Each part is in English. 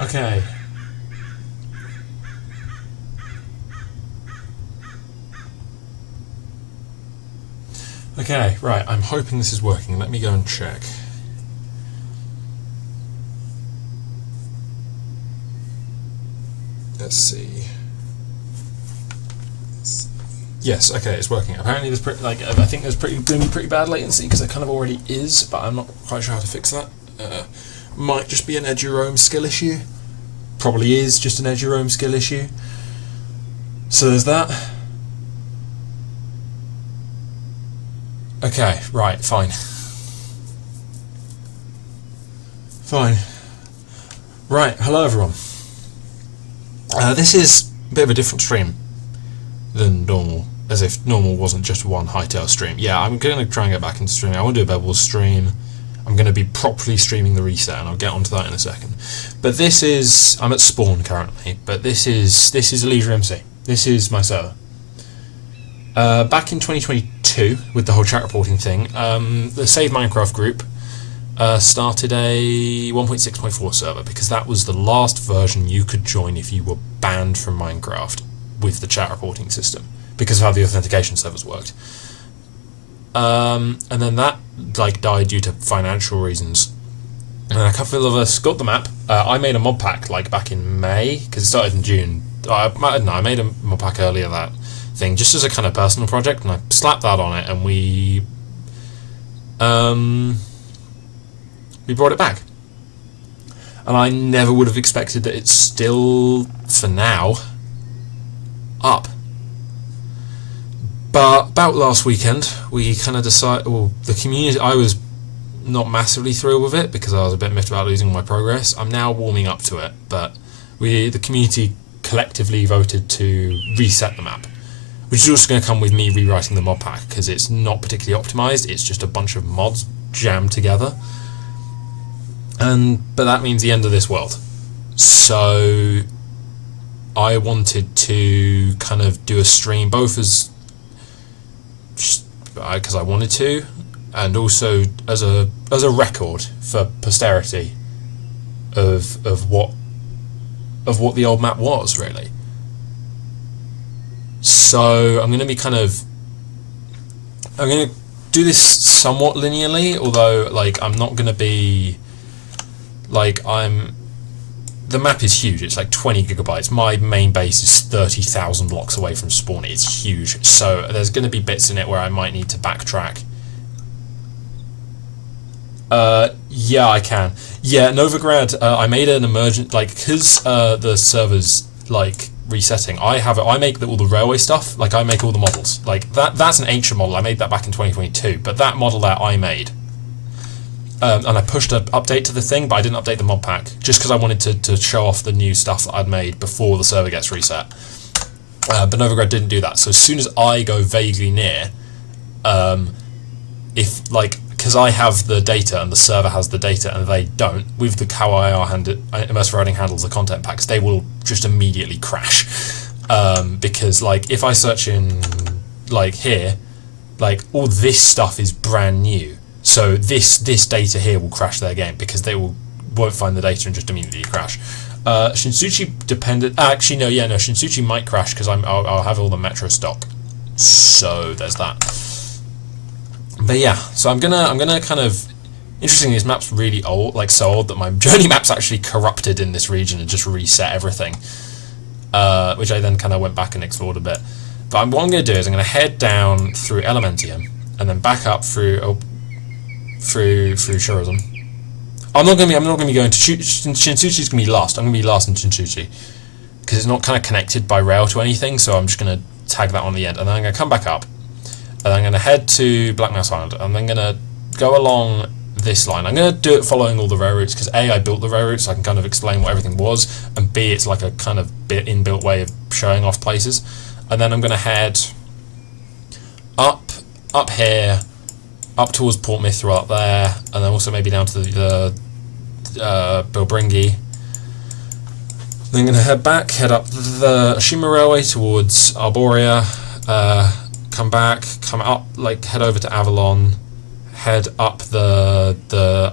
Okay. Okay, right, I'm hoping this is working. Let me go and check. Let's see. Yes, okay, it's working. Apparently there's I think there's going to be pretty bad latency because it kind of already is, but I'm not quite sure how to fix that. Might just be an ElysiaMC skill issue. Probably is just an ElysiaMC skill issue. So there's that. Okay, right, fine. Fine. Right, hello everyone. This is a bit of a different stream than normal, as if normal wasn't just one Hightail stream. Yeah, I'm going to try and get back into streaming. I want to do a Bevel stream. I'm going to be properly streaming the reset, and I'll get onto that in a second. But this is... I'm at Spawn currently, but this is ElysiaMC. This is my server. Back in 2022, with the whole chat reporting thing, the Save Minecraft group started a 1.6.4 server, because that was the last version you could join if you were banned from Minecraft with the chat reporting system, because of how the authentication servers worked. And then that died due to financial reasons. And a couple of us got the map. I made a mod pack back in May, because it started in June. I don't know, I made a mod pack earlier that thing, just as a kind of personal project, and I slapped that on it, and we brought it back. And I never would have expected that it's still, for now, up. But about last weekend, we kind of decided, well, the community, I was not massively thrilled with it because I was a bit miffed about losing my progress. I'm now warming up to it, but the community collectively voted to reset the map, which is also going to come with me rewriting the mod pack, because it's not particularly optimized, it's just a bunch of mods jammed together. But that means the end of this world. So I wanted to kind of do a stream, both as because I wanted to, and also as a record for posterity of what the old map was, really. So I'm going to be I'm going to do this somewhat linearly, although I'm not going to be the map is huge. It's 20 gigabytes. My main base is 30,000 blocks away from spawn. It's huge. So there's going to be bits in it where I might need to backtrack. Yeah, I can. Yeah, Novigrad, I made an emergent, because the server's, resetting, I make all the railway stuff, I make all the models. That's an ancient model, I made that back in 2022, but that model that I made, and I pushed an update to the thing, but I didn't update the mod pack, just because I wanted to show off the new stuff that I'd made before the server gets reset. But Novigrad didn't do that, so as soon as I go vaguely near, because I have the data and the server has the data and they don't, with the how immersive writing handles the content packs, they will just immediately crash. Because if I search in here, all this stuff is brand new. So this data here will crash their game because they won't find the data and just immediately crash. Shinsuchi dependent. Actually, no. Shinsuchi might crash because I'll have all the Metro stock. So there's that. But yeah, so I'm gonna kind of. Interestingly, this map's really old, so old that my journey map's actually corrupted in this region and just reset everything. Which I then kind of went back and explored a bit. But what I'm going to do is I'm going to head down through Elementium and then back up through Shurazum. I'm not going to be going to Shinsuchi's going to be last. I'm going to be last in Shinsuchi because it's not kind of connected by rail to anything. So I'm just going to tag that on the end, and then I'm going to come back up, and I'm going to head to Black Mouse Island, and then going to go along this line. I'm going to do it following all the rail routes because A, I built the rail routes so I can kind of explain what everything was, and B, it's like a kind of inbuilt way of showing off places. And then I'm going to head up here, up towards Port Mithril up there, and then also maybe down to the Bilbringi. Then I'm going to head up the Ashima Railway towards Arborea, come back, come up, head over to Avalon, head up the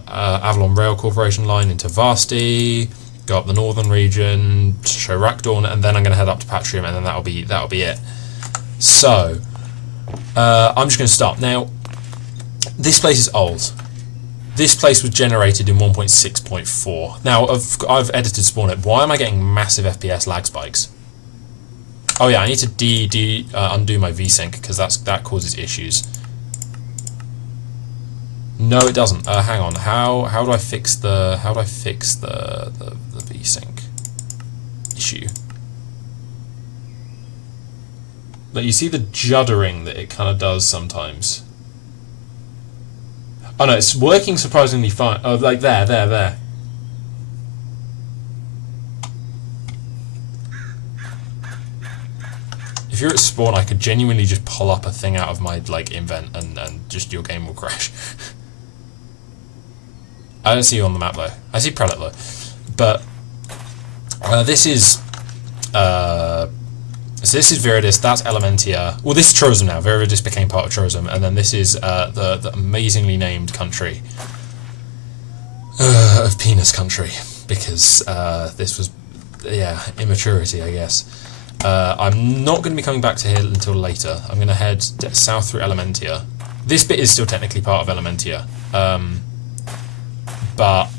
Avalon Rail Corporation line into Vasti, go up the northern region to show Rackdawn, and then I'm going to head up to Patrium, and then that'll be it. So I'm just going to start now. This place is old. This place was generated in 1.6.4. Now I've edited Spawn It. Why am I getting massive FPS lag spikes? Oh yeah, I need to undo my VSync because that causes issues. No, it doesn't. Hang on. How do I fix the VSync issue? Like, you see the juddering that it kind of does sometimes. Oh no, it's working surprisingly fine. Oh, like there. If you're at spawn, I could genuinely just pull up a thing out of my invent and just your game will crash. I don't see you on the map though. I see Prelate though. But this is so this is Viridis, that's Elementia. Well, this is Trozum now. Viridis became part of Trozum, and then this is the amazingly named country of Penis Country, because this was, yeah, immaturity, I guess. I'm not going to be coming back to here until later. I'm going to head south through Elementia. This bit is still technically part of Elementia. But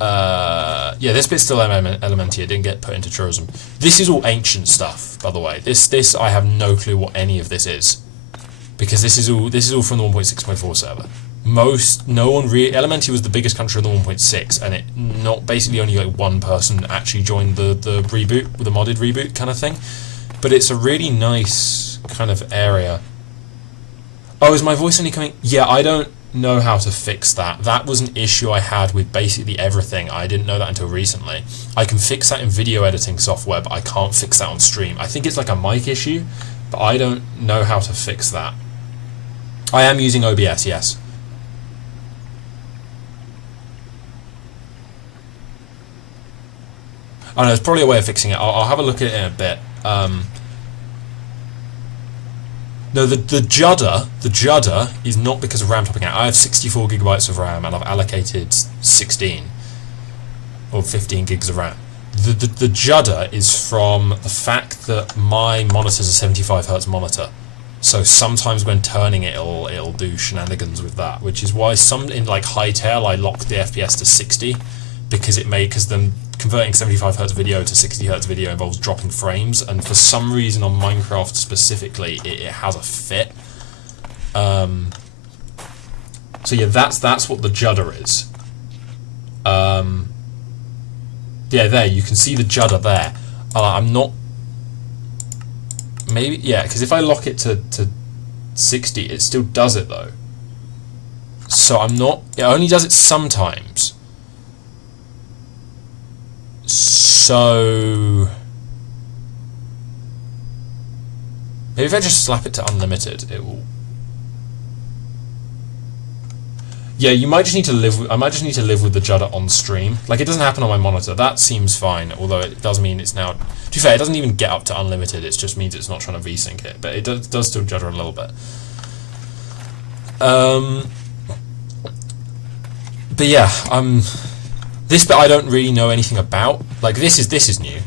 yeah, this bit's still Elementia, didn't get put into Trozum. This is all ancient stuff, by the way. This I have no clue what any of this is, because this is all from the 1.6.4 server. Elementia was the biggest country in the 1.6, and basically only like one person actually joined the reboot, the modded reboot kind of thing. But it's a really nice kind of area. Oh, is my voice only coming? Yeah, I don't know how to fix that. That was an issue I had with basically everything. I didn't know that until recently. I can fix that in video editing software, but I can't fix that on stream. I think it's like a mic issue, but I don't know how to fix that. I am using OBS, yes. Oh no, there's probably a way of fixing it. I'll have a look at it in a bit. No, the judder is not because of RAM topping out. I have 64 gigabytes of RAM and I've allocated 16 or 15 gigs of RAM. The judder is from the fact that my monitor's a 75 Hz monitor. So sometimes when turning it, it'll do shenanigans with that, which is why in like Hightail I locked the FPS to 60, because then converting 75 Hz video to 60 Hz video involves dropping frames, and for some reason on Minecraft specifically it has a fit. So yeah, that's what the judder is. Yeah, there you can see the judder there. I'm not. Maybe, yeah, because if I lock it to 60, it still does it though. So I'm not. It only does it sometimes. So maybe if I just slap it to unlimited, it will. Yeah, you might just need to live. I might just need to live with the judder on stream. Like, it doesn't happen on my monitor. That seems fine. Although it does mean it's now. To be fair, it doesn't even get up to unlimited. It just means it's not trying to VSync it, but it does still judder a little bit. But yeah, this bit I don't really know anything about. Like, this is new.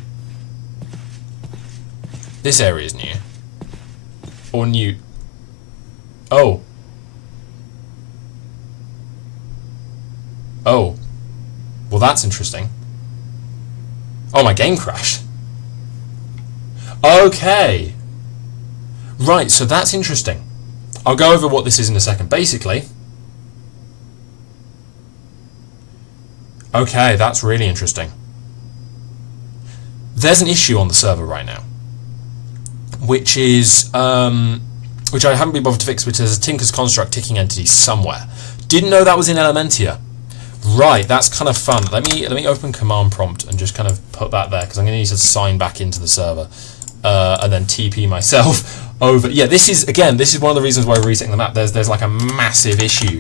This area is new. Or new. Oh. Oh. Well, that's interesting. Oh, my game crashed. Okay. Right, so that's interesting. I'll go over what this is in a second. Basically. Okay, that's really interesting. There's an issue on the server right now, which is which I haven't been bothered to fix, which is a Tinker's Construct ticking entity somewhere. Didn't know that was in Elementia. Right, that's kind of fun. Let me open command prompt and just kind of put that there, because I'm going to need to sign back into the server and then TP myself over. Yeah, this is one of the reasons why we're resetting the map. There's like a massive issue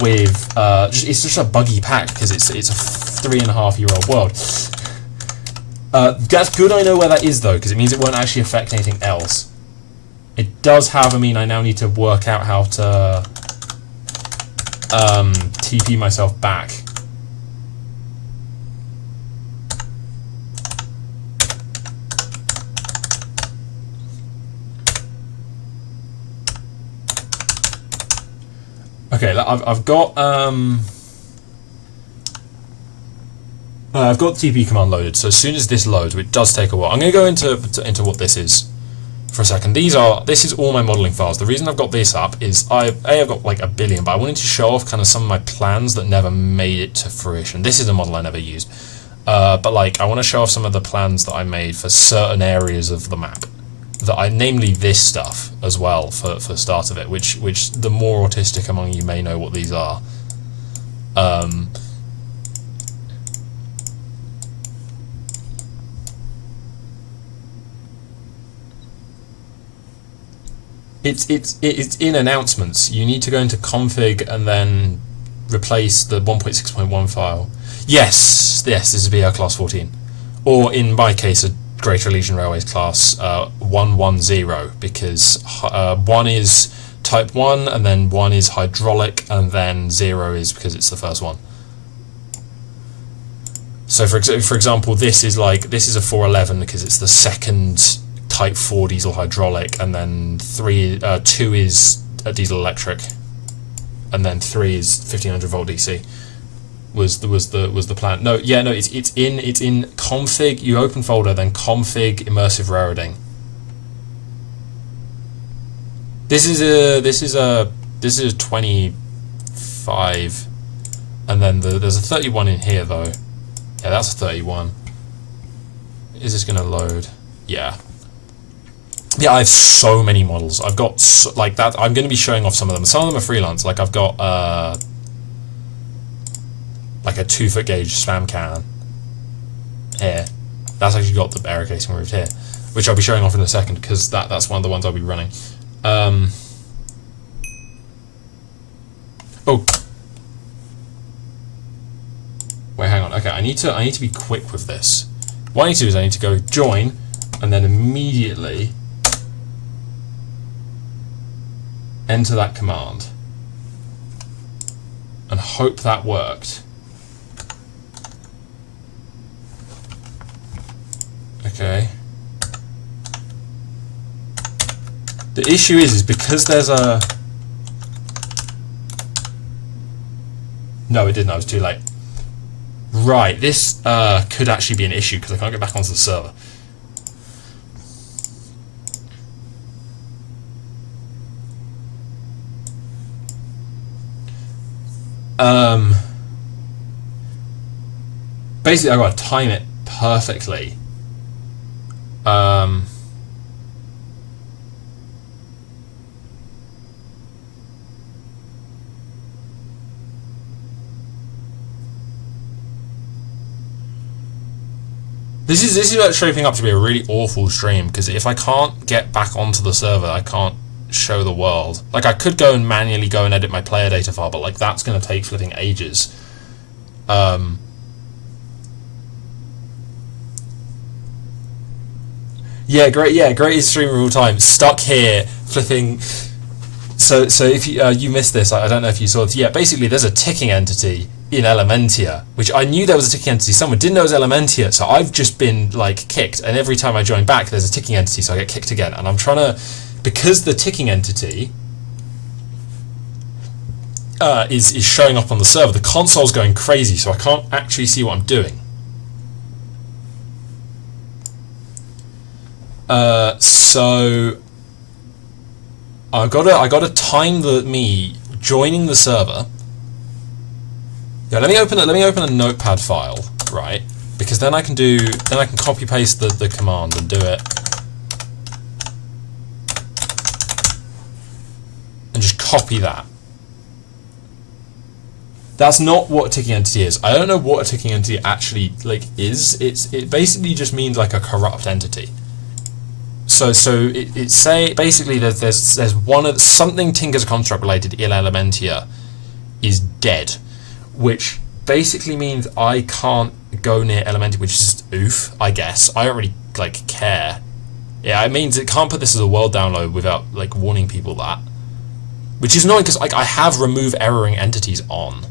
with it's just a buggy pack because it's a 3.5-year-old world. That's good. I know where that is though, because it means it won't actually affect anything else. It does, however, mean I now need to work out how to TP myself back. Okay, I've got TP command loaded. So as soon as this loads, which does take a while, I'm going to go into what this is for a second. This is all my modeling files. The reason I've got this up is I've got like a billion, but I wanted to show off kind of some of my plans that never made it to fruition. This is a model I never used, but like I want to show off some of the plans that I made for certain areas of the map. Namely this stuff as well for start of it, which the more autistic among you may know what these are. It's in announcements. You need to go into config and then replace the 1.6.1 file. Yes, this is BR class 14, or in my case a Greater Elysian Railways class 110, because 1 is type 1 and then 1 is hydraulic and then 0 is because it's the first one. So for example, this is a 411 because it's the second type 4 diesel hydraulic, and then 2 is a diesel electric, and then 3 is 1500 volt DC. Was the plan? No, yeah, no, it's in config. You open folder, then config immersive railroading. This is a 25, and then there's a 31 in here though. Yeah, that's a 31. Is this gonna load? Yeah. Yeah, I have so many models. I've got like that. I'm going to be showing off some of them. Some of them are freelance. Like I've got like a 2-foot gauge spam can here. That's actually got the aero casing removed here, which I'll be showing off in a second because that's one of the ones I'll be running. Oh, wait, hang on. Okay, I need to be quick with this. What I need to do is I need to go join, and then immediately enter that command and hope that worked. Okay. The issue is because there's a... No, it didn't. I was too late. Right, this could actually be an issue because I can't get back onto the server. Basically, I've got to time it perfectly. This is shaping up to be a really awful stream because if I can't get back onto the server, I can't show the world. Like I could go and manually go and edit my player data file, but like that's going to take flipping ages. Yeah, greatest streamer of all time. Stuck here, flipping. So if you missed this, I don't know if you saw it. Yeah, basically there's a ticking entity in Elementia, which I knew there was a ticking entity. Someone didn't know it was Elementia, so I've just been like kicked. And every time I join back, there's a ticking entity, so I get kicked again. And I'm trying to, because the ticking entity is showing up on the server, the console's going crazy, so I can't actually see what I'm doing. So I gotta time me joining the server. Yeah, let me open a notepad file, right? Because then I can copy paste the command and do it, and just copy that. That's not what a ticking entity is. I don't know what a ticking entity actually like is. It basically just means like a corrupt entity. So it's say basically there's one of something tinkers construct related Il Elementia is dead, which basically means I can't go near Elementia, which is just oof, I guess. I don't really like care. Yeah, it means it can't put this as a world download without like warning people that, which is annoying because like I have remove erroring entities on,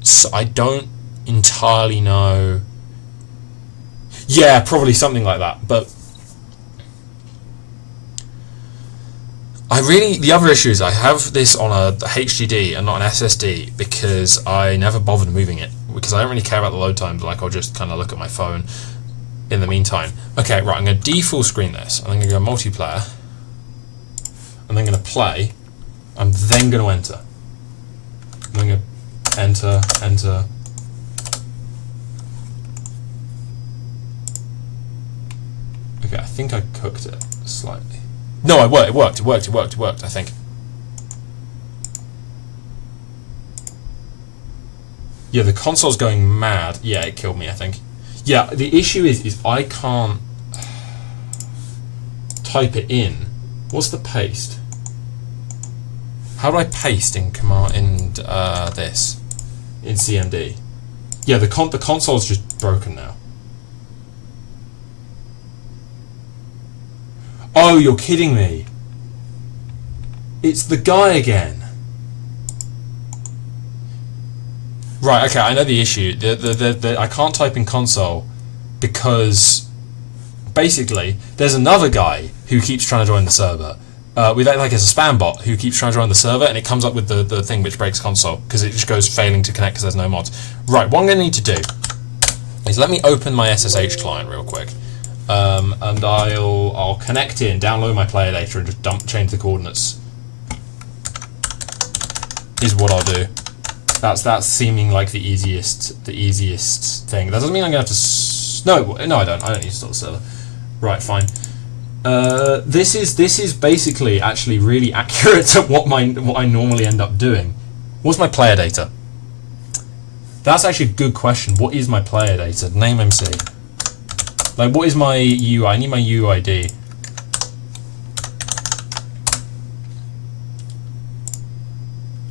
so I don't entirely know. Yeah, probably something like that, but. The other issue is I have this on a HDD and not an SSD because I never bothered moving it, because I don't really care about the load times. Like, I'll just kind of look at my phone in the meantime. Okay, right, I'm going to default screen this. I'm going to go multiplayer. I'm then going to play. I'm then going to enter. I'm going to enter. Okay, I think I cooked it slightly. No, it worked, I think. Yeah, the console's going mad. Yeah, it killed me, I think. Yeah, the issue is I can't type it in. What's the paste? How do I paste in this in CMD? Yeah, the console's just broken now. Oh, you're kidding me. It's the guy again. Right, okay, I know the issue. I can't type in console because basically there's another guy who keeps trying to join the server. With like as a spam bot who keeps trying to join the server, and it comes up with the thing which breaks console because it just goes failing to connect because there's no mods. Right, what I'm going to need to do is let me open my SSH client real quick. And I'll connect in, download my player data, and just change the coordinates. Is what I'll do. That's seeming like the easiest thing. That doesn't mean I'm gonna have to. No, I don't. I don't need to start the server. Right, fine. This is basically actually really accurate to what I normally end up doing. What's my player data? That's actually a good question. What is my player data? Name MC. Like, what is my UI? I need my UID.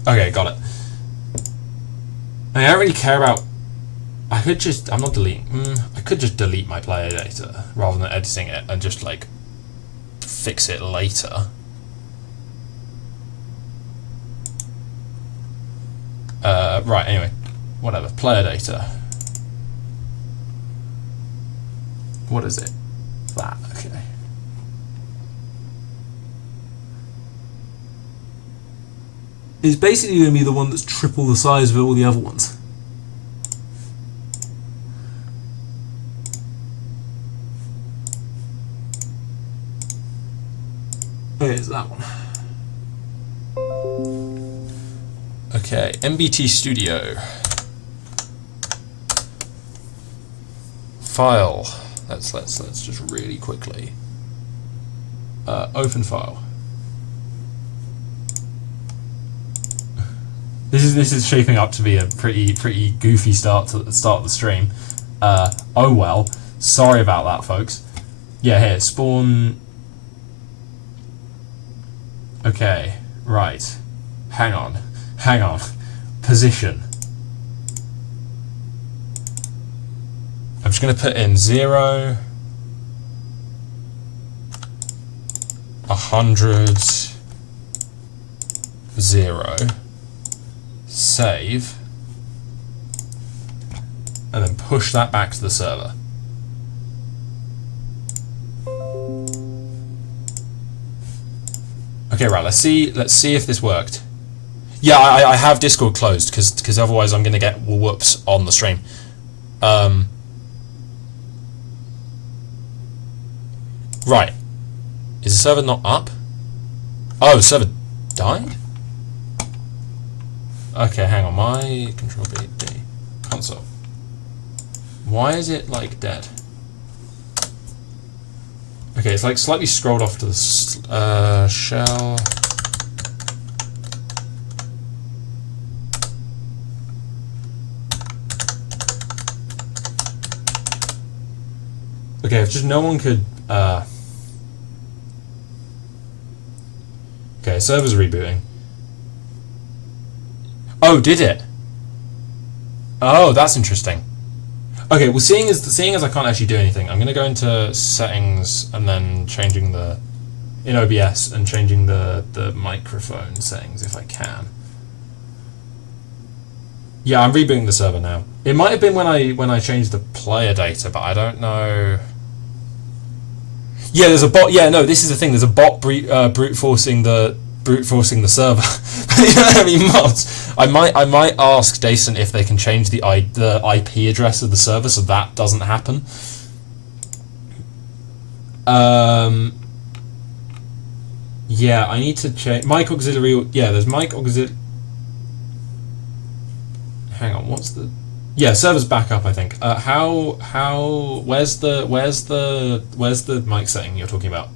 Okay, got it. I don't really care about. I'm not deleting. I could just delete my player data rather than editing it and just like fix it later. Right. Anyway, whatever. Player data. What is it? That, okay. It's basically going to be the one that's triple the size of all the other ones. Okay, it's that one. Okay, MBT Studio. File. Let's just really quickly open file. This is shaping up to be a pretty goofy start to the stream. Oh well, sorry about that, folks. Yeah, here spawn. Okay, right. Hang on. Position. I'm just going to put in 0, 100, 0, save, and then push that back to the server. Okay, right. Let's see if this worked. Yeah, I have Discord closed because otherwise I'm going to get whoops on the stream. Right. Is the server not up? Oh, the server died? Okay, hang on. My control B, D, console. Why is it like dead? Okay, it's like slightly scrolled off to the shell. Okay, if just no one could. Okay, server's rebooting. Oh, did it? Oh, that's interesting. Okay, well, seeing as I can't actually do anything, I'm going to go into settings and then changing in OBS and changing the microphone settings if I can. Yeah, I'm rebooting the server now. It might have been when I changed the player data, but I don't know. Yeah, there's a bot. Yeah, no, this is the thing. There's a bot brute forcing the server. You don't have any mods. I might ask Dason if they can change the IP address of the server so that doesn't happen. Yeah, I need to change mic auxiliary. Yeah, there's mic auxiliary. Hang on, what's the? Yeah, server's back up, I think. Where's the mic setting you're talking about?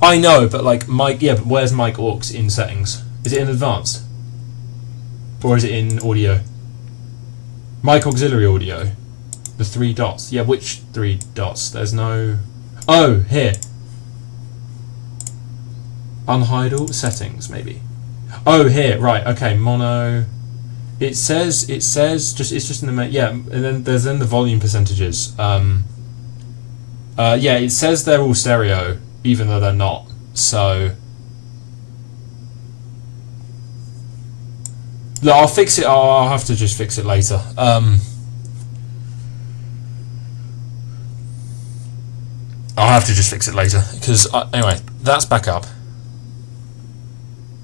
I know, but like mic. Yeah, but where's mic aux in settings? Is it in advanced, or is it in audio? Mic auxiliary audio. The 3 dots. Yeah, which 3 dots? There's no. Oh, here. Unhide settings, maybe. Oh, here, right, okay, mono. It says it's just in the yeah, and then there's the volume percentages. Yeah, it says they're all stereo, even though they're not. So no, I'll fix it. I'll have to just fix it later. I'll have to just fix it later because anyway, that's back up.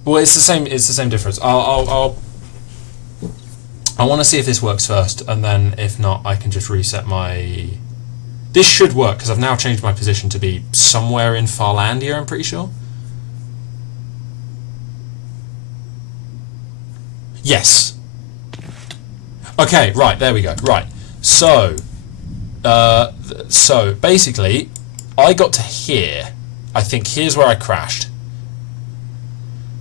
Well, it's the same. It's the same difference. I want to see if this works first, and then if not, I can just reset my. This should work because I've now changed my position to be somewhere in Farlandia. I'm pretty sure. Yes. Okay. Right. There we go. Right. So. So basically, I got to here. I think here's where I crashed.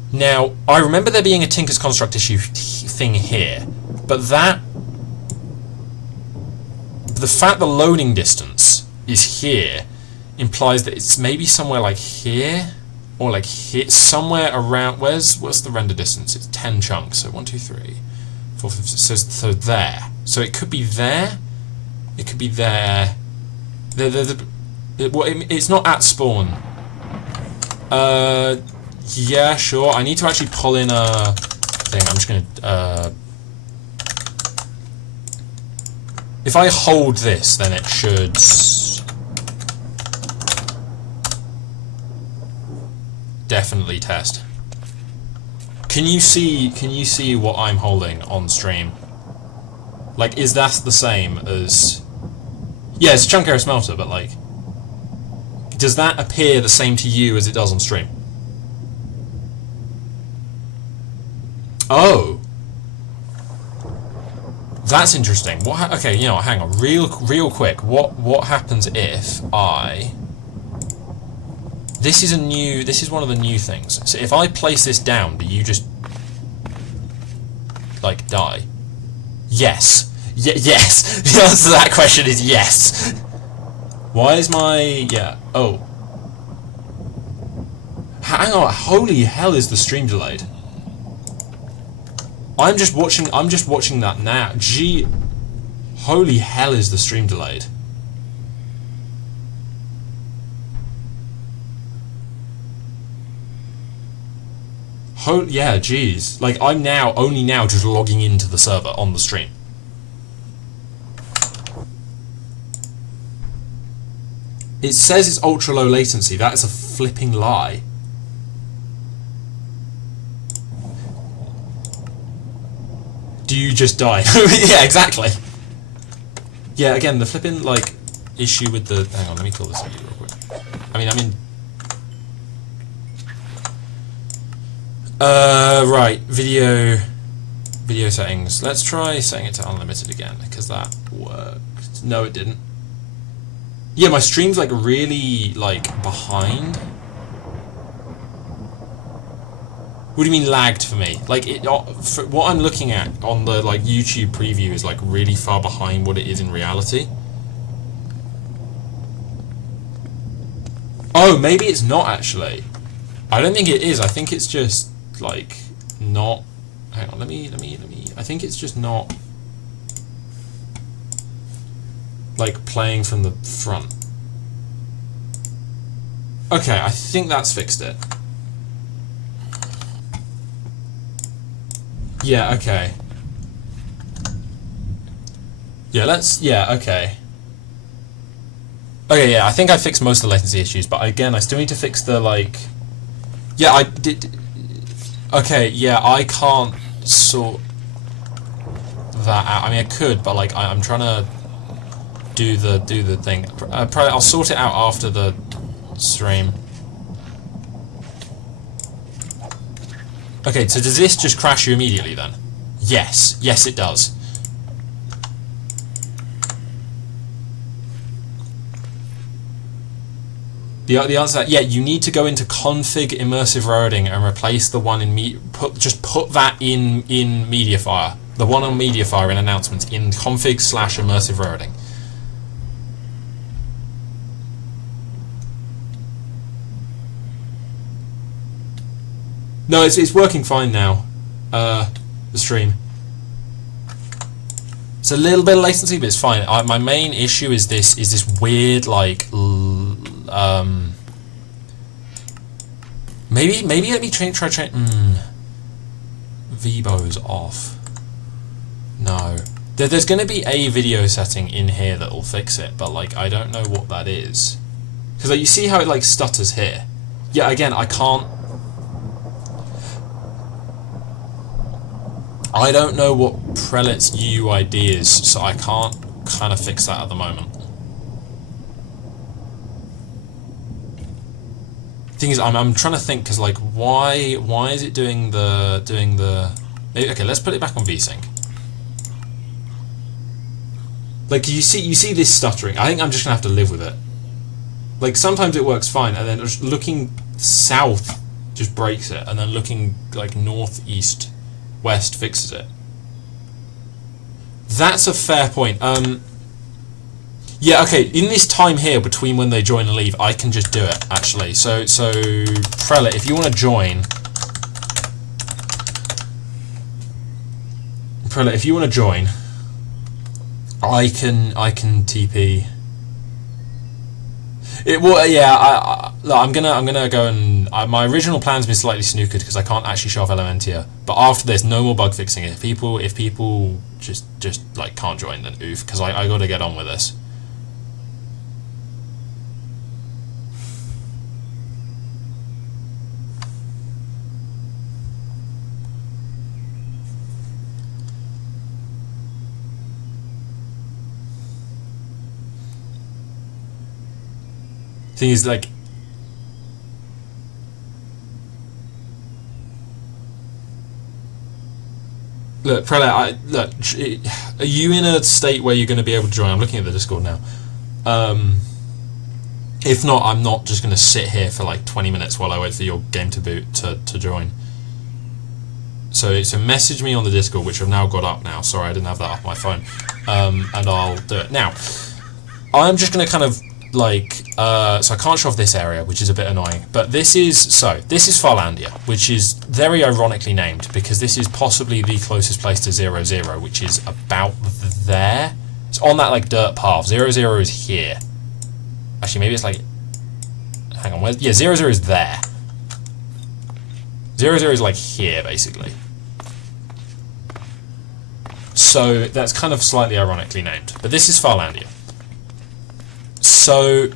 Now, I remember there being a Tinker's Construct issue thing here, but the fact the loading distance is here implies that it's maybe somewhere like here, or like here, somewhere around, what's the render distance? It's 10 chunks, so 1, 2, 3, 4, 5, 6, so there. So it could be there, it could be there. It's not at spawn. Yeah, sure. I need to actually pull in a thing. I'm just gonna. If I hold this, then it should. Definitely test. Can you see what I'm holding on stream? Like, is that the same as? Yeah, it's chunk air smelter, but like, does that appear the same to you as it does on stream? Oh, that's interesting. What? Okay, you know, hang on, real quick. What happens if I? This is one of the new things. So if I place this down, do you just like die? Yes. Yes. The answer to that question is yes. Why is my Oh. Hang on. Holy hell! Is the stream delayed? I'm just watching that now. Gee, holy hell, is the stream delayed? Yeah, geez. Like, I'm only now just logging into the server on the stream. It says it's ultra low latency. That is a flipping lie. Do you just die? Yeah, exactly. Yeah, again, the flipping, like, issue with the... Hang on, let me call this video real quick. I mean, I'm in... Right, video settings. Let's try setting it to unlimited again, because that worked. No, it didn't. Yeah, my stream's, like, really, like, behind. What do you mean lagged for me? Like, for what I'm looking at on the like YouTube preview is like really far behind what it is in reality. Oh, maybe it's not actually. I don't think it is. I think it's just like not. Hang on, let me. I think it's just not like playing from the front. Okay, I think that's fixed it. Yeah, okay. Yeah, okay. Okay, yeah, I think I fixed most of the latency issues, but again, I still need to fix the, like... Yeah, I did... Okay, yeah, I can't sort that out. I mean, I could, but, like, I'm trying to do the thing. Probably I'll sort it out after the stream. Okay, so does this just crash you immediately, then? Yes. Yes, it does. The answer, yeah, you need to go into config immersive routing and replace the one in just put that in Mediafire. The one on Mediafire in announcements in config/immersive routing. No, it's working fine now. The stream. It's a little bit of latency, but it's fine. My main issue is this weird, like, maybe let me try Vibo's off. No, there's going to be a video setting in here that will fix it, but, like, I don't know what that is. Because, like, you see how it, like, stutters here. Yeah, again, I don't know what Prelate's UUID is, so I can't kind of fix that at the moment. Thing is, I'm trying to think, because, like, why is it doing the okay, let's put it back on VSync. Like, you see this stuttering. I think I'm just gonna have to live with it. Like, sometimes it works fine, and then just looking south just breaks it, and then looking, like, northeast west fixes it. That's a fair point. Yeah, okay, in this time here between when they join and leave, I can just do it, actually. So Prelate, if you want to join... Prelate, if you want to join, I can TP... I'm gonna go and my original plan's been slightly snookered because I can't actually show off Elementia. But after this, no more bug fixing. If people just like can't join, then oof, because I got to get on with this. Thing is, like, look, Prelate, look, are you in a state where you're going to be able to join? I'm looking at the Discord now. If not, I'm not just going to sit here for like 20 minutes while I wait for your game to boot to join. So message me on the Discord, which I've now got up now. Sorry, I didn't have that up on my phone. And I'll do it. Now, I'm just going to kind of, like, so I can't show off this area, which is a bit annoying, but this is Farlandia, which is very ironically named because this is possibly the closest place to 0-0, which is about there. It's on that, like, dirt path. 0-0 is here. Actually, maybe it's like, hang on, where's, yeah, 0-0 is there. 0-0 is like here, basically. So that's kind of slightly ironically named, but this is Farlandia. So,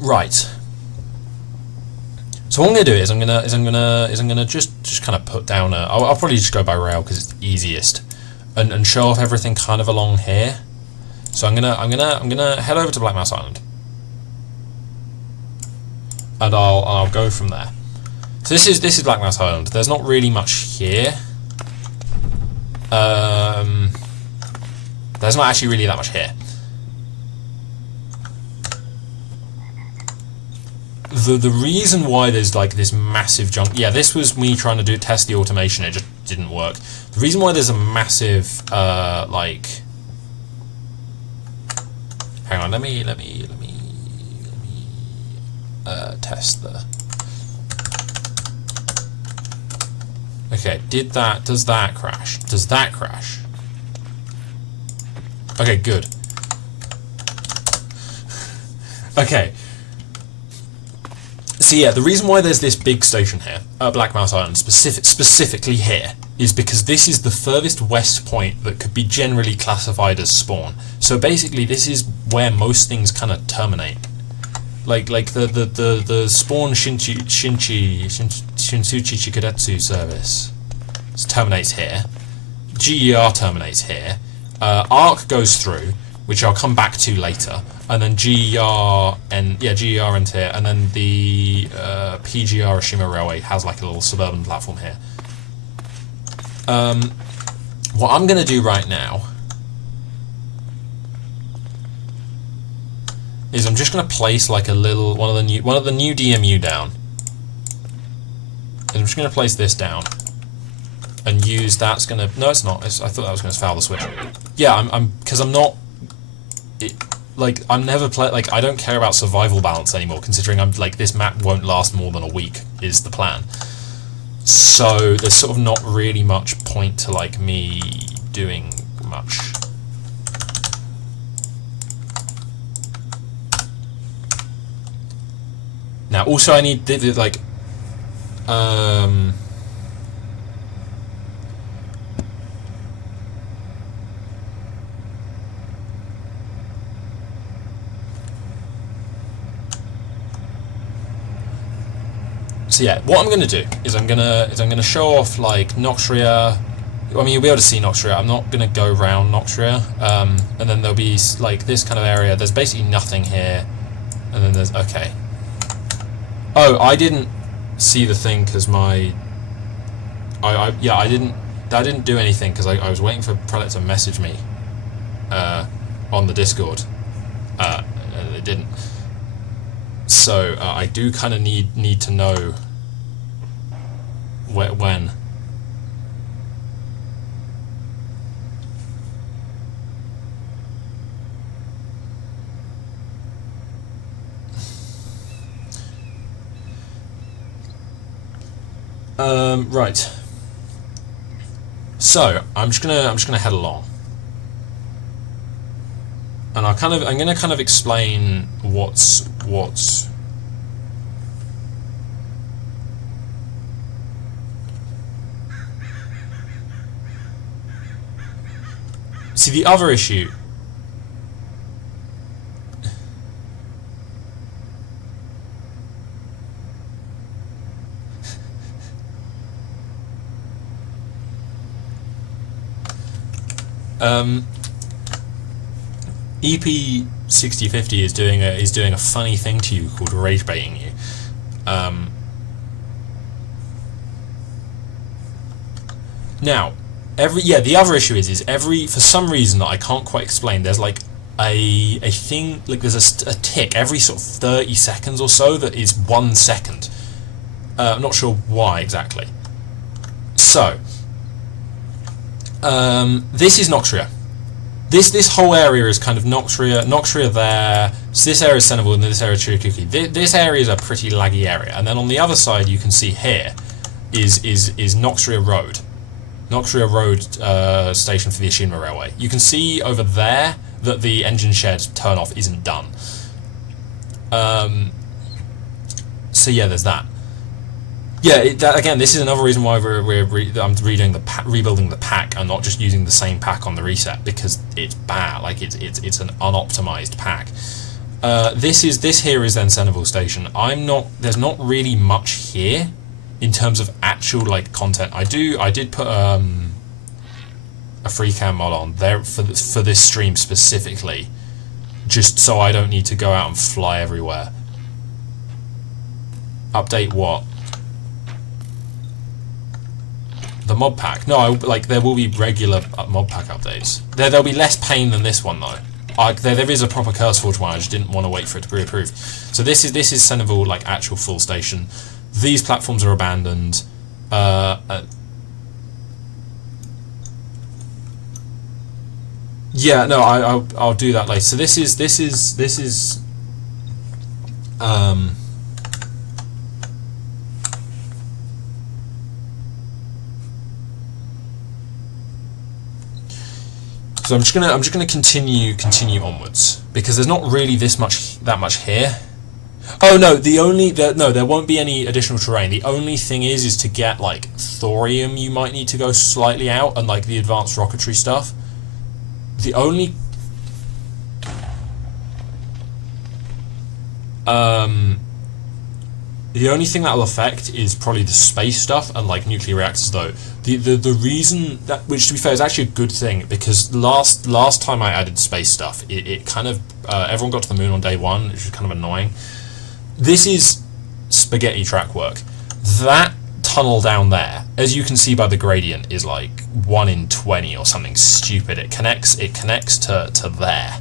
right. So what I'm gonna do is I'm gonna just kind of put down I'll probably just go by rail because it's easiest, and show off everything kind of along here. So I'm gonna head over to Black Mouse Island. And I'll go from there. So this is Black Mouse Island. There's not really much here. There's not actually really that much here. The reason why there's like this massive junk, yeah, this was me trying to test the automation. It just didn't work. The reason why there's a massive like, hang on, let me test the. Okay, does that crash? Does that crash? Okay, good. Okay. So yeah, the reason why there's this big station here at Black Mouse Island, specifically here, is because this is the furthest west point that could be generally classified as spawn. So basically, this is where most things kind of terminate. Like the spawn Shinsuchi Chikadetsu service terminates here. GER terminates here. ARC goes through, which I'll come back to later, and then GER ends here, and then the PGR Ashima Railway has like a little suburban platform here. What I'm going to do right now is I'm just going to place like a little one of the new DMU down, and I'm just going to place this down and use that's going to no, it's not. I thought that was going to foul the switch. Yeah, because I'm not. I'm never I don't care about survival balance anymore, considering I'm like this map won't last more than a week is the plan. So there's sort of not really much point to like me doing much. Now also I need like so yeah, what I'm going to do is I'm going to show off like Noxria. I mean, you'll be able to see Noxria. I'm not going to go round Noxria, and then there'll be like this kind of area. There's basically nothing here, and then there's okay. Oh, I didn't see the thing because I didn't do anything because I was waiting for Prelate to message me on the Discord. It didn't. So I do kind of need to know when. Right. So I'm just gonna head along, and I'm gonna kind of explain what's. See, the other issue. EP6050 is doing a funny thing to you called rage baiting you. Now, the other issue is for some reason that I can't quite explain. There's like a thing, like there's a tick every sort of 30 seconds or so that is 1 second. I'm not sure why exactly. So. This is Noxria. This whole area is kind of Noxria there. So this area is Senegal and this area is Chiriquí. This area is a pretty laggy area, and then on the other side you can see here is Noxria Road. Noxria Road station for the Ashima Railway. You can see over there that the engine shed turn off isn't done. So yeah, there's that. Yeah, again, this is another reason why I'm rebuilding the pack and not just using the same pack on the reset, because it's bad. Like it's an unoptimized pack. This here is then Senegal Station. There's not really much here in terms of actual like content. I did put a free cam mod on there for this stream specifically, just so I don't need to go out and fly everywhere. Update what? The mod pack? No, there will be regular mod pack updates. There'll be less pain than this one though. There is a proper CurseForge one. I just didn't want to wait for it to be approved. So this is Senegal, like actual full station. These platforms are abandoned. Yeah, no, I'll do that later. So this is. So I'm just gonna continue onwards because there's not really that much here. Oh no, there won't be any additional terrain. The only thing is to get like thorium, you might need to go slightly out, and like the advanced rocketry stuff. The only thing that'll affect is probably the space stuff and like nuclear reactors though. The reason that, which to be fair is actually a good thing, because last time I added space stuff, it kind of everyone got to the moon on day one, which was kind of annoying. This is spaghetti track work. That tunnel down there, as you can see by the gradient, is like 1 in 20 or something stupid. It connects to there.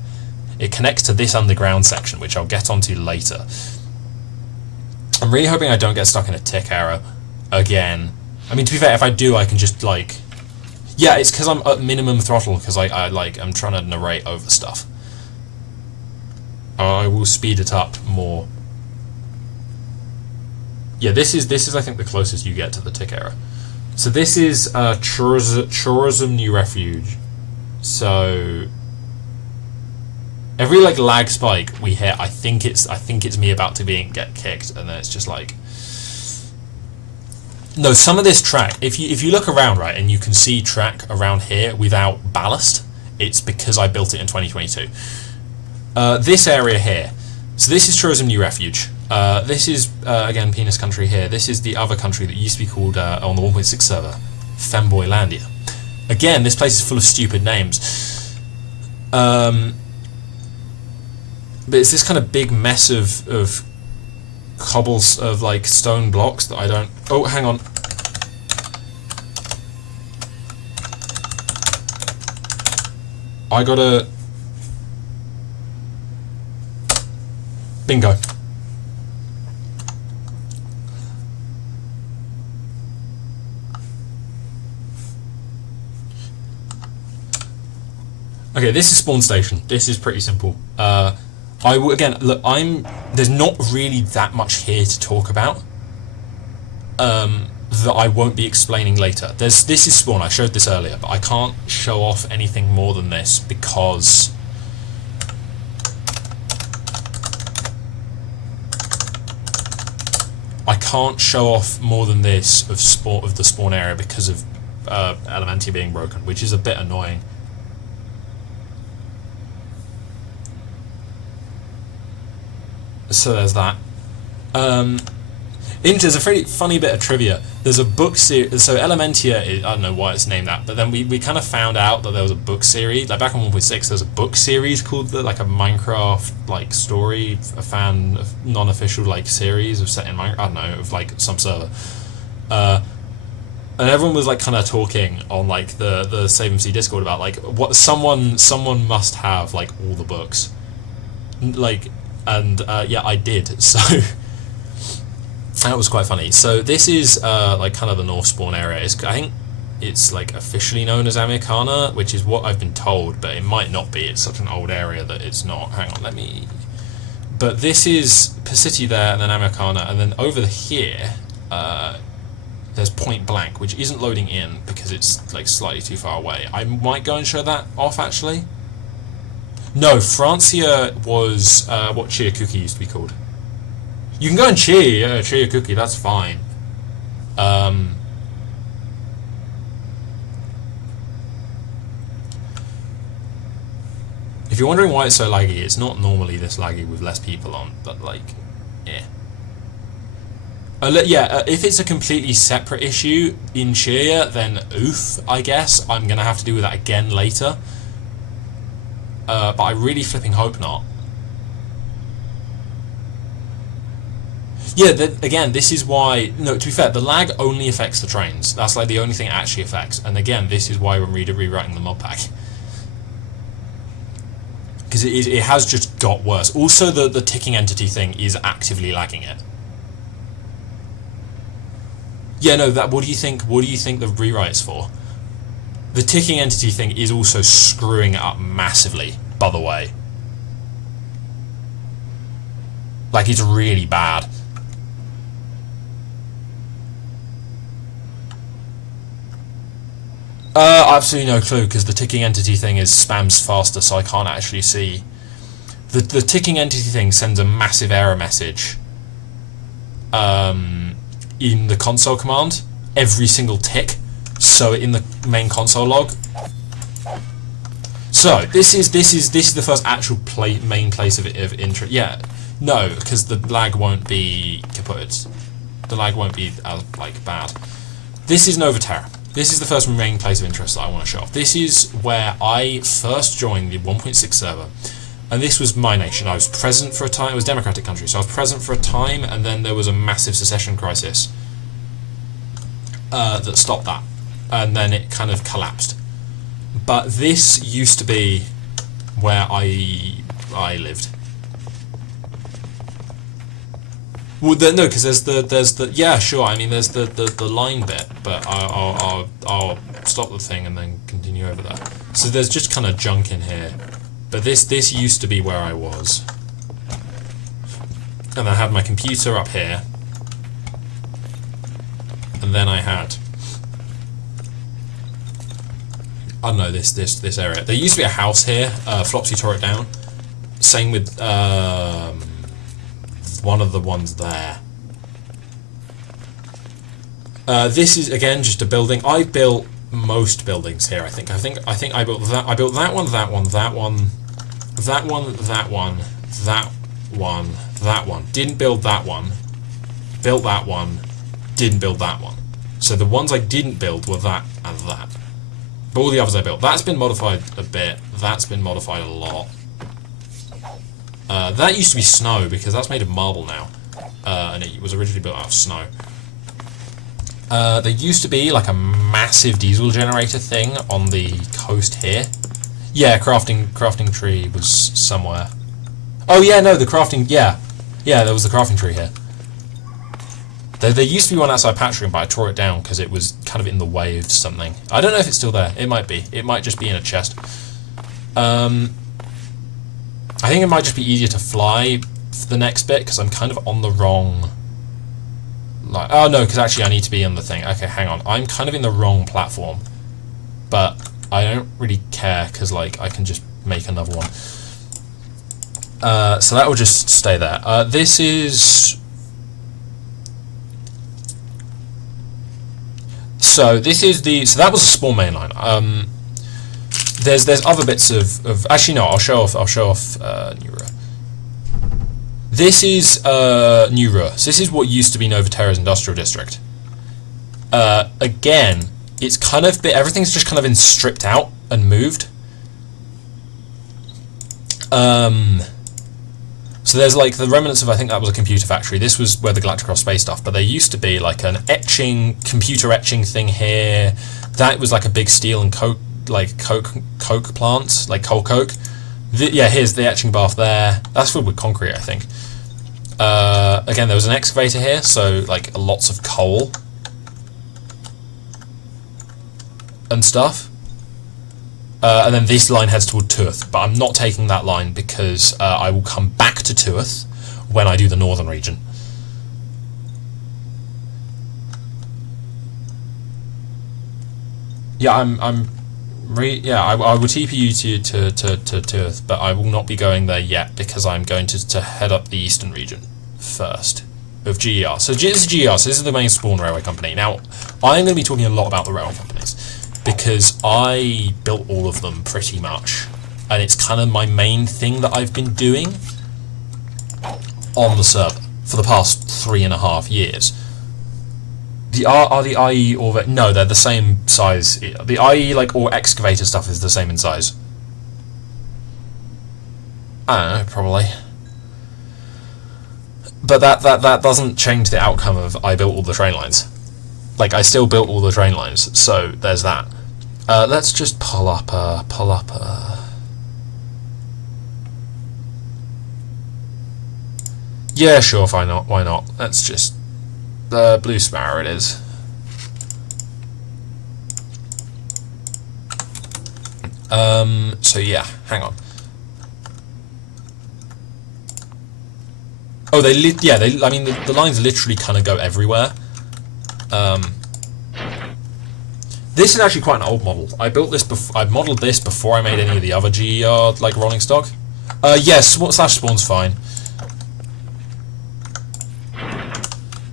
It connects to this underground section, which I'll get onto later. I'm really hoping I don't get stuck in a tick error again. I mean, to be fair, if I do, I can just like... Yeah, it's because I'm at minimum throttle, because I'm trying to narrate over stuff. I will speed it up more. Yeah, this is I think the closest you get to the tick error. So this is tourism new refuge. So every like lag spike we hit, I think it's me about to get kicked, and then it's just like... No, some of this track, if you look around, right, and you can see track around here without ballast, it's because I built it in 2022. This area here, so this is Tourism New Refuge. This is, again, Penis Country here. This is the other country that used to be called, on the 1.6 server, Femboylandia. Again, this place is full of stupid names. But it's this kind of big mess of cobbles, of like stone blocks that I don't... Oh, hang on. I gotta... Bingo. Okay, this is spawn station. This is pretty simple. Again, look, there's not really that much here to talk about that I won't be explaining later. This is spawn. I showed this earlier, but I can't show off anything more than this because I can't show off more than this of the spawn area because of Elementia being broken, which is a bit annoying. So there's that. There's a pretty funny bit of trivia. There's a book series. So Elementia, I don't know why it's named that, but then we kind of found out that there was a book series. Like back on 1.6, there's a book series called like a Minecraft like story, a non-official like series of set in Minecraft. I don't know, of like some server. And everyone was like kind of talking on like the SaveMC Discord about like what someone must have like all the books, like. And yeah, I did, so that was quite funny. So this is like kind of the north spawn area. I think it's like officially known as Americana, which is what I've been told, but it might not be. It's such an old area that it's not. Hang on, but this is City there, and then Americana, and then over here there's Point Blank, which isn't loading in because it's like slightly too far away. I might go and show that off actually. No, Francia was what Chiakuki used to be called. You can go and cheer Chiakuki, that's fine. If you're wondering why it's so laggy, it's not normally this laggy with less people on, but like, yeah. If it's a completely separate issue in Cheer, then oof, I guess. I'm going to have to deal with that again later. But I really flipping hope not. Yeah, again, this is why... No, to be fair, the lag only affects the trains. That's like the only thing it actually affects. And again, this is why we're rewriting the mod pack. Because it has just got worse. Also, the ticking entity thing is actively lagging it. Yeah, no, what do you think the rewrite's for? The ticking entity thing is also screwing it up massively, by the way. Like, it's really bad. Absolutely no clue, because the ticking entity thing is spams faster, so I can't actually see. The ticking entity thing sends a massive error message in the console command, every single tick, so in the main console log. So this is the first actual main place of interest. Yeah, no, because the lag won't be kaput. The lag won't be like bad. This is Novaterra. This is the first main place of interest that I want to show off. This is where I first joined the 1.6 server, and this was my nation. I was present for a time. It was a democratic country, so I was present for a time, and then there was a massive secession crisis that stopped that, and then it kind of collapsed. But this used to be where I lived. Well, no, because there's the yeah, sure. I mean, there's the line bit, but I'll stop the thing and then continue over there. So there's just kind of junk in here, but this used to be where I was, and I had my computer up here, and then I had, I don't know, this area. There used to be a house here. Flopsy tore it down. Same with one of the ones there. This is again just a building. I built most buildings here. I think I built that. I built that one, that one, that one, that one, that one, that one, that one. Didn't build that one. Built that one. Didn't build that one. So the ones I didn't build were that and that. But all the others I built. That's been modified a bit. That's been modified a lot. That used to be snow, because that's made of marble now. And it was originally built out of snow. There used to be like a massive diesel generator thing on the coast here. Yeah, crafting tree was somewhere. Oh yeah, no, the crafting, yeah. Yeah, there was the crafting tree here. There used to be one outside Patching, but I tore it down because it was kind of in the way of something. I don't know if it's still there. It might be. It might just be in a chest. I think it might just be easier to fly for the next bit, because I'm kind of on the wrong... Like, oh no, because actually I need to be on the thing. Okay, hang on. I'm kind of in the wrong platform. But I don't really care, because like I can just make another one. So that will just stay there. This is... So this is the... So that was a spawn main line. There's other bits of actually no, I'll show off New Ruhr. This is New Ruhr. So this is what used to be Novaterra's industrial district. Again, it's kind of everything's just kind of been stripped out and moved. So there's like the remnants of, I think that was a computer factory. This was where the Galacticross space stuff, but there used to be like an computer etching thing here. That was like a big steel and coke plant, like coal coke. Yeah, here's the etching bath there. That's filled with concrete, I think. Again, there was an excavator here, so like lots of coal and stuff. And then this line heads toward Tuath, but I'm not taking that line because I will come back to Tuath when I do the northern region. Yeah, I will TP you to Tuath, but I will not be going there yet because I'm going to head up the eastern region first of GER. So this is GER, so this is the main spawn railway company. Now, I'm going to be talking a lot about the railway companies because I built all of them pretty much, and it's kind of my main thing that I've been doing on the server for the past 3.5 years. Are the IE or no? They're the same size. The IE or excavator stuff is the same in size. I don't know, probably. But that doesn't change the outcome of I built all the train lines. Like I still built all the train lines, so there's that. Let's just pull up a. Yeah, sure, why not? Why not? Let's just. The Blue Sparrow it is. So yeah, hang on. Oh, I mean, the lines literally kind of go everywhere. This is actually quite an old model. I built this. I modelled this before I made any of the other GER like rolling stock. Yes, slash spawn's fine.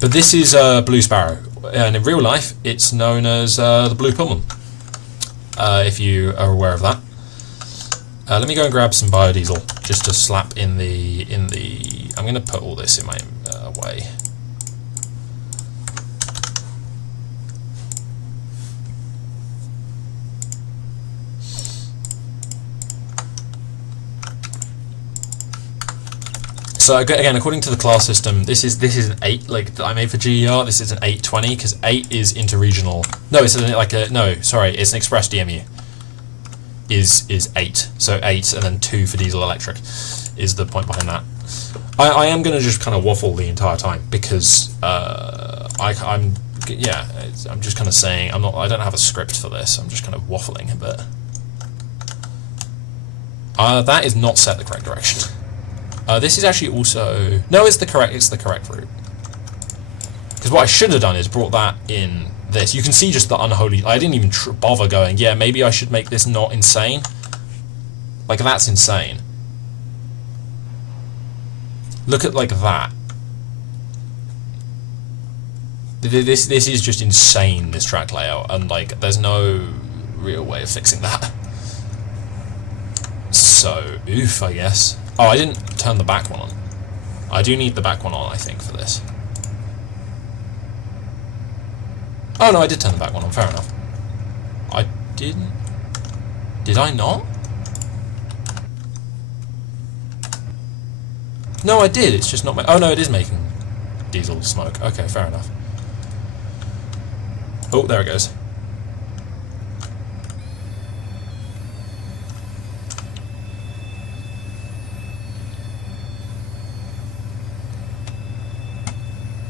But this is Blue Sparrow, and in real life, it's known as the Blue Pullman. If you are aware of that. Let me go and grab some biodiesel just to slap in the. I'm going to put all this in my way. So again, according to the class system, this is an 8 like that I made for GER. This is an 820 because 8 is interregional. No, it's it's an express DMU. Is 8, so 8 and then 2 for diesel electric is the point behind that. I am going to just kind of waffle the entire time because I'm just kind of saying I don't have a script for this. I'm just kind of waffling a bit. That is not set the correct direction. This is actually also it's the correct route. Because what I should have done is brought that in this. You can see just the unholy. I didn't even bother going. Yeah, maybe I should make this not insane. Like that's insane. Look at like that. This is just insane. This track layout, and like there's no real way of fixing that. So oof, I guess. Oh, I didn't turn the back one on. I do need the back one on, I think, for this. Oh, no, I did turn the back one on. Fair enough. I didn't... Did I not? No, I did. It's just not... Oh, no, it is making diesel smoke. Okay, fair enough. Oh, there it goes.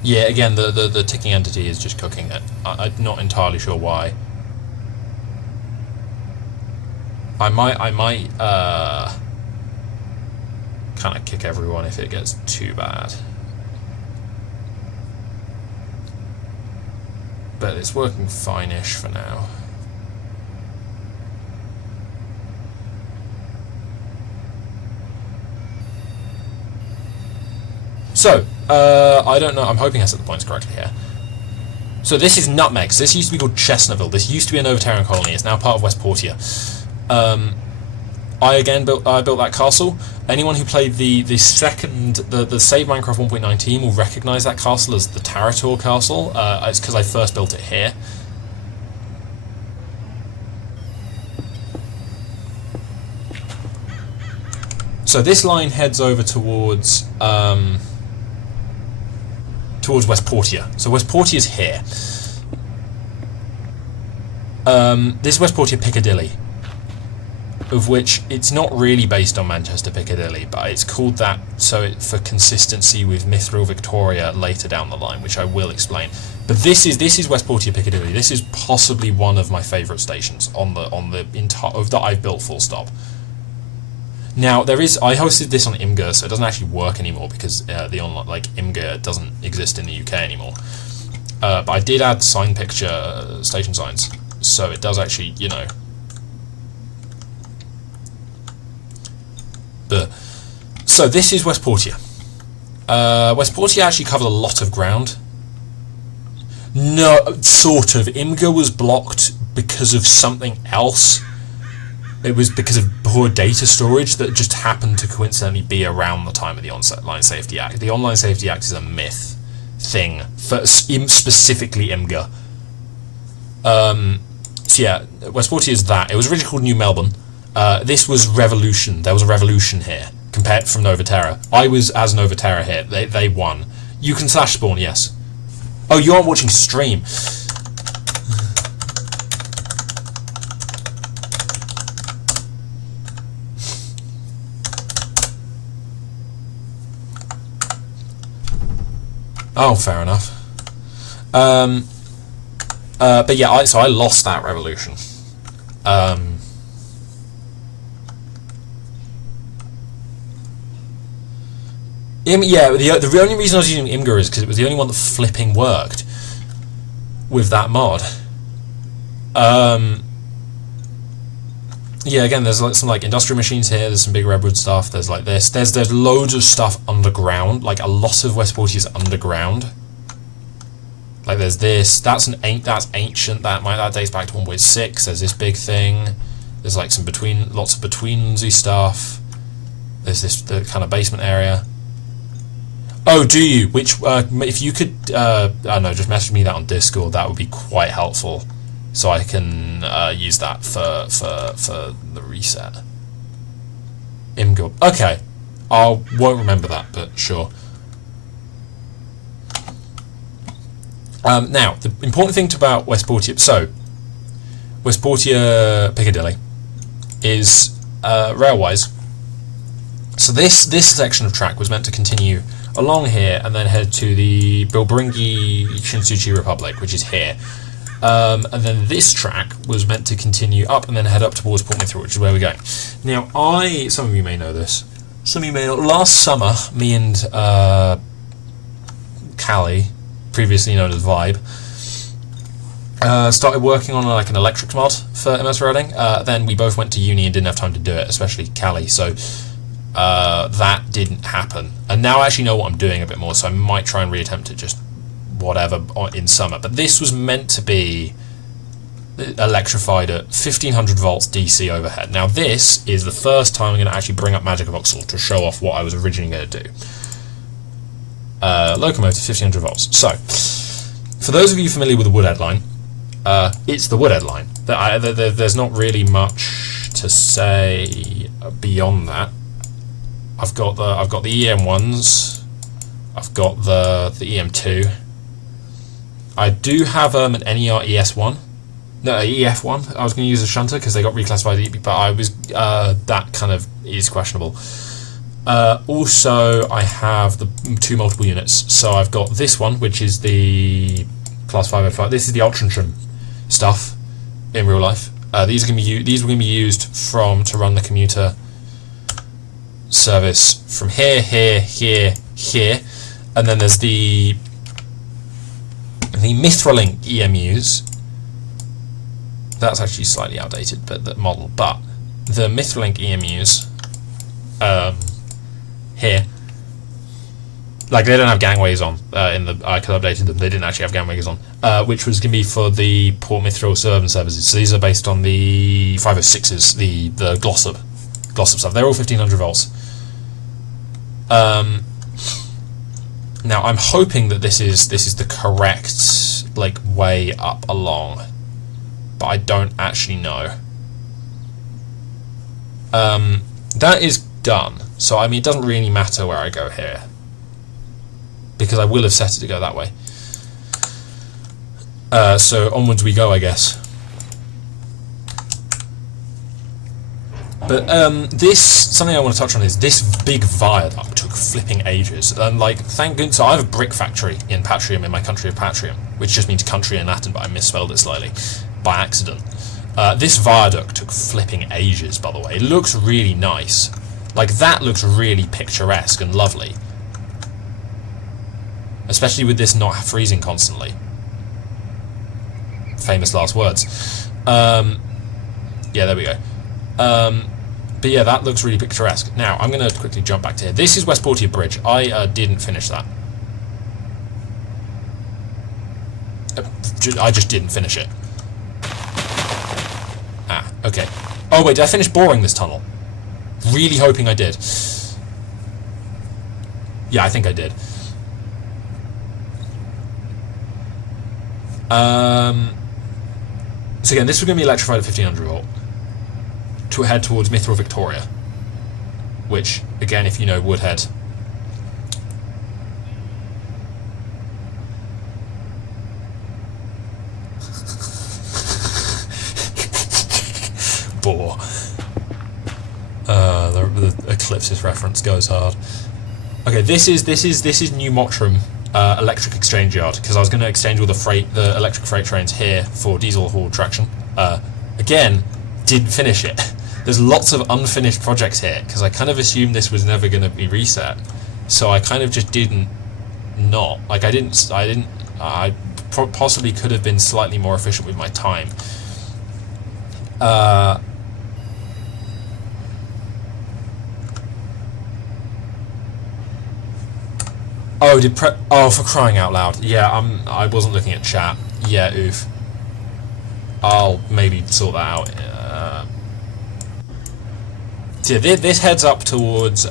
Yeah, again, the ticking entity is just cooking it. I'm not entirely sure why. I might kind of kick everyone if it gets too bad. But it's working fine-ish for now. So, I don't know, I'm hoping I set the points correctly here. So this is Nutmegs. This used to be called Chestnutville. This used to be a Novatarian colony. It's now part of West Portia. I built that castle. Anyone who played the Save Minecraft 1.9 team will recognise that castle as the Tarator Castle. It's because I first built it here. So this line heads over towards West Portia. So West Portia is here. This is West Portia Piccadilly, of which it's not really based on Manchester Piccadilly, but it's called that for consistency with Mithril Victoria later down the line, which I will explain. But this is West Portia Piccadilly. This is possibly one of my favourite stations on the entire that I've built full stop. Now I hosted this on Imgur, so it doesn't actually work anymore because the online Imgur doesn't exist in the UK anymore. But I did add sign picture station signs, so it does actually, So this is West Portia. West Portia actually covered a lot of ground. No, sort of. Imgur was blocked because of something else. It was because of poor data storage that just happened to coincidentally be around the time of the Online Safety Act. The Online Safety Act is a myth thing for specifically Imgur. So yeah, West Portia is that. It was originally called New Melbourne. This was Revolution. There was a revolution here compared from Novaterra. I was as Novaterra here. They won. You can slash spawn, yes. Oh, you aren't watching stream. Oh, fair enough. But yeah, I lost that revolution. Yeah, the only reason I was using Imgur is because it was the only one that flipping worked with that mod. Yeah, again, there's like some like industrial machines here. There's some big redwood stuff. There's like this. There's loads of stuff underground. Like a lot of Westportia is underground. Like there's this. That's ancient. That dates back to 1.6. There's this big thing. There's like some lots of betweensy stuff. There's the kind of basement area. Oh, do you? Which if you could, I don't know, just message me that on Discord. That would be quite helpful. So I can use that for the reset. Imgur. Okay, I won't remember that, but sure. Now, the important thing about Westportia, so Westportia Piccadilly is railwise. So this section of track was meant to continue along here and then head to the Bilbringi Shinsuchi Republic, which is here. And then this track was meant to continue up and then head up towards Port Mithra, which is where we're going. Now, some of you may know this. Some of you may not. Last summer, me and Callie, previously known as Vibe, started working on like an electrics mod for MS Routing. Then we both went to uni and didn't have time to do it, especially Callie. So that didn't happen. And now I actually know what I'm doing a bit more, so I might try and reattempt it just whatever in summer. But this was meant to be electrified at 1500 volts DC overhead. Now this is the first time I'm going to actually bring up Magic of Vauxhall to show off what I was originally going to do. Locomotive 1500 volts. So for those of you familiar with the Woodhead line, it's the Woodhead line. There's not really much to say beyond that. I've got the EM1s, I've got the EM2. I do have an NER ES1, no EF1. I was going to use a shunter because they got reclassified, but I was that kind of is questionable. Also, I have the two multiple units. So I've got this one, which is the class 505. This is the Ultron stuff in real life. These were going to be used to run the commuter service from here, and then there's the Mithralink EMUs. That's actually slightly outdated, but the model. But the Mithralink EMUs here, like they don't have gangways on. I could have updated them. They didn't actually have gangways on, which was going to be for the Port Mithril Suburban services. So these are based on the 506s, the Glossop stuff. They're all 1500 volts. Now I'm hoping that this is the correct like way up along, but I don't actually know. That is done. So I mean, it doesn't really matter where I go here because I will have set it to go that way. So onwards we go, I guess. But something I want to touch on is this big viaduct took flipping ages, and like thank goodness. So I have a brick factory in Patrium, in my country of Patrium, which just means country in Latin, but I misspelled it slightly by accident. This viaduct took flipping ages, by the way. It looks really nice. Like that looks really picturesque and lovely, especially with this not freezing constantly. Famous last words. Yeah, there we go. But yeah, that looks really picturesque. Now, I'm going to quickly jump back to here. This is Westportia Bridge. I didn't finish that. I just didn't finish it. Ah, okay. Oh wait, did I finish boring this tunnel? Really hoping I did. Yeah, I think I did. So again, this was going to be electrified at 1500 volt. To head towards Mithril Victoria, which, again, if you know Woodhead, bore. The Eclipsis reference goes hard. Okay, this is New Mottram electric exchange yard, because I was going to exchange all the electric freight trains here for diesel haul traction. Again, didn't finish it. There's lots of unfinished projects here because I kind of assumed this was never going to be reset, so I kind of just I possibly could have been slightly more efficient with my time. Oh, for crying out loud. Yeah, I wasn't looking at chat. Yeah, oof. I'll maybe sort that out. So yeah, this heads up towards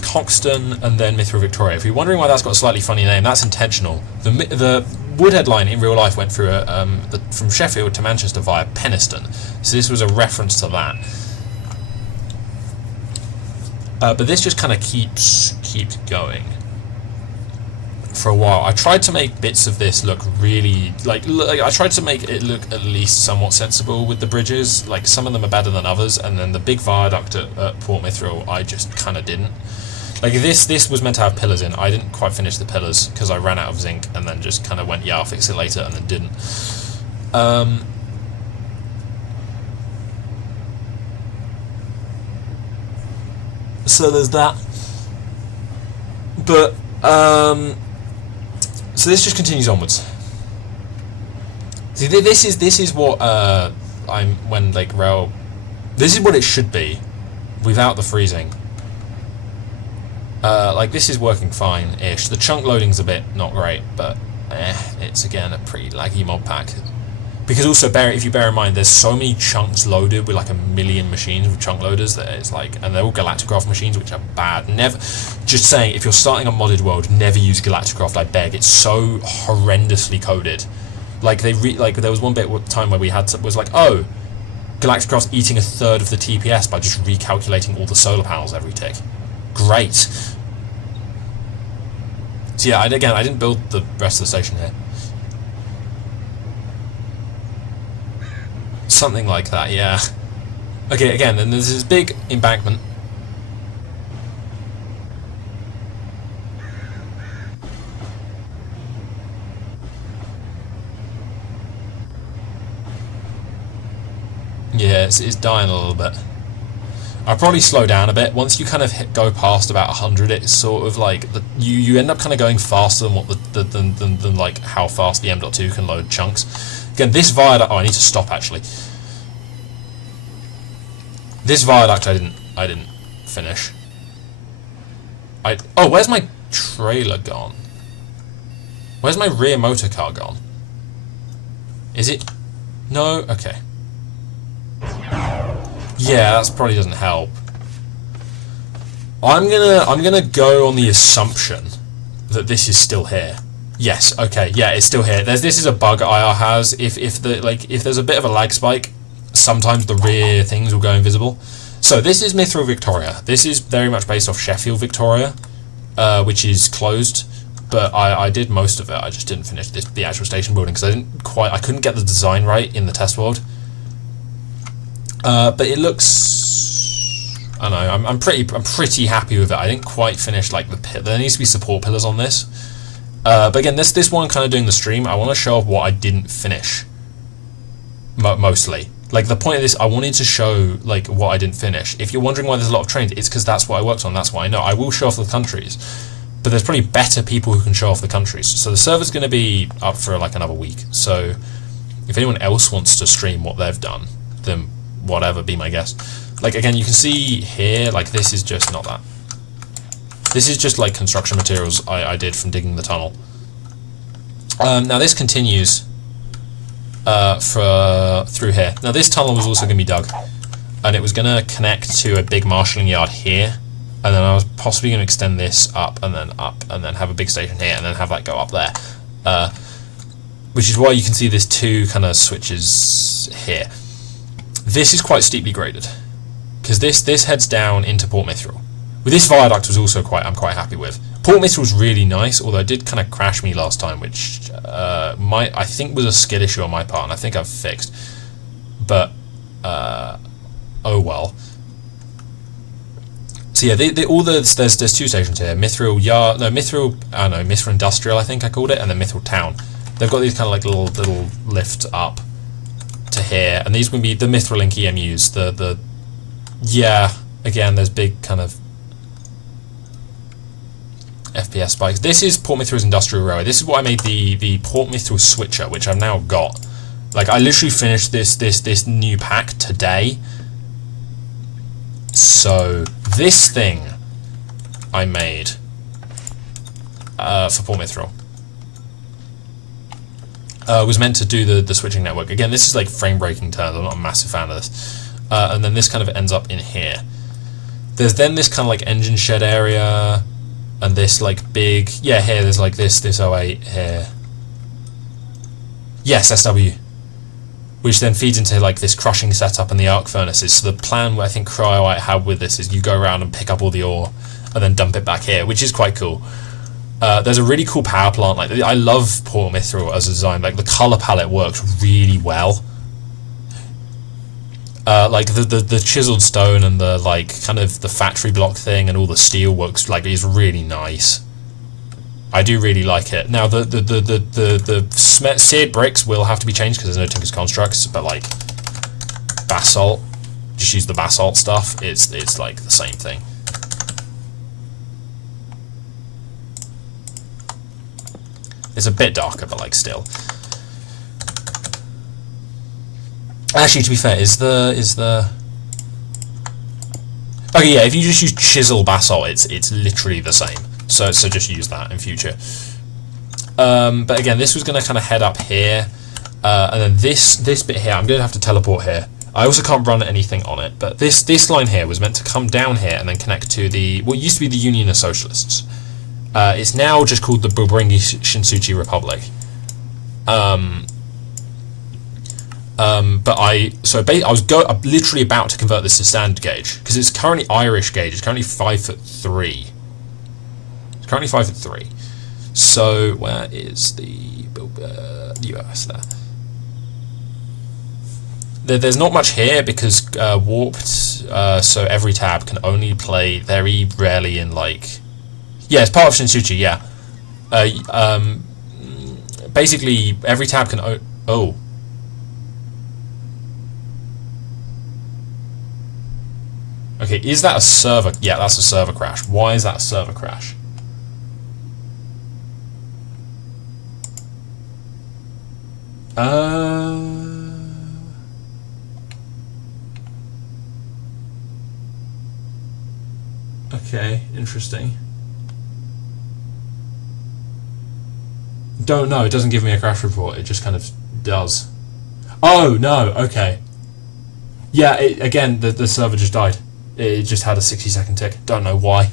Coxton and then Mithril Victoria. If you're wondering why that's got a slightly funny name, that's intentional. The Woodhead line in real life went through from Sheffield to Manchester via Penistone, so this was a reference to that. But this just kind of keeps going for a while. I tried to make bits of this look really I tried to make it look at least somewhat sensible with the bridges. Like, some of them are better than others, and then the big viaduct at Port Mithril I just kind of didn't. Like, this was meant to have pillars in. I didn't quite finish the pillars because I ran out of zinc and then just kind of went, yeah, I'll fix it later, and then didn't. So there's that. But so this just continues onwards. See, this is what this is what it should be without the freezing. Like, this is working fine-ish. The chunk loading's a bit not great, but it's again a pretty laggy mod pack. Because also, if you bear in mind, there's so many chunks loaded with like a million machines with chunk loaders that it's like, and they're all Galacticraft machines, which are bad. Never, just saying, if you're starting a modded world, never use Galacticraft, I beg. It's so horrendously coded. Like, there was one bit time where we was like, oh, Galacticraft's eating a third of the TPS by just recalculating all the solar panels every tick. Great. So yeah, I didn't build the rest of the station here. Something like that, yeah. Okay, again, then there's this big embankment. Yeah, it's dying a little bit. I'll probably slow down a bit. Once you kind of go past about 100, it's sort of like you end up kind of going faster than what than like how fast the M.2 can load chunks. Again, this viaduct. Oh, I need to stop actually. This viaduct I didn't finish. Oh, where's my trailer gone? Where's my rear motor car gone? Is it? No. Okay. Yeah, that probably doesn't help. I'm gonna go on the assumption that this is still here. Yes, okay, yeah, it's still here. This is a bug IR has. If there's a bit of a lag spike, sometimes the rear things will go invisible. So this is Mithril Victoria. This is very much based off Sheffield Victoria, which is closed. But I did most of it. I just didn't finish the actual station building because I couldn't get the design right in the test world. But it looks, I don't know, I'm pretty happy with it. I didn't quite finish like there needs to be support pillars on this. But again, this one kind of doing the stream, I want to show off what I didn't finish. Mostly. Like, the point of this, I wanted to show like what I didn't finish. If you're wondering why there's a lot of trains, it's because that's what I worked on, that's what I know. I will show off the countries, but there's probably better people who can show off the countries. So the server's going to be up for like another week. So if anyone else wants to stream what they've done, then whatever, be my guest. Like, again, you can see here, like, this is just not that. This is just like construction materials I did from digging the tunnel. Now this continues through here. Now this tunnel was also going to be dug, and it was going to connect to a big marshalling yard here, and then I was possibly going to extend this up, and then have a big station here, and then have that go up there. Which is why you can see there's two kind of switches here. This is quite steeply graded, because this heads down into Port Mithril. With this viaduct was also I'm quite happy with. Port Mithril's really nice, although it did kind of crash me last time, which I think was a skill issue on my part, and I think I've fixed. But oh well. So yeah, there's two stations here. Mithril Industrial, I think I called it, and then Mithril Town. They've got these kind of like little lift up to here, and these will be the Mithril Link EMUs. Yeah, again, there's big kind of FPS spikes. This is Port Mithril's Industrial Railway. This is what I made the Port Mithril switcher, which I've now got. Like, I literally finished this new pack today. So this thing I made for Poor Mithril was meant to do the switching network. Again, this is like frame breaking terms. I'm not a massive fan of this. And then this kind of ends up in here. There's then this kind of like engine shed area, and this like big, yeah, here there's like this 08 here. Yes, SW. Which then feeds into like this crushing setup and the arc furnaces. So the plan I think Cryolite had with this is you go around and pick up all the ore and then dump it back here, which is quite cool. There's a really cool power plant. Like, I love Poor Mithril as a design. Like, the color palette works really well. Like the chiseled stone and the like kind of the factory block thing and all the steel works like is really nice. I do really like it. Now the seared bricks will have to be changed because there's no Tinker's constructs, but like basalt, just use the basalt stuff. It's like the same thing. It's a bit darker, but like still. Actually, to be fair, is the okay? Yeah, if you just use chisel basalt, it's literally the same. So just use that in future. But again, this was going to kind of head up here, and then this bit here, I'm going to have to teleport here. I also can't run anything on it, but this line here was meant to come down here and then connect to the what used to be the Union of Socialists. It's now just called the Bubringi Shinsuchi Republic. But I'm literally about to convert this to standard gauge because it's currently Irish gauge. It's currently 5'3". It's currently 5'3". So where is the US there? There's not much here because warped. So every tab can only play very rarely in like. Yeah, it's part of Shinsuchi. Yeah. Basically, every tab can. Oh. Okay, is that a server? Yeah, that's a server crash. Why is that a server crash? Okay, interesting. Don't know, it doesn't give me a crash report, it just kind of does. Oh, no, okay. Yeah, again, the server just died. It just had a 60-second tick. Don't know why.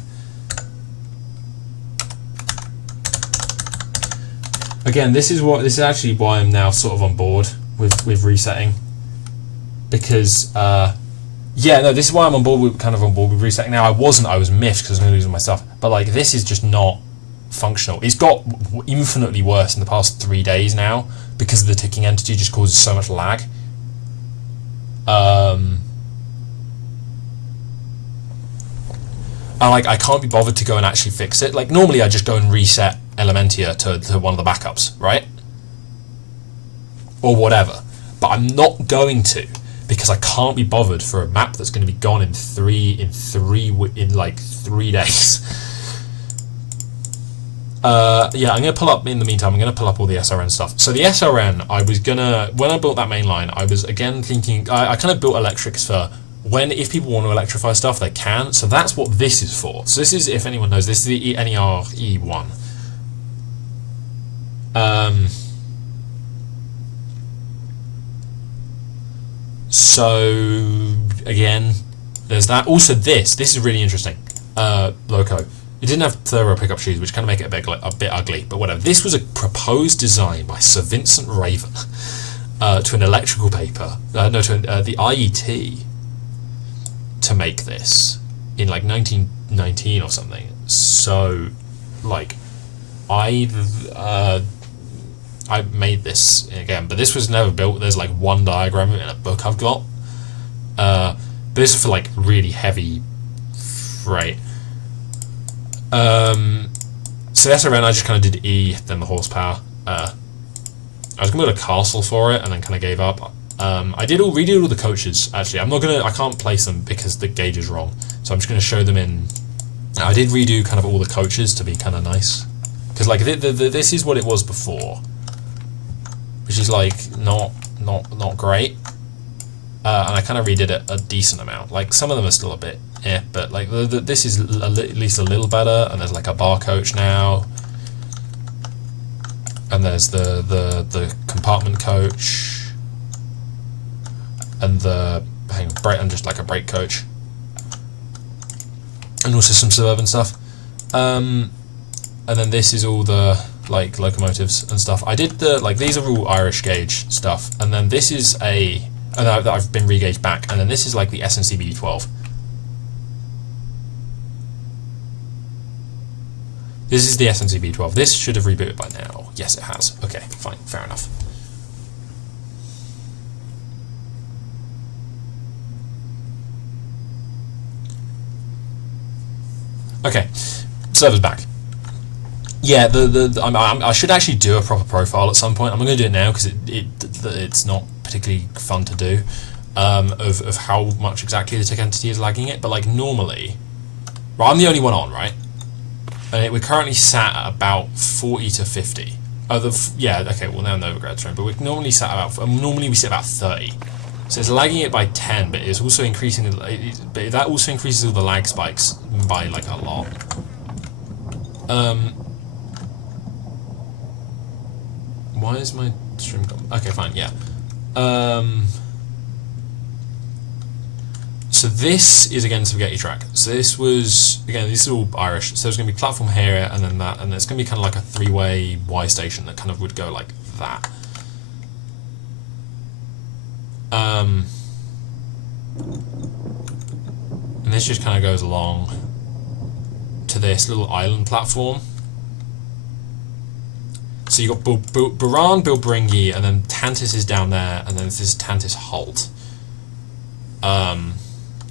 Again, this is actually why I'm now sort of on board with resetting. Because yeah, no, this is why I'm on board with resetting. Now I was miffed because I was going to lose my stuff. But like this is just not functional. It's got infinitely worse in the past 3 days now because the ticking entity just causes so much lag. I can't be bothered to go and actually fix it. Like normally I just go and reset Elementia to one of the backups, right? Or whatever. But I'm not going to because I can't be bothered for a map that's going to be gone in like 3 days. Yeah, I'm going to pull up, in the meantime, I'm going to pull up all the SRN stuff. So the SRN, when I built that main line, I was again thinking, I kind of built electrics for if people want to electrify stuff, they can. So that's what this is for. So this is, if anyone knows, this is the NER E1. So again, there's that. Also this is really interesting. Loco. It didn't have thorough pickup shoes, which kind of make it a bit ugly, but whatever. This was a proposed design by Sir Vincent Raven to an electrical paper, the IET, to make this in like 1919 or something. So, like, I made this again, but this was never built. There's like one diagram in a book I've got. But this is for like really heavy freight. So the SRN I just kind of did E, then the horsepower. I was gonna build a castle for it and then kind of gave up. I redid all the coaches actually. I can't place them because the gauge is wrong. So I'm just gonna show them in. I did redo kind of all the coaches to be kind of nice because like this is what it was before, which is like not not great. And I kind of redid it a decent amount. Like some of them are still a bit but like this is at least a little better. And there's like a bar coach now, and there's the compartment coach, and and just like a brake coach, and also some suburban stuff. And then this is all the like locomotives and stuff. I did these are all Irish gauge stuff, and then this is that I've been regauged back, and then this is like the SNC BD12. This is the SNC BD12. This should have rebooted by now. Yes, it has. Okay, fine, fair enough. Okay, server's back. Yeah, I should actually do a proper profile at some point. I'm going to do it now because it's not particularly fun to do, of how much exactly the tick entity is lagging it. But like normally, right, I'm the only one on, right? And we're currently sat at about 40 to 50. Yeah, okay, well now Novograd's running, but we're normally sat normally we sit about 30. So it's lagging it by 10, but it's also increasing. But that also increases all the lag spikes by like a lot. Why is my stream gone? Okay, fine, yeah. So this is again spaghetti track. So this was, again, this is all Irish. So there's going to be platform here, and then that, and it's going to be kind of like a three-way Y station that kind of would go like that. And this just kind of goes along to this little island platform. So you've got Buran, Bilbringi, and then Tantis is down there, and then this is Tantis Halt.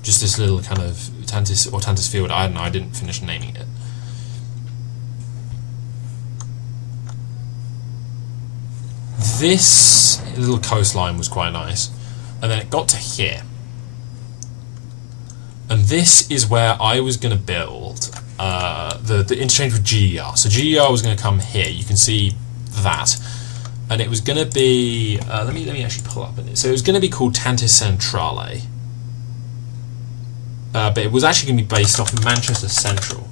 Just this little kind of Tantis Field. I don't know, I didn't finish naming it. This little coastline was quite nice, and then it got to here. And this is where I was going to build the interchange with GER. So GER was going to come here. You can see that, and it was going to be let me actually pull up it. So it was going to be called Tantis Centrale, but it was actually going to be based off Manchester Central,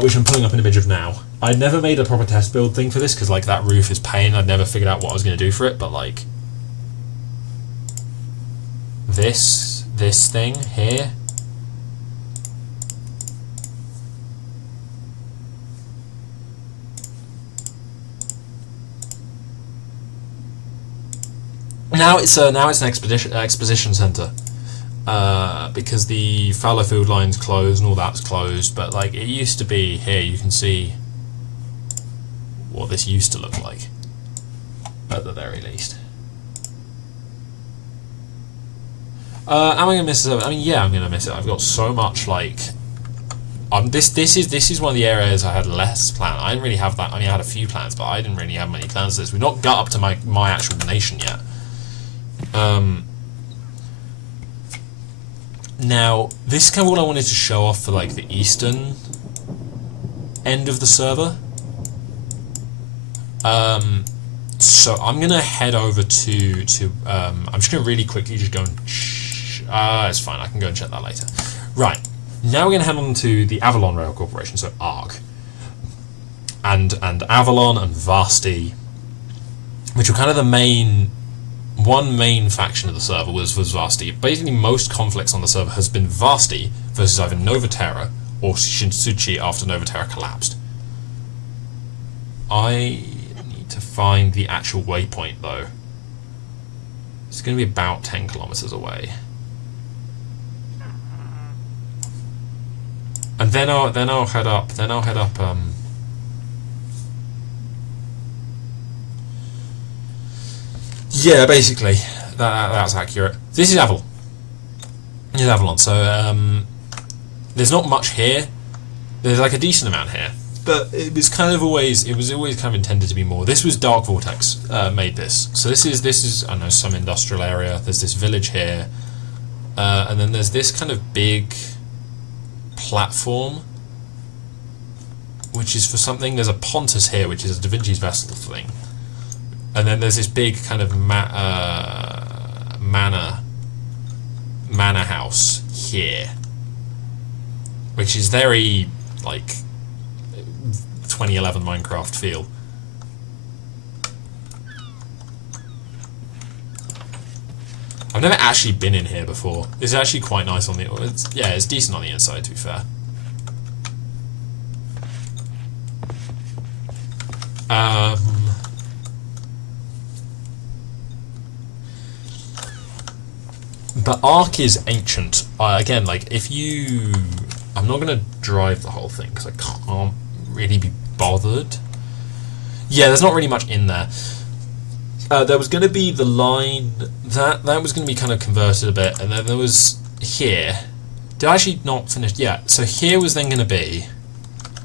which I'm pulling up an image of now. I never made a proper test build thing for this because like that roof is pain. I'd never figured out what I was going to do for it, but like this thing here. Now it's an exposition centre because the fallow field line's closed and all that's closed. But like it used to be here, you can see what this used to look like at the very least. Am I gonna miss it? I mean, yeah, I'm gonna miss it. I've got so much like. This is one of the areas I had less plan. I didn't really have that. I mean, I had a few plans, but I didn't really have many plans for this. We've not got up to my actual nation yet. Now, this is kind of what I wanted to show off for like the eastern end of the server. So I'm gonna head over to I'm just gonna really quickly just go and it's fine, I can go and check that later. Right, now we're gonna head on to the Avalon Rail Corporation, so ARC, and Avalon and Vasti, which were kind of the main faction of the server was Vasti. Basically, most conflicts on the server has been Vasti versus either Novaterra or Shinsuchi after Novaterra collapsed. I need to find the actual waypoint though. It's going to be about 10 kilometers away. And then I'll head up. Yeah, basically, that's accurate. This is Avalon. This is Avalon. So there's not much here. There's like a decent amount here, but it was always kind of intended to be more. This was Dark Vortex made this. So this is I don't know, some industrial area. There's this village here, and then there's this kind of big platform, which is for something. There's a Pontus here, which is a Da Vinci's vessel thing. And then there's this big kind of manor house here, which is very like 2011 Minecraft feel. I've never actually been in here before. It's actually quite nice on the... it's decent on the inside, to be fair. But Ark is ancient. Again, like, if you... I'm not going to drive the whole thing, because I can't really be bothered. Yeah, there's not really much in there. There was going to be the line... That was going to be kind of converted a bit, and then there was here. Did I actually not finish? Yeah, so here was then going to be...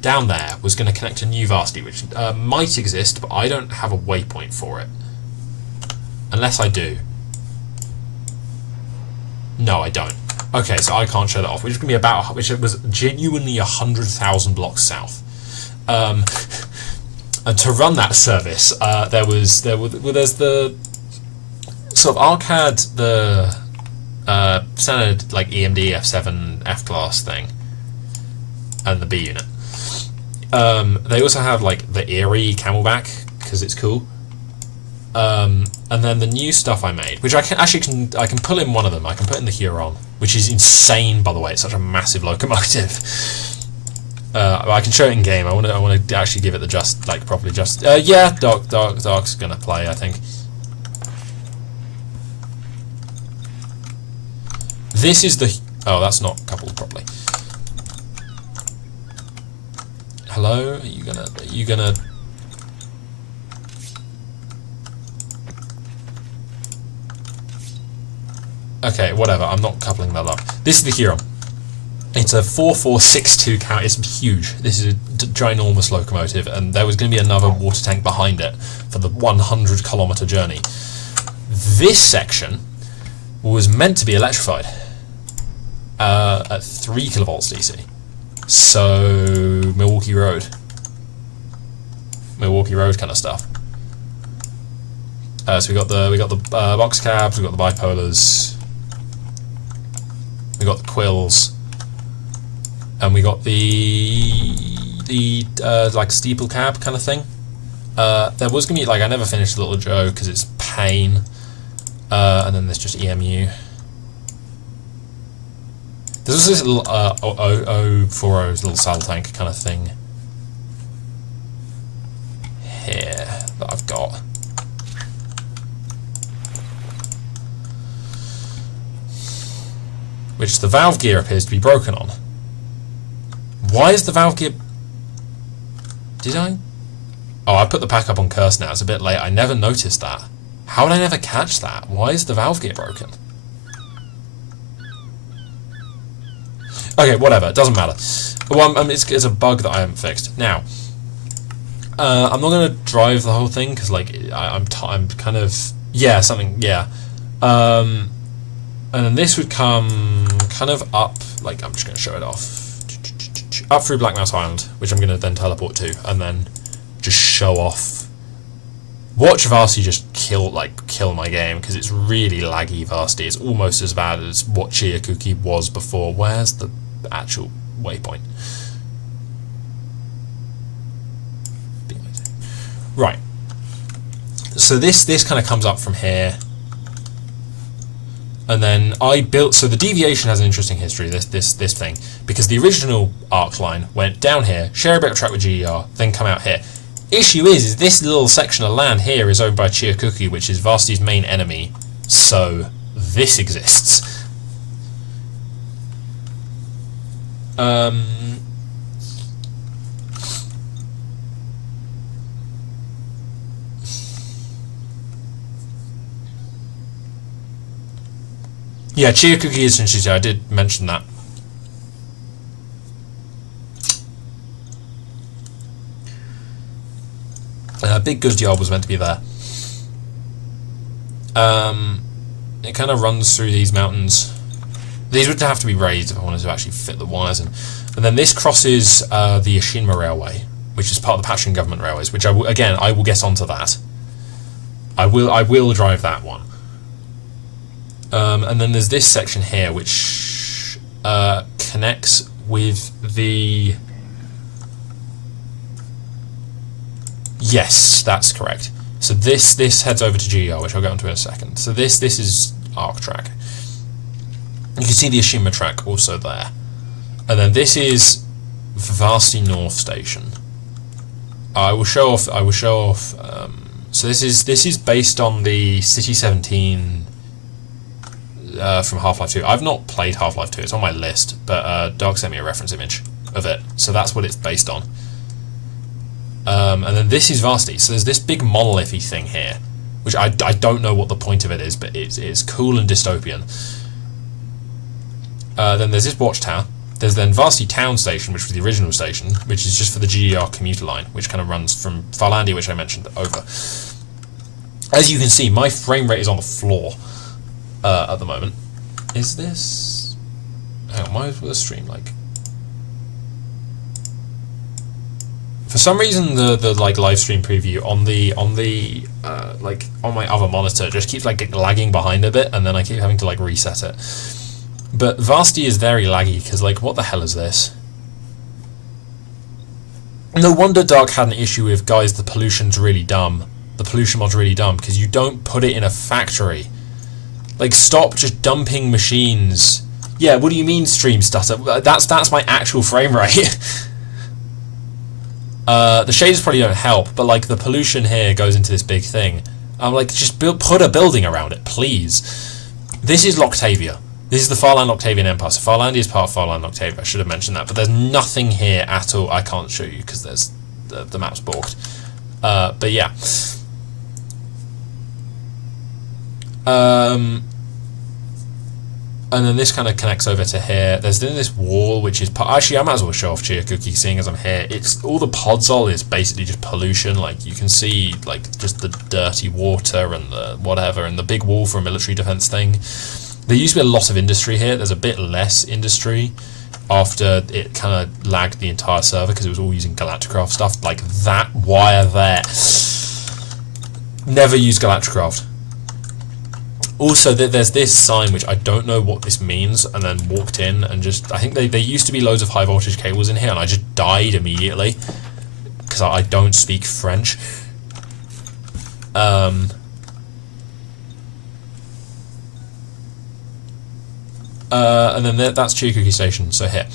Down there was going to connect to New Varsity, which might exist, but I don't have a waypoint for it. Unless I do. No, I don't. Okay, so I can't show that off, which is going to be about... Which was genuinely 100,000 blocks south. And to run that service, there's the sort of Ark had the standard like EMD F7 F class thing, and the B unit. They also have like the Eerie Camelback because it's cool. And then the new stuff I made, which I can pull in one of them. I can put in the Huron, which is insane, by the way. It's such a massive locomotive. I can show it in game. I want to actually give it the properly just. Yeah, Doc's gonna play, I think. This is the. Oh, that's not coupled properly. Hello, are you gonna? Okay, whatever. I'm not coupling that up. This is the Huron. It's a 4462 count. It's huge. This is a ginormous locomotive, and there was going to be another water tank behind it for the 100-kilometer journey. This section was meant to be electrified at 3 kilovolts DC. So Milwaukee Road kind of stuff. So we got the box cabs, we got the bipolars, we got the quills. And we got the like steeple cab kind of thing. There was gonna be like I never finished Little Joe because it's pain. And then there's just EMU. There's also this little 040's little saddle tank kind of thing here that I've got. Which the valve gear appears to be broken on. Why is the valve gear... Did I? Oh, I put the pack up on curse now. It's a bit late. I never noticed that. How did I never catch that? Why is the valve gear broken? Okay, whatever. It doesn't matter. Well, it's a bug that I haven't fixed. Now, I'm not going to drive the whole thing because, like, I'm kind of... Yeah, something... Yeah. And then this would come kind of up... Like, I'm just going to show it off. Up through Black Mouse Island, which I'm going to then teleport to, and then just show off. Watch Varsity just kill my game, because it's really laggy Varsity. It's almost as bad as what Chiakuki was before. Where's the actual waypoint? Right. So this kind of comes up from here. And then I built... So the deviation has an interesting history, this thing, because the original arc line went down here, share a bit of track with GER, then come out here. Issue is this little section of land here is owned by Chiakuki, which is Varsity's main enemy, so this exists. Yeah, Chiakuki is Shinshita, I did mention that. Big Guzdyar was meant to be there. It kind of runs through these mountains. These would have to be raised if I wanted to actually fit the wires in. And then this crosses the Yashinma Railway, which is part of the Patron government railways, which I will get onto that. I will drive that one. And then there's this section here which connects with the... Yes, that's correct. So this heads over to GER, which I'll get onto in a second. So this is Arc track. You can see the Elysia track also there. And then this is Varsity North Station. I will show off. So this is based on the City 17 from Half-Life 2. I've not played Half-Life 2. It's on my list, but Dark sent me a reference image of it, so that's what it's based on. And then this is Varsity. So there's this big monolithy thing here, which I don't know what the point of it is, but it's cool and dystopian. Then there's this watchtower. There's then Varsity Town Station, which was the original station, which is just for the GER commuter line, which kind of runs from Farlandia, which I mentioned, over. As you can see, my frame rate is on the floor at the moment. Is this... Hang on, what's the stream like? For some reason, the like live stream preview on my other monitor just keeps like lagging behind a bit, and then I keep having to like reset it. But Varsity is very laggy, because, like, what the hell is this? No wonder Dark had an issue with, guys, the pollution's really dumb. The pollution mod's really dumb, because you don't put it in a factory. Like, stop just dumping machines. Yeah, what do you mean stream stutter? That's my actual frame rate. The shaders probably don't help, but, like, the pollution here goes into this big thing. I'm like, just put a building around it, please. This is Loctavia. This is the Farland Octavian Empire, so Farlandia is part of Farland Octavia. I should have mentioned that, but there's nothing here at all. I can't show you because there's the map's borked. But yeah. And then this kind of connects over to here. There's then this wall, which is... Actually, I might as well show off Chia Cookie, seeing as I'm here. It's all the podzol is basically just pollution. Like, you can see, like, just the dirty water and the whatever, and the big wall for a military defense thing. There used to be a lot of industry here. There's a bit less industry after it kind of lagged the entire server because it was all using Galacticraft stuff. Like that wire there. Never use Galacticraft. Also, there's this sign which I don't know what this means, and then walked in and just... I think there used to be loads of high voltage cables in here, and I just died immediately because I don't speak French. And then that's Chia Cookie Station. So here,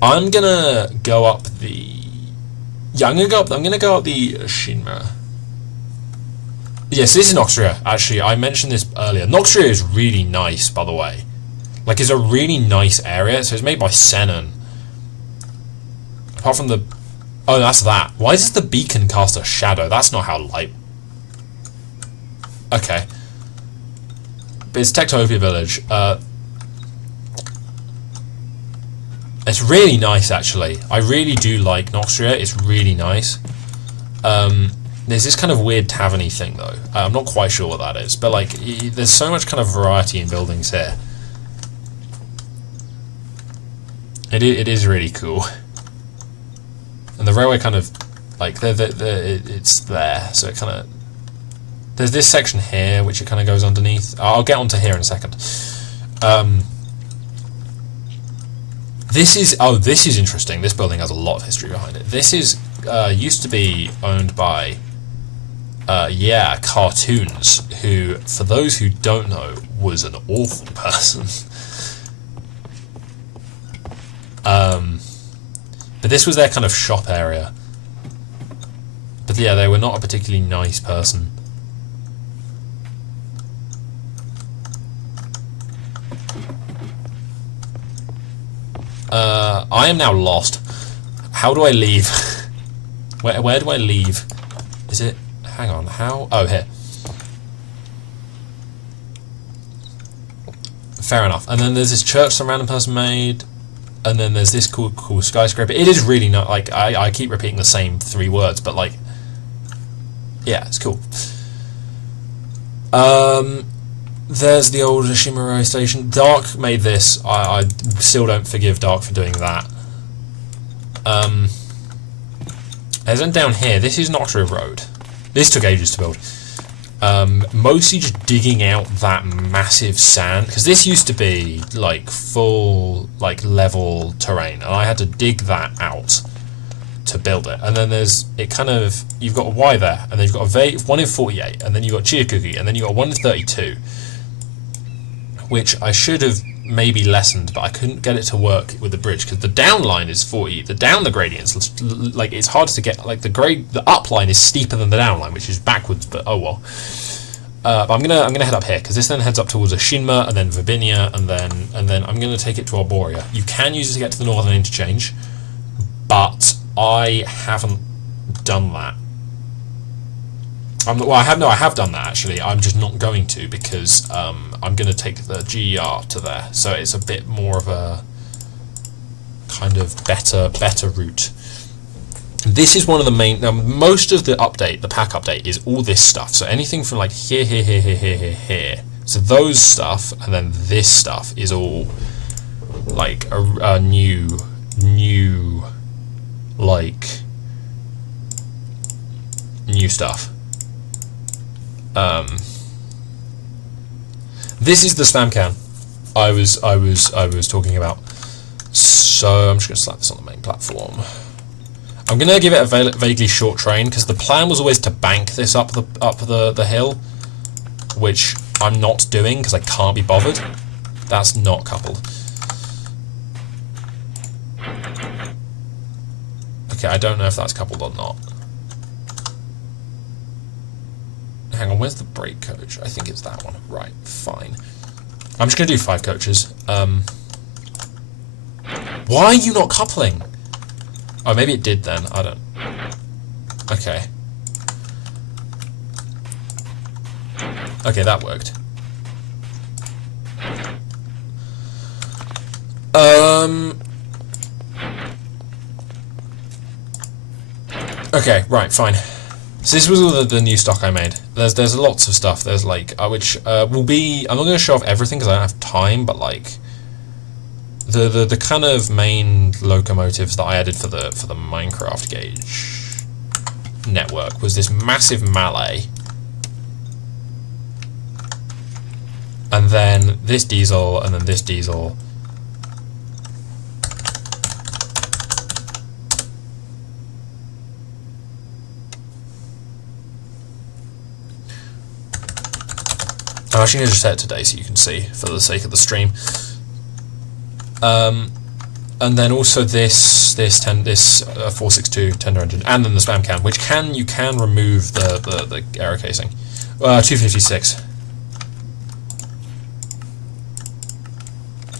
I'm gonna go up the. Yeah, I'm gonna go up the Shinra. Yes, this is Noxria. Actually, I mentioned this earlier. Noxria is really nice, by the way. Like, it's a really nice area. So it's made by Senon. Apart from the... Oh, that's that. Why does the beacon cast a shadow? That's not how light... Okay. But it's Techtopia Village. It's really nice, actually. I really do like Noxria. It's really nice. There's this kind of weird tavern-y thing, though. I'm not quite sure what that is. But, like, there's so much kind of variety in buildings here. It is really cool. And the railway kind of, like, it's there. So it kind of... There's this section here, which it kind of goes underneath. I'll get onto here in a second. This is interesting. This building has a lot of history behind it. This is used to be owned by Cartoons, who, for those who don't know, was an awful person. But this was their kind of shop area. But yeah, they were not a particularly nice person. I am now lost. How do I leave? Where do I leave? Is it... Hang on, how... Oh, here. Fair enough. And then there's this church some random person made. And then there's this cool skyscraper. It is really not... Like, I keep repeating the same 3 words, but, like... Yeah, it's cool. There's the old Shimura station. Dark made this. I still don't forgive Dark for doing that. There's then down here. This is Noxria Road. This took ages to build. Mostly just digging out that massive sand, because this used to be like full like level terrain, and I had to dig that out to build it. And then you've got a Y there, and then you've got a 1 in 48, and then you've got Chia Cookie, and then you've got 1 in 32, which I should have maybe lessened, but I couldn't get it to work with the bridge because the down line is 40. The down the gradients, like, it's hard to get, like, the up line is steeper than the down line, which is backwards, but oh well. But I'm gonna head up here because this then heads up towards Ashinma and then Virbinia, and then I'm gonna take it to Arboria. You can use it to get to the northern interchange, but I haven't done that. I have done that actually. I'm just not going to because I'm going to take the GER to there, so it's a bit more of a kind of better route. This is one of the main. Now, most of the update, the pack update, is all this stuff. So anything from like here. So those stuff, and then this stuff is all like a new stuff. This is the spam can I was talking about. So I'm just going to slap this on the main platform. I'm going to give it a vaguely short train because the plan was always to bank this up the hill, which I'm not doing because I can't be bothered. That's not coupled. Okay, I don't know if that's coupled or not. Hang on, where's the brake coach? I think it's that one. Right, fine. I'm just going to do 5 coaches. Why are you not coupling? Oh, maybe it did then. I don't... Okay. Okay, that worked. Okay, right, fine. So this was all the new stock I made. There's lots of stuff. There's like which will be. I'm not going to show off everything because I don't have time. But like the kind of main locomotives that I added for the Minecraft gauge network was this massive Malay, and then this diesel, and then this diesel. I'm actually going to just set it today so you can see for the sake of the stream. And then also this 462 tender engine, and then the spam can, which you can remove the aero casing. 256.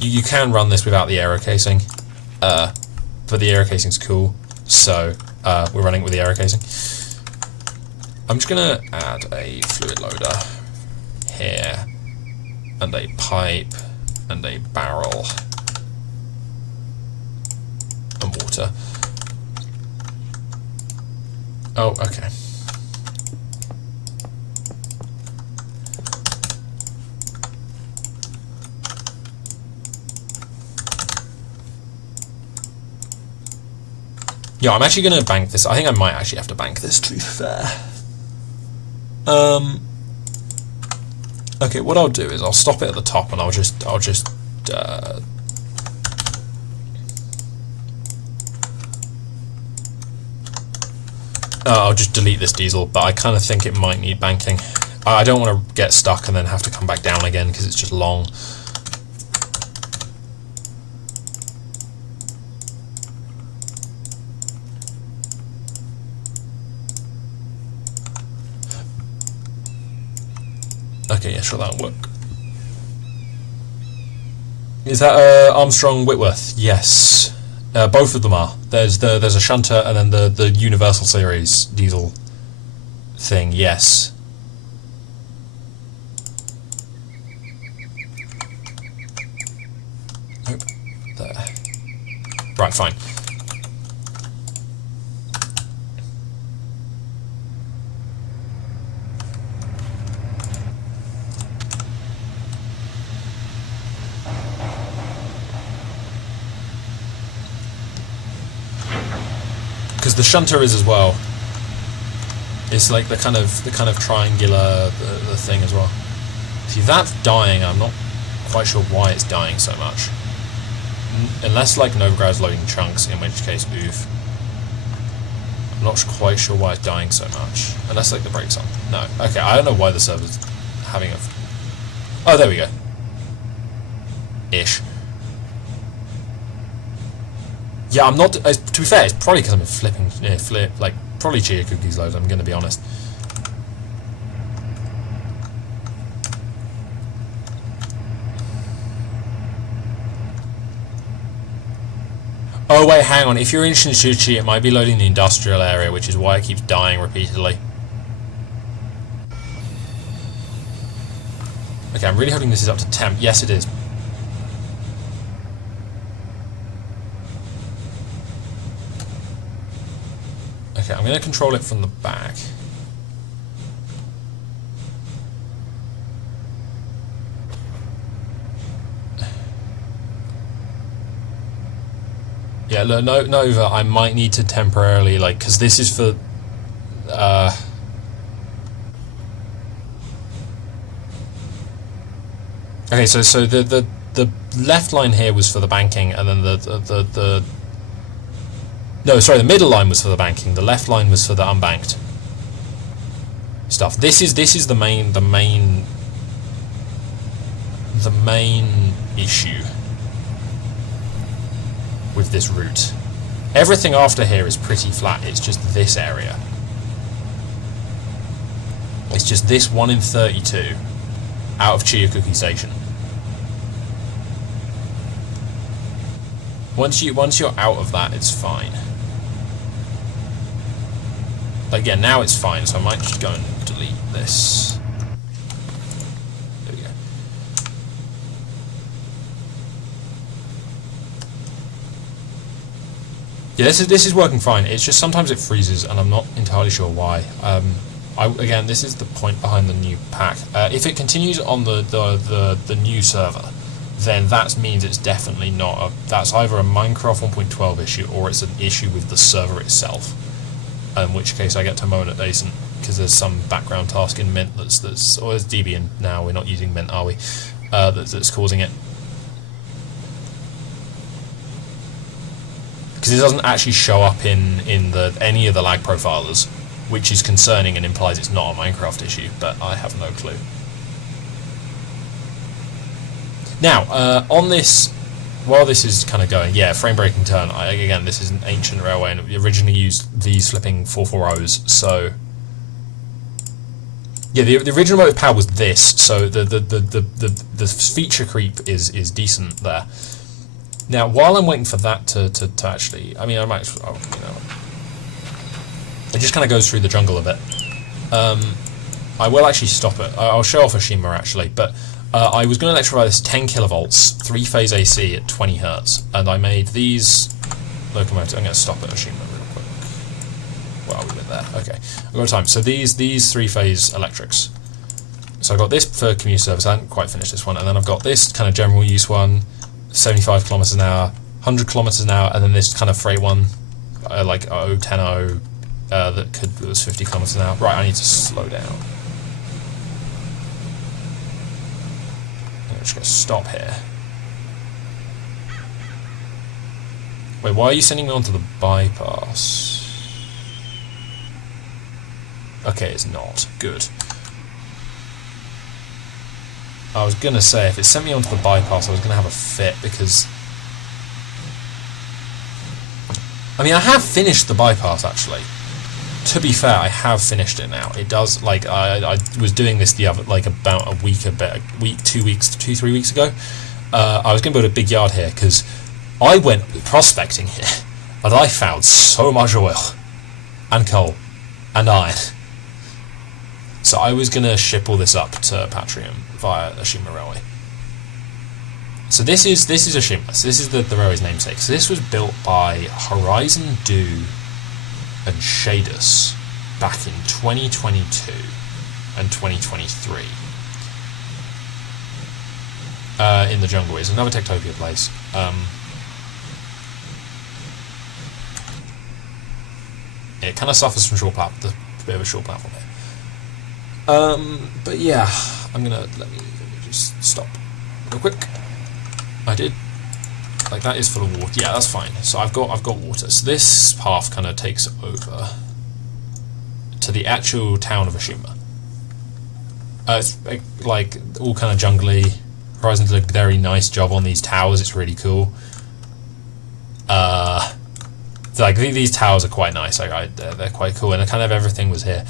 You can run this without the aero casing, but the aero casing's cool, so we're running it with the aero casing. I'm just going to add a fluid loader here, and a pipe, and a barrel, and water. Oh, okay. Yeah, I'm actually going to bank this. I think I might actually have to bank this, to be fair. Okay, what I'll do is I'll stop it at the top, and I'll just delete this diesel, but I kind of think it might need banking. I don't want to get stuck and then have to come back down again because it's just long. Okay, yeah, sure, that'll work. Is that Armstrong Whitworth? Yes, both of them are. There's a shunter and then the Universal Series diesel thing. Yes. Nope. There. Right, fine. Because the shunter is as well. It's like the kind of triangular the thing as well. See, that's dying. I'm not quite sure why it's dying so much. Unless like Novograd's loading chunks, in which case, oof. I'm not quite sure why it's dying so much. Unless like the brakes on. No. Okay, I don't know why the server's having a... Oh, there we go. Ish. Yeah, I'm not... to be fair, it's probably because I'm flipping... like, probably Chia Cookies loads, I'm going to be honest. Oh wait, hang on. If you're in Shinjuchi, it might be loading the industrial area, which is why it keeps dying repeatedly. Okay, I'm really hoping this is up to temp. Yes, it is. Okay, I'm going to control it from the back. Yeah, Nova, I might need to temporarily, like, because this is for, okay, so the left line here was for the banking, and then no, sorry, the middle line was for the banking, the left line was for the unbanked stuff. This is the main issue with this route. Everything after here is pretty flat, it's just this area. It's just this 1 in 32 out of Chiyokuki Station. Once you're out of that, it's fine. Like, yeah, now it's fine, so I might just go and delete this. There we go. Yeah, this is working fine. It's just sometimes it freezes, and I'm not entirely sure why. Again, this is the point behind the new pack. If it continues on the new server, then that means it's definitely not that's either a Minecraft 1.12 issue or it's an issue with the server itself. In which case I get to moan at Decent because there's some background task in Mint that's or it's Debian now. We're not using Mint, are we? That's causing it. Because it doesn't actually show up in any of the lag profilers, which is concerning and implies it's not a Minecraft issue, but I have no clue. Now, on this, while this is kind of going, yeah, frame breaking turn, again, this is an ancient railway, and it originally used these flipping 440s, so... Yeah, the original motive power was this, so the feature creep is decent there. Now, while I'm waiting for that to actually... I mean, I might... Oh, you know, it just kind of goes through the jungle a bit. I will actually stop it. I'll show off Oshima, actually, but... I was going to electrify this 10 kilovolts, 3-phase AC at 20 hertz, and I made these locomotives. I'm going to stop at Oshima real quick. Well, we went there. Okay, I've got time. So these 3-phase electrics. So I've got this for community service. I haven't quite finished this one, and then I've got this kind of general use one, 75 kilometers an hour, 100 kilometers an hour, and then this kind of freight one, like 010 that was 50 kilometers an hour. Right, I need to slow down. I'm just going to stop here. Wait, why are you sending me onto the bypass? Okay, it's not. Good. I was going to say, if it sent me onto the bypass, I was going to have a fit, because... I mean, I have finished the bypass, actually. To be fair, I have finished it now. It does, like, I was doing this the other, like, about a week, 2 weeks ago. I was going to build a big yard here, because I went prospecting here, and I found so much oil, and coal, and iron. So I was going to ship all this up to Patrium via Oshima Railway. So this is Oshima. So this is the railway's namesake. So this was built by Horizon Do and Shadus back in 2022 and 2023 in the jungle. It's another Techtopia place. It kind of suffers from short a bit of a short platform here. But yeah, let me just stop real quick. I did. Like, that is full of water. Yeah, that's fine. So I've got water. So this path kind of takes over to the actual town of Elysia. It's like all kind of jungly. Horizon did a very nice job on these towers. It's really cool. Like these towers are quite nice. They're quite cool, and kind of everything was here.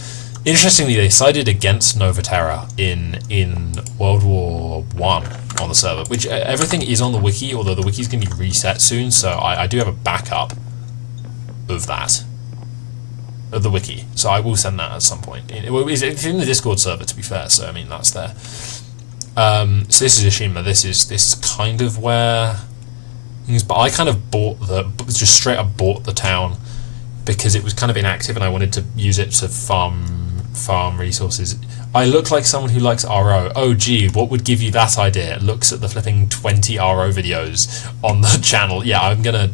Interestingly, they sided against Nova Terra in World War I on the server, which everything is on the wiki, although the wiki's going to be reset soon, so I do have a backup of that, of the wiki, so I will send that at some point. It's in the Discord server, to be fair, so I mean, that's there. So this is Elysia. This is kind of where things, but I kind of just straight up bought the town because it was kind of inactive and I wanted to use it to farm resources. I look like someone who likes RO. Oh gee, what would give you that idea? Looks at the flipping 20 RO videos on the channel. Yeah, I'm gonna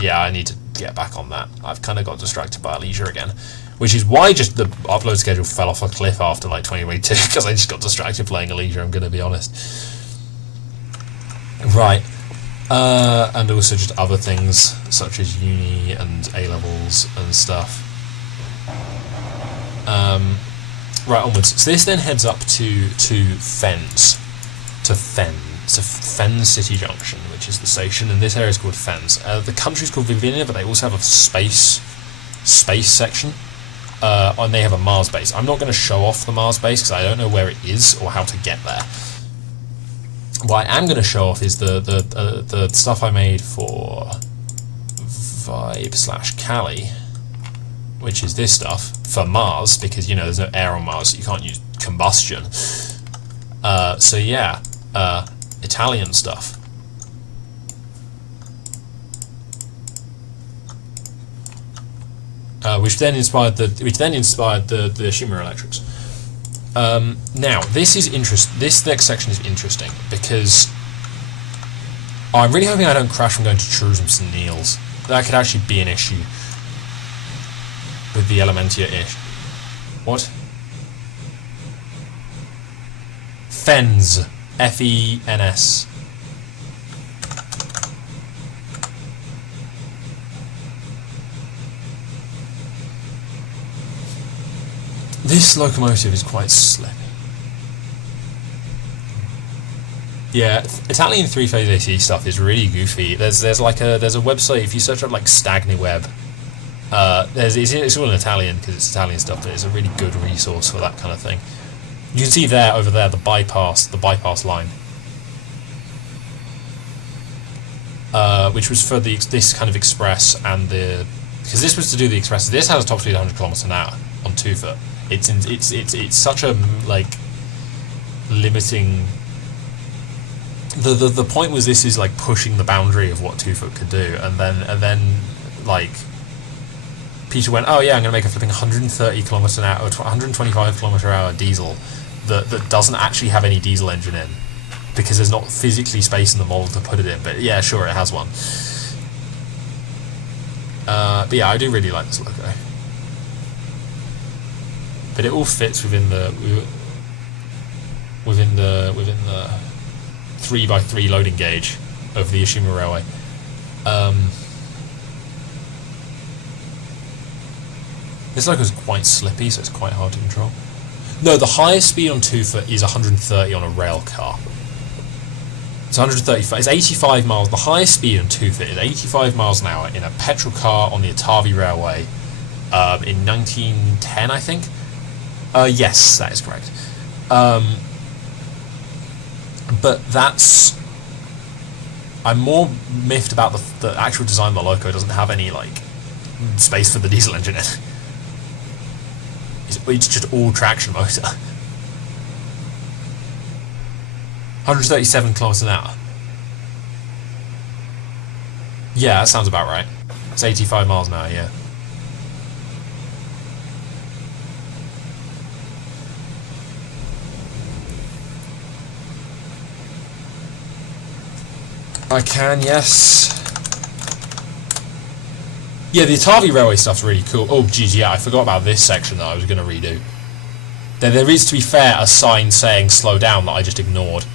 yeah, I need to get back on that. I've kind of got distracted by Elysia again, which is why just the upload schedule fell off a cliff after like 2022, because I just got distracted playing Elysia, I'm gonna be honest. Right. And also just other things such as uni and A-levels and stuff. Right, onwards. So this then heads up to Fens City Junction, which is the station, and this area is called Fens. The country's called Vivinia, but they also have a space section, and they have a Mars base. I'm not going to show off the Mars base because I don't know where it is or how to get there. What I am going to show off is the stuff I made for Vibe/Kali, which is this stuff for Mars, because, you know, there's no air on Mars, so you can't use combustion. So yeah, Italian stuff. Which then inspired the Elysia Electrics. Now, this next section is interesting because I'm really hoping I don't crash from going to Trusums and Niels. That could actually be an issue with the Elementia-ish. What? Fens. F-E-N-S. This locomotive is quite slick. Yeah, Italian three-phase AC stuff is really goofy. There's a website, if you search up like StagniWeb, it's all in Italian because it's Italian stuff, but it's a really good resource for that kind of thing. You can see there, over there, the bypass line, which was for this kind of express and because this was to do the express. This has a top speed 100 km an hour on 2 foot. It's such a like limiting. The point was this is like pushing the boundary of what 2 foot could do, and then like Peter went, oh yeah, I'm going to make a flipping 130 km an hour or 125 km an hour diesel that doesn't actually have any diesel engine in because there's not physically space in the model to put it in. But yeah, sure, it has one. But yeah, I do really like this logo. But it all fits within the 3x3 loading gauge of the Elysia Railway. This logo is quite slippy, so it's quite hard to control. No, the highest speed on 2 foot is 130 on a rail car. It's 135. It's 85 miles. The highest speed on 2 foot is 85 miles an hour in a petrol car on the Atavi Railway in 1910, I think. Yes, that is correct. But I'm more miffed about the actual design of the loco. It doesn't have any like space for the diesel engine in it. It's just all traction motor. 137 kilometers an hour. Yeah, that sounds about right. It's 85 miles an hour, yeah. I can, yes. Yeah, the Atavi Railway stuff's really cool. Oh, geez, yeah, I forgot about this section that I was going to redo. There is, to be fair, a sign saying slow down that I just ignored.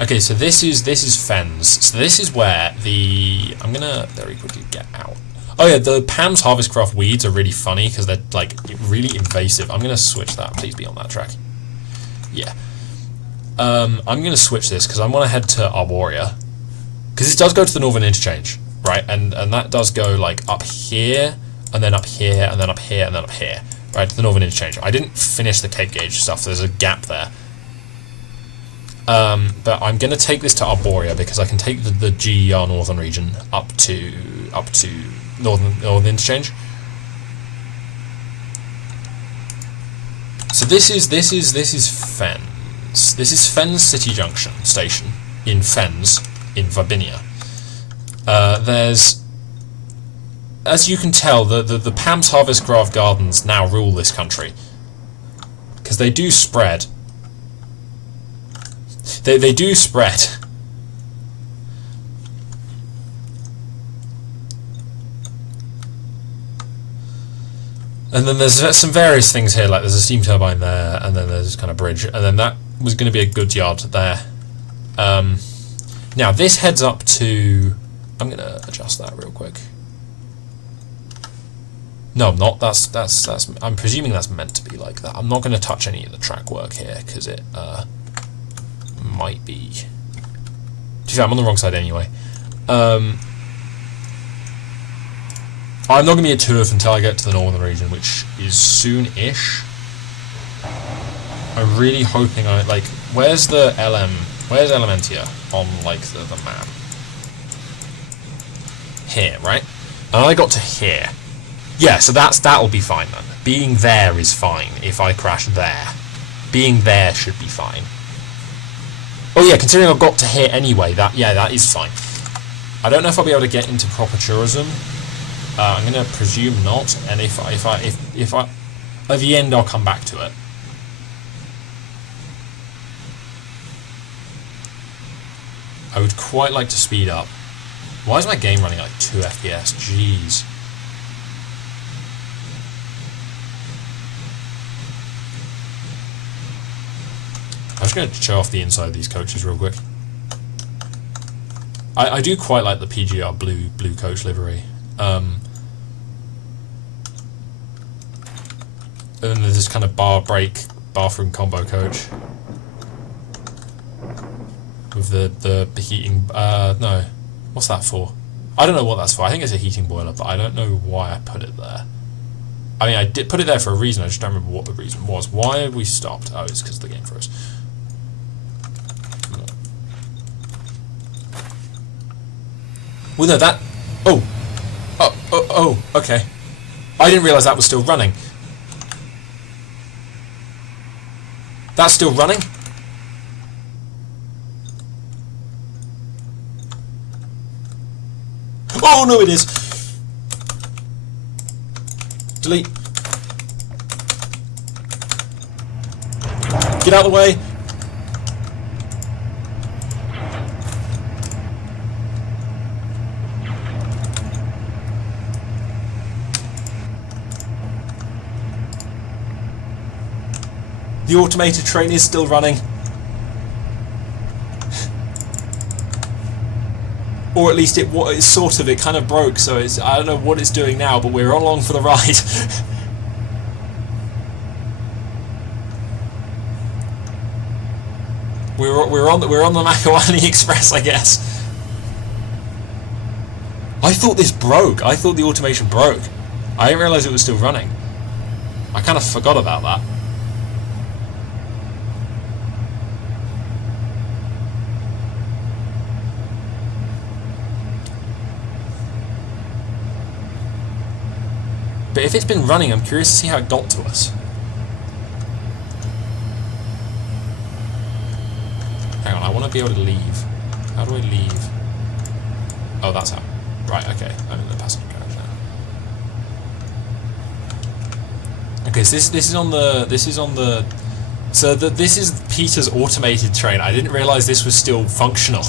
Okay, so this is Fens. So this is where I'm gonna very quickly get out. Oh yeah, the Pam's Harvestcraft weeds are really funny because they're like really invasive. I'm gonna switch that. Please be on that track. Yeah. I'm gonna switch this because I want to head to Arborea because it does go to the Northern Interchange, right? And that does go like up here and then up here and then up here and then up here, right? To the Northern Interchange. I didn't finish the Cape Gauge stuff. There's a gap there. But I'm going to take this to Arborea because I can take the GER Northern region up to Northern Interchange. So this is Fens. This is Fens City Junction station in Fens in Virginia. There's, as you can tell, the Pam's Harvestcraft Gardens now rule this country because they do spread. They do spread. And then there's some various things here, like there's a steam turbine there, and then there's kind of bridge, and then that was going to be a goods yard there. Now this heads up to... I'm going to adjust that real quick. No, I'm not. That's. I'm presuming that's meant to be like that. I'm not going to touch any of the track work here because it might be. I'm on the wrong side anyway. I'm not going to be a turf until I get to the northern region, which is soon-ish. I'm really hoping where's the where's Elementia on like the map? Here, right? And I got to here. Yeah, so that'll be fine then. Being there is fine if I crash there. Being there should be fine. Oh yeah, considering I've got to here anyway, that is fine. I don't know if I'll be able to get into proper tourism. I'm going to presume not, and if I at the end I'll come back to it. I would quite like to speed up. Why is my game running like 2 FPS? Jeez. I'm just going to show off the inside of these coaches real quick. I do quite like the PGR blue coach livery. And then there's this kind of bathroom combo coach with the heating. No, what's that for? I don't know what that's for. I think it's a heating boiler, but I don't know why I put it there. I mean, I did put it there for a reason. I just don't remember what the reason was. Why have we stopped? Oh, it's because the game froze. Well, no, that... Oh, okay. I didn't realise that was still running. That's still running? Oh, no, it is. Delete. Get out of the way. The automated train is still running. Or at least it kind of broke, so I don't know what it's doing now, but we're along for the ride. we're on the Makawani Express, I guess. I thought this broke. I thought the automation broke. I didn't realise it was still running. I kind of forgot about that. But if it's been running, I'm curious to see how it got to us. Hang on, I want to be able to leave. How do I leave? Oh, that's how. Right, okay. I'm in the passenger carriage now. Okay, so this is on the. So this is Peter's automated train. I didn't realise this was still functional.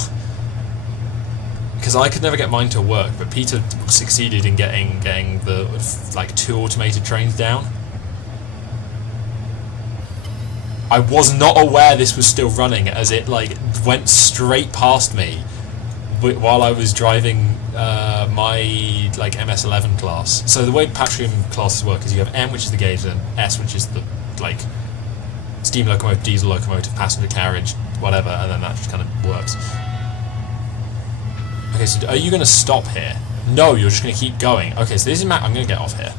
Because I could never get mine to work, but Peter succeeded in getting the like 2 automated trains down. I was not aware this was still running, as it like went straight past me while I was driving my like MS11 class. So the way Patreon classes work is you have M, which is the gauge, and S, which is the like steam locomotive, diesel locomotive, passenger carriage, whatever, and then that just kind of works. Okay, so are you going to stop here? No, you're just going to keep going. Okay, so this is I'm going to get off here.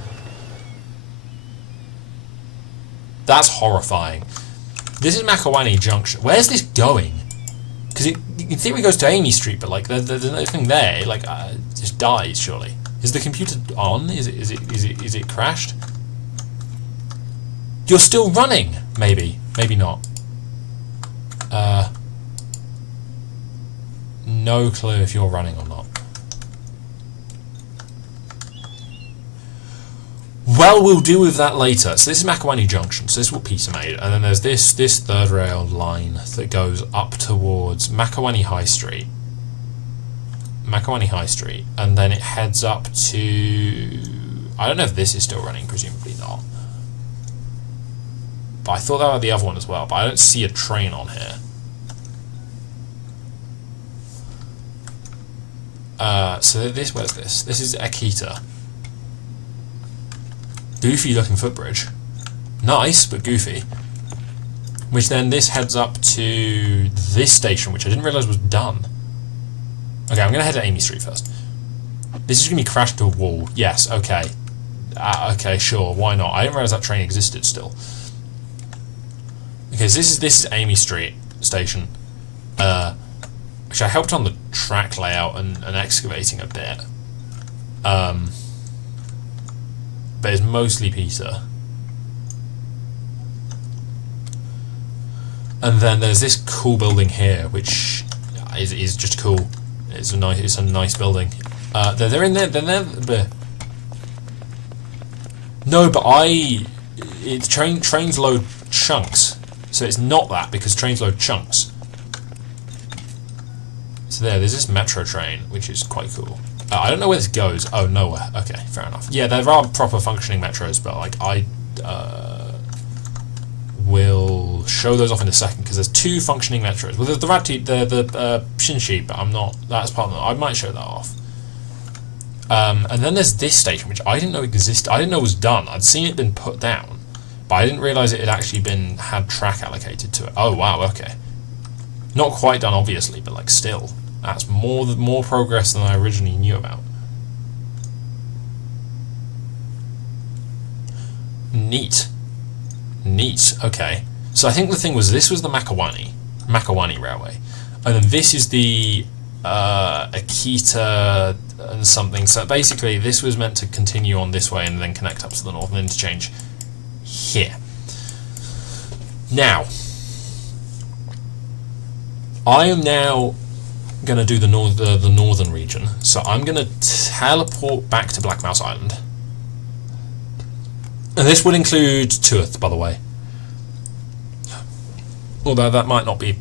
That's horrifying. This is Makawani Junction. Where's this going? Because in theory it goes to Amy Street, but like there's nothing there. It like just dies surely. Is the computer on? Is it crashed? You're still running. Maybe not. No clue if you're running or not. Well, we'll deal with that later. So this is Makawani Junction, so this is what Peter made. And then there's this third rail line that goes up towards Makawani High Street. And then it heads up to... I don't know if this is still running, presumably not. But I thought that was the other one as well, but I don't see a train on here. So this, where's this? This is Akita. Goofy looking footbridge. Nice, but goofy. Which then this heads up to this station, which I didn't realise was done. Okay, I'm going to head to Amy Street first. This is going to be crashed to a wall. Yes, okay. Okay, sure, why not? I didn't realise that train existed still. Okay, so this is Amy Street station. Which I helped on the track layout and excavating a bit. But it's mostly Peter. And then there's this cool building here, which is just cool. It's a nice building. They're in there. But no, but trains load chunks, so it's not that because trains load chunks. So there's this metro train, which is quite cool. I don't know where this goes. Oh, nowhere. Okay, fair enough. Yeah, there are proper functioning metros, but like I will show those off in a second because there's 2 functioning metros. Well, there's the Shinshi, but I'm not. That's part of it. I might show that off. And then there's this station, which I didn't know existed. I didn't know was done. I'd seen it been put down, but I didn't realise it had actually had track allocated to it. Oh wow, okay. Not quite done, obviously, but like still. That's more progress than I originally knew about. Neat. Okay. So I think the thing was this was the Makawani Railway, and then this is the Akita and something. So basically, this was meant to continue on this way and then connect up to the Northern Interchange here. Now, I am now going to do the northern region, so I'm going to teleport back to Black Mouse Island, and this will include Tuath, by the way, although that might not be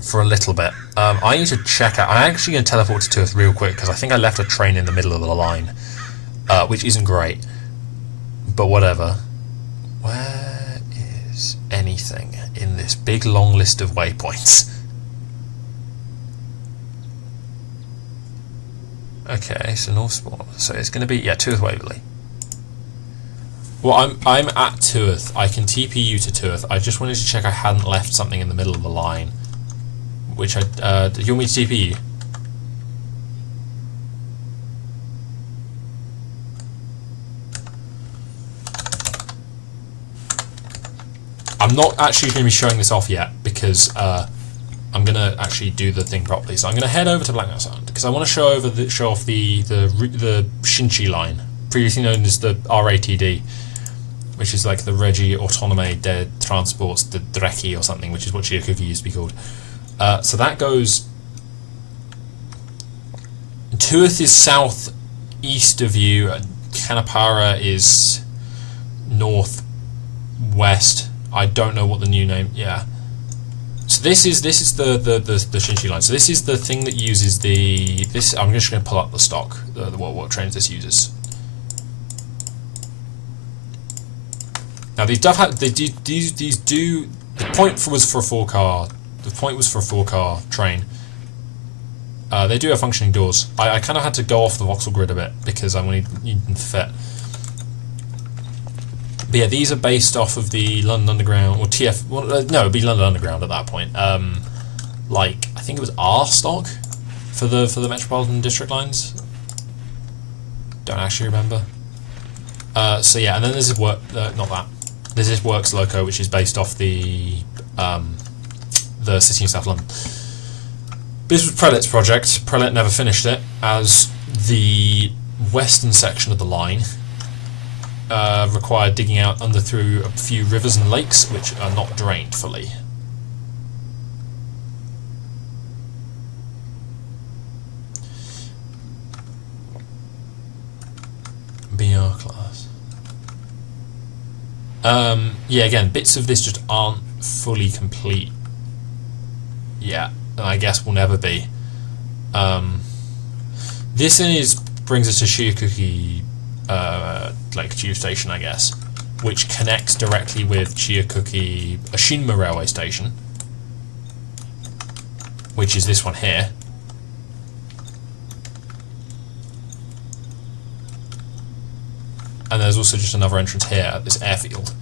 for a little bit. I need to check out. I'm actually going to teleport to Tuath real quick because I think I left a train in the middle of the line, which isn't great, but whatever. Where is anything in this big long list of waypoints? Okay, so North Spawn. So it's going to be, Tuath Waverley. Well, I'm at Tuath. I can TP you to Tuath. I just wanted to check I hadn't left something in the middle of the line. Which do you want me to TP you? I'm not actually going to be showing this off yet because I'm going to actually do the thing properly. So I'm going to head over to Black Mouse Island because I want to show off the Shinchi line, previously known as the RATD, which is like the Regi Autonome de Transports de Dreki or something, which is what Chiokuki used to be called. So that goes... Tuath is south east of you, Kanapara is north west. I don't know what the new name. Yeah. So this is the Shinshi line. So this is the thing that uses this. I'm just going to pull up the stock. What trains this uses. Now these do. The point was for a 4-car. The point was for a 4-car train. They do have functioning doors. I kind of had to go off the voxel grid a bit because I'm going to need them to fit. But yeah, these are based off of the London Underground, or TF... Well, no, it'd be London Underground at that point. Like, I think it was R stock for the Metropolitan District lines. Don't actually remember. So yeah, and then there's this not that. There's this Works Loco, which is based off the City of South London. This was Prelet's project. Prelet never finished it, as the western section of the line required digging out through a few rivers and lakes which are not drained fully. BR class. Yeah, again, bits of this just aren't fully complete yet, and I guess will never be. This brings us to Shiyakuki like tube station, I guess, which connects directly with Shiyakuki Ashinma railway station, which is this one here. And there's also just another entrance here at this airfield.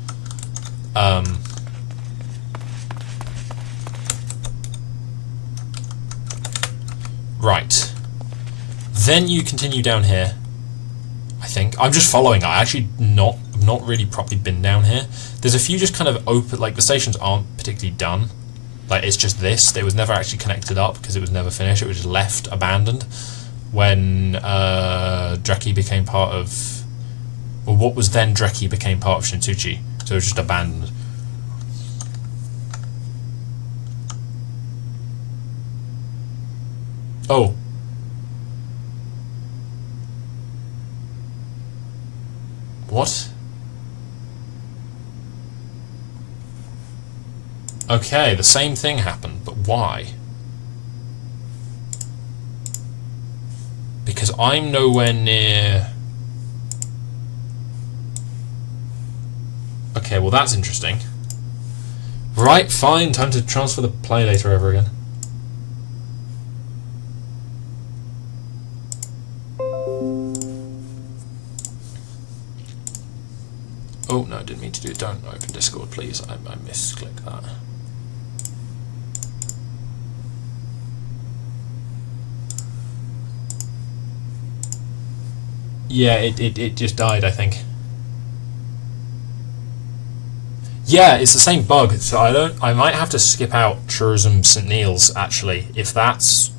Right. Then you continue down here. I think I'm just following. I actually not really properly been down here. There's a few just kind of open, like the stations aren't particularly done. Like it's just this. It was never actually connected up because it was never finished. It was just left abandoned when Dreki became part of, or what was then Dreki became part of Shintsuchi. So it was just abandoned. Oh. What? Okay, the same thing happened, but why? Because I'm nowhere near... Okay, well that's interesting. Right, fine, time to transfer the play later over again. Oh, no, I didn't mean to do it. Don't open Discord, please. I misclicked that. Yeah, it just died, I think. Yeah, it's the same bug, so I might have to skip out Tourism St. Neots, actually, if that's...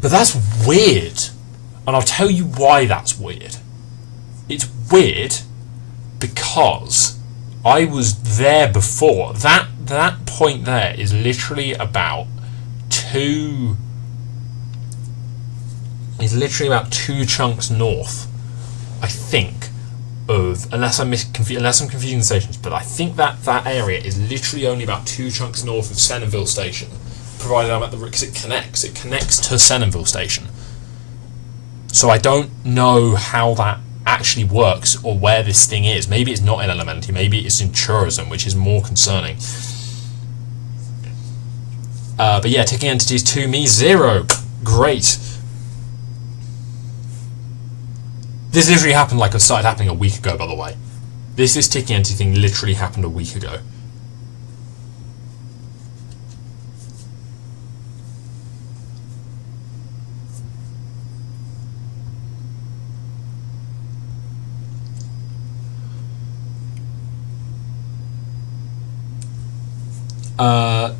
But that's weird. And I'll tell you why that's weird. It's weird because I was there before. That point there is literally about two chunks north, I think, of, unless I'm confusing the stations, but I think that area is literally only about 2 chunks north of Senonville Station, provided I'm at the, because it connects to Senonville Station. So I don't know how that actually works or where this thing is. Maybe it's not in Elementi, maybe it's in tourism, which is more concerning. But yeah, ticking entities to me 0. Great. This literally happened, like it started happening a week ago, by the way. This ticking entity thing literally happened a week ago.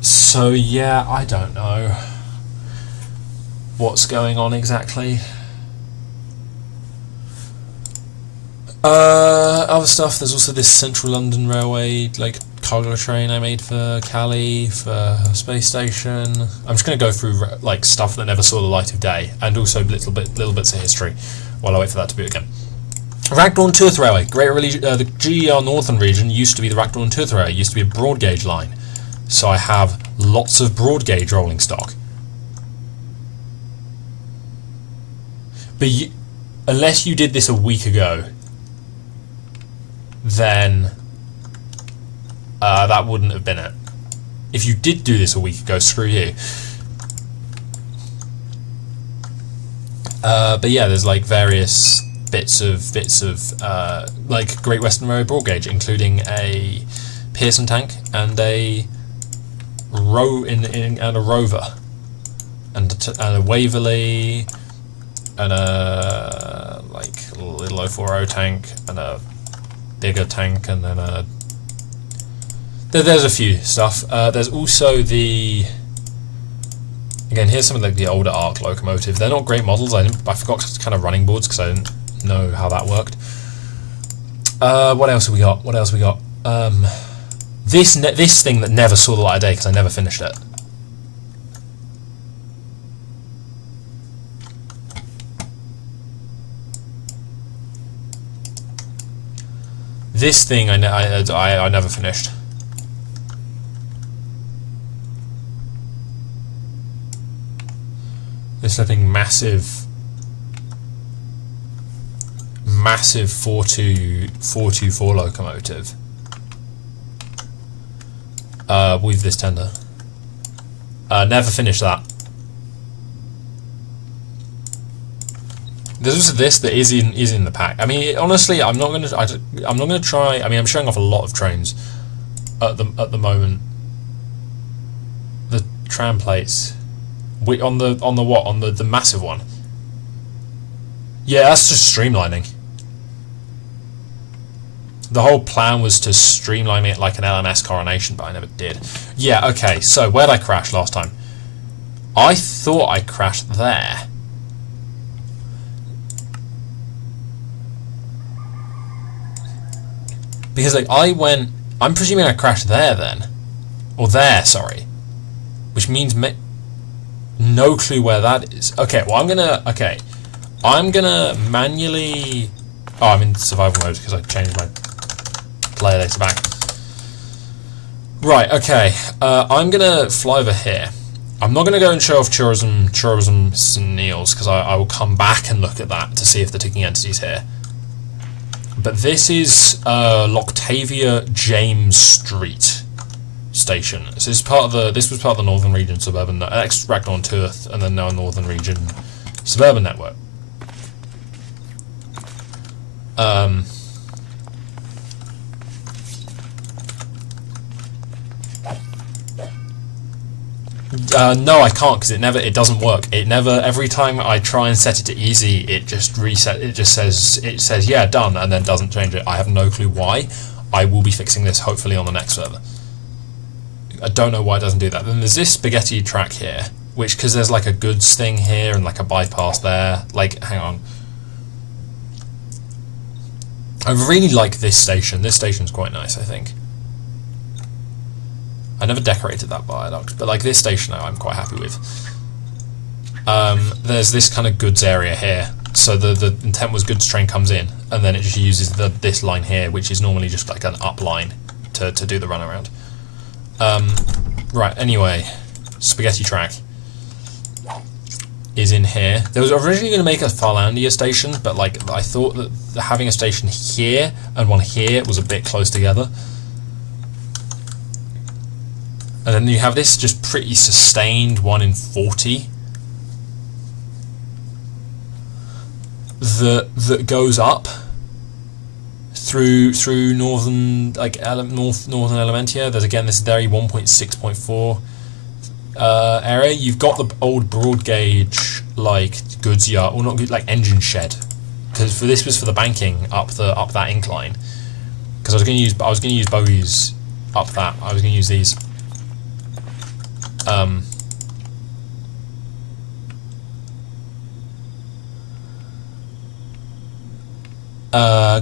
So yeah, I don't know what's going on exactly. Other stuff, there's also this Central London Railway, like, cargo train I made for Cali, for Space Station. I'm just going to go through, like, stuff that never saw the light of day, and also little bits of history, while I wait for that to boot again. Ragdoorn Tooth Railway. The GER Northern region used to be the Ragdoorn Tooth Railway. It used to be a broad gauge line. So I have lots of broad gauge rolling stock. But unless you did this a week ago, then that wouldn't have been it. If you did do this a week ago, screw you. But yeah, there's like various bits of like Great Western Railway broad gauge, including a Pearson tank and a and a Rover and a Waverley and a like little 040 tank and a bigger tank, and then there's a few stuff. There's also the, again, here's some of like the older ARC locomotives. They're not great models. I forgot kind of running boards because I didn't know how that worked. What else have we got? This thing that never saw the light of day because I never finished it. This thing I never finished. This I think massive 424 locomotive with this tender. Never finished that. There's also this that is in the pack. I mean, honestly, I'm not gonna try. I mean, I'm showing off a lot of trains at the moment. The tram plates, on the massive one. Yeah, that's just streamlining. The whole plan was to streamline it like an LMS coronation, but I never did. Yeah, okay. So where'd I crash last time? I thought I crashed there. Because like I'm presuming I crashed there then, or there, sorry, which means no clue where that is. Okay, well I'm gonna manually. Oh, I'm in survival mode because I changed my player data back. Right. Okay. I'm gonna fly over here. I'm not gonna go and show off tourism Neils because I will come back and look at that to see if the ticking entity's here. But this is Loctavia James Street station. So this was part of the Northern Region suburban ex-Ragdoorn Tooth, and then now Northern Region suburban network. No, I can't because it doesn't work. Every time I try and set it to easy, it just says yeah, done, and then doesn't change it. I have no clue why. I will be fixing this hopefully on the next server. I don't know why it doesn't do that. Then there's this spaghetti track here, which, because there's like a goods thing here and like a bypass there. Like, hang on. I really like this station. This station's quite nice, I think. I never decorated that viaduct, but like this station I'm quite happy with. There's this kind of goods area here. So the intent was goods train comes in, and then it just uses this line here, which is normally just like an up line to do the runaround. Right, anyway, spaghetti track is in here. There was originally going to make a Farlandia station, but like I thought that having a station here and one here was a bit close together. And then you have this just pretty sustained 1 in 40 that goes up through northern northern Elementia. There's again this very 1.6.4 area. You've got the old broad gauge like goods yard, or not good, like engine shed, because this was for the banking up that incline. Because I was going to use bogies up that. I was going to use these. I'm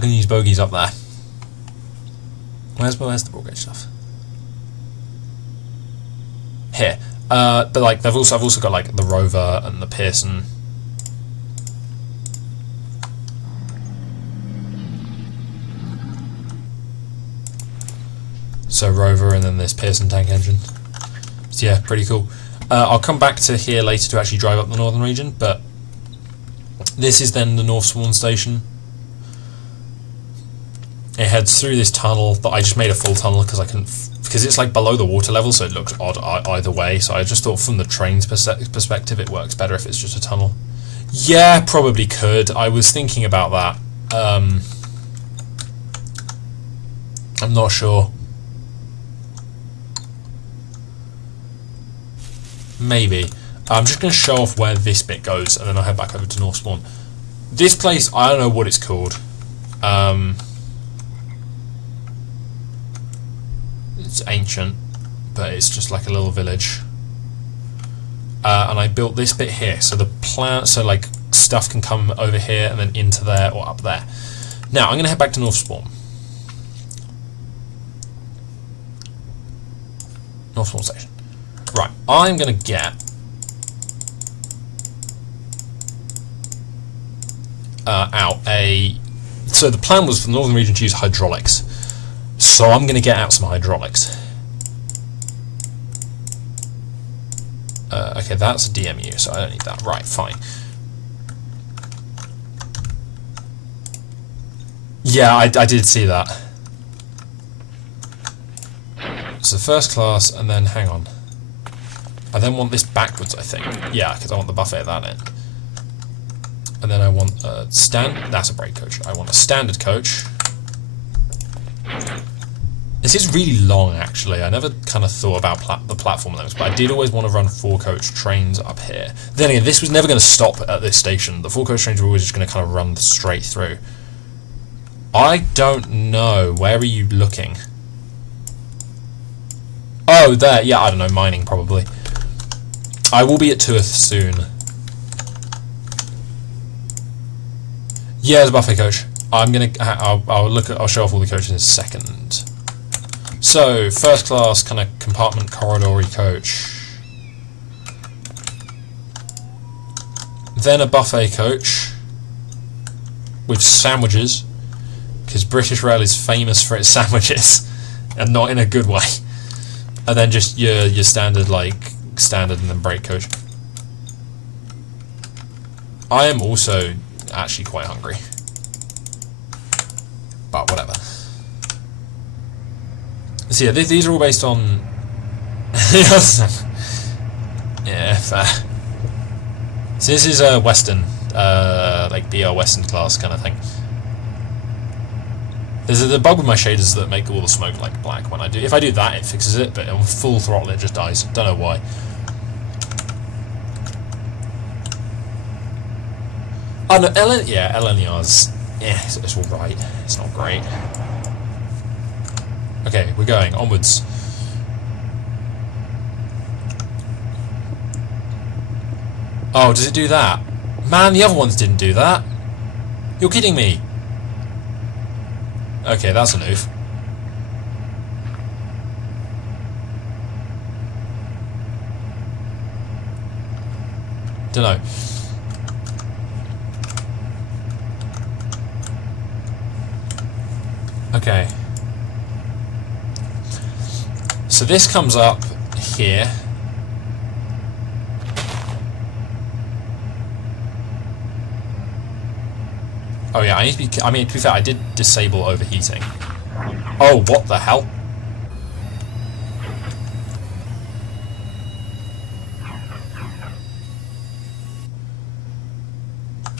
going to use bogies up there. Where's the broad gauge stuff? Here. But like I've also got like the Rover and the Pearson. So rover and then this Pearson tank engine. So yeah, pretty cool. I'll come back to here later to actually drive up the northern region, but this is then the North Swan station. It heads through this tunnel that I just made a full tunnel because I couldn't, because it's like below the water level, so it looks odd either way. So I just thought from the train's perspective, it works better if it's just a tunnel. Yeah, probably could. I was thinking about that. I'm not sure. Maybe. I'm just going to show off where this bit goes, and then I'll head back over to North Spawn. This place, I don't know what it's called. It's ancient, but it's just like a little village. And I built this bit here, so the plant, so like stuff can come over here and then into there or up there. Now I'm going to head back to North Spawn. North Spawn station. Right, I'm going to get out a... So the plan was for the northern region to use hydraulics. So I'm going to get out some hydraulics. Okay, that's a DMU, so I don't need that. Right, fine. Yeah, I did see that. So first class, and then, hang on. I then want this backwards, I think. Yeah, because I want the buffet at that end. And then I want a that's a brake coach. I want a standard coach. This is really long, actually. I never kind of thought about the platform limits, but I did always want to run 4-coach trains up here. Then again, this was never going to stop at this station. The 4-coach trains were always just going to kind of run straight through. I don't know. Where are you looking? Oh, there. Yeah, I don't know. Mining, probably. I will be at Tuath soon. Yeah, there's a buffet coach. I'll show off all the coaches in a second. So, first class kind of compartment corridory coach. Then a buffet coach with sandwiches, because British Rail is famous for its sandwiches, and not in a good way. And then just your standard, like, standard and then brake coach. I am also actually quite hungry. But whatever. So yeah, these are all based on... yeah, fair. So this is a Western, like BR Western class kind of thing. There's the bug with my shaders that make all the smoke like black when I do. If I do that, it fixes it, but on full throttle it just dies. Don't know why. Oh no, Elysia's... yeah, it's alright. It's not great. Okay, we're going onwards. Oh, does it do that? Man, the other ones didn't do that. You're kidding me. Okay, that's an oof. Dunno. Okay. So this comes up here. Oh yeah, I need to be... I mean, to be fair, I did disable overheating. Oh, what the hell?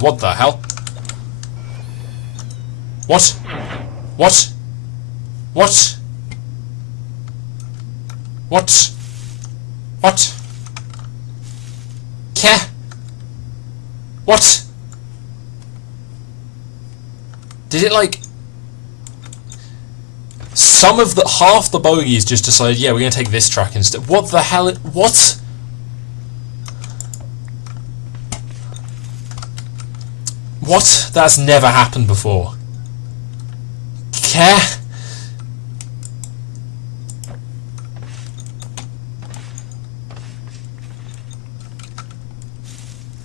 What the hell? What? What? What? What? What? Care? What? Did it like... Some of the... half the bogies just decided, yeah, we're going to take this track instead. What the hell? What? What? That's never happened before. Care?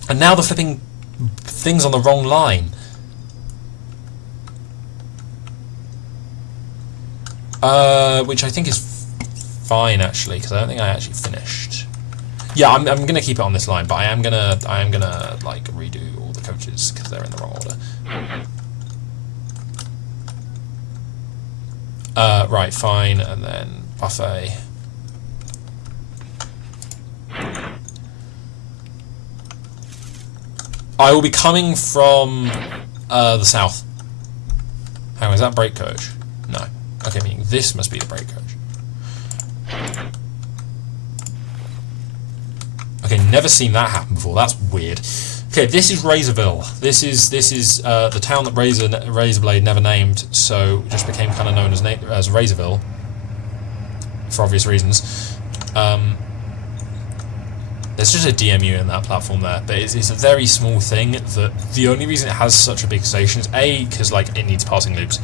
And now the flipping thing's on the wrong line. Which I think is fine actually, because I don't think I actually finished. Yeah, I'm gonna keep it on this line, but I am gonna like redo all the coaches because they're in the wrong order. Right, fine, and then buffet. I will be coming from the south. Hang on, is that brake coach? No. Okay, meaning this must be the brake coach. Okay, never seen that happen before. That's weird. Okay, this is Razorville. This is the town that Razorblade never named, so just became kind of known as Razorville for obvious reasons. There's just a DMU in that platform there, but it's a very small thing. That the only reason it has such a big station is A, because like it needs passing loops,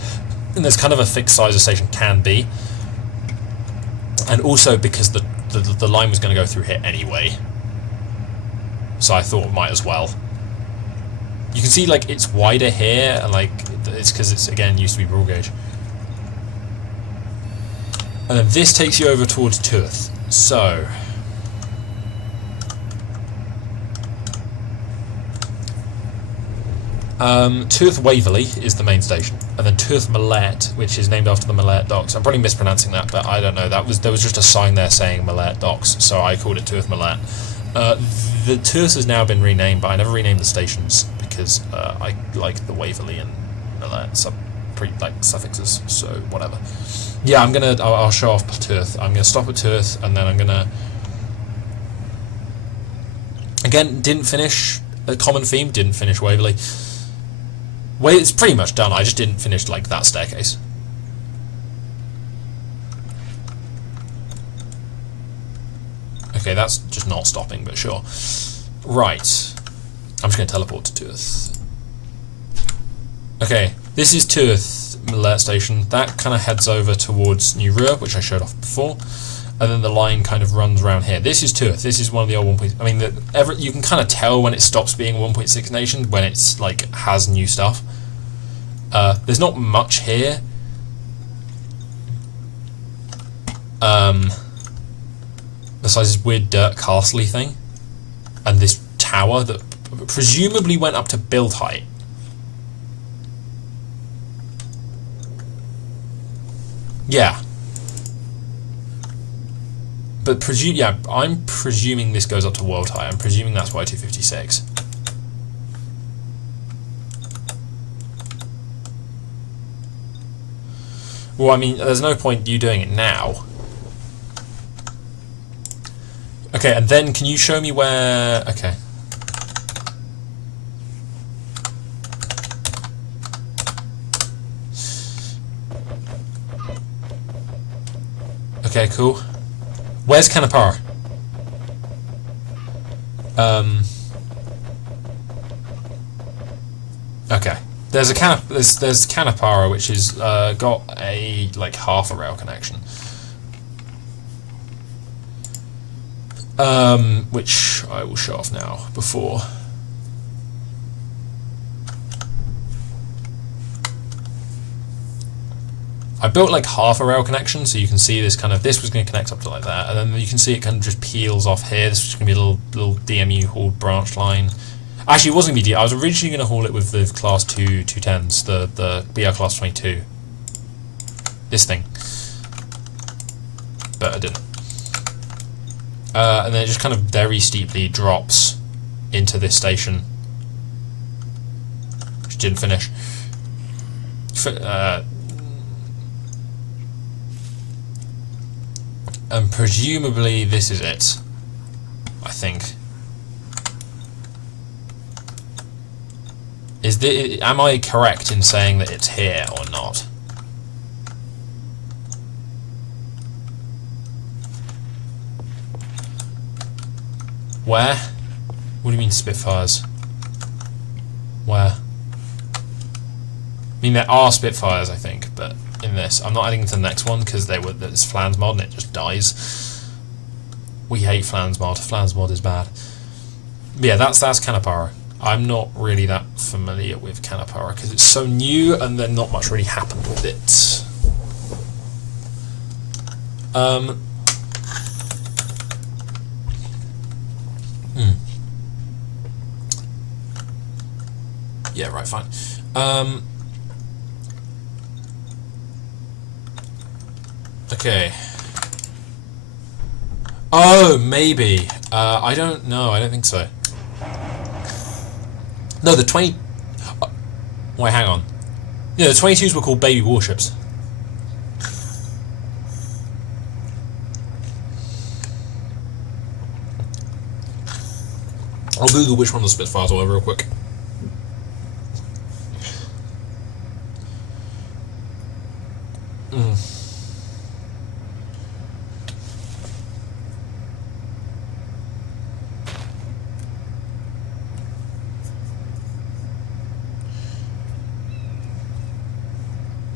and there's kind of a fixed size a station can be, and also because the line was going to go through here anyway. So I thought might as well. You can see like it's wider here, and like it's because it's again used to be broad gauge. And then this takes you over towards Turth. So Turth Waverley is the main station, and then Turth Millet, which is named after the Millet docks. I'm probably mispronouncing that, but I don't know. There was just a sign there saying Millet docks, so I called it Turth Millet. The Turth has now been renamed, but I never renamed the stations because I like the Waverley and Millet suffixes, so whatever. Yeah, I'll show off Turth. I'm gonna stop at Turth, and then I'm gonna again didn't finish a common theme. Didn't finish Waverley. Well, it's pretty much done. I just didn't finish like that staircase. Okay, that's just not stopping, but sure. Right. I'm just going to teleport to Turth. Okay, this is Turth Millet Station. That kind of heads over towards New Ruhr, which I showed off before. And then the line kind of runs around here. This is Turth. This is one of the old 1. I mean, you can kind of tell when it stops being 1.6 nation, when it's like has new stuff. There's not much here. Besides this weird dirt castle-y thing, and this tower that presumably went up to build height. Yeah. But I'm presuming this goes up to world height. I'm presuming that's Y256. Well, I mean, there's no point you doing it now. Okay, and then can you show me where... Okay. Okay, cool. Where's Canapara? Okay. There's Canapara, which is got a like half a rail connection. Which I will show off now before. I built like half a rail connection, so you can see this was going to connect up to like that, and then you can see it kind of just peels off here. This is going to be a little DMU hauled branch line. Actually, it wasn't going to be I was originally going to haul it with the Class 2 210s, the BR Class 22. This thing. But I didn't. And then it just kind of very steeply drops into this station, which didn't finish. And presumably this is it, I think. Am I correct in saying that it's here or not? Where? What do you mean Spitfires? Where? I mean, there are Spitfires, I think, but in this, I'm not adding to the next one because it's Flans mod and it just dies. We hate Flans mod. Flans mod is bad. But yeah, that's Canapara. I'm not really that familiar with Canapara because it's so new and then not much really happened with it. Um, Yeah, right, fine. Okay. Oh, maybe. I don't know. I don't think so. No, the 20... Wait, hang on. Yeah, the 22s were called baby warships. I'll Google which one the Spitfires were real quick.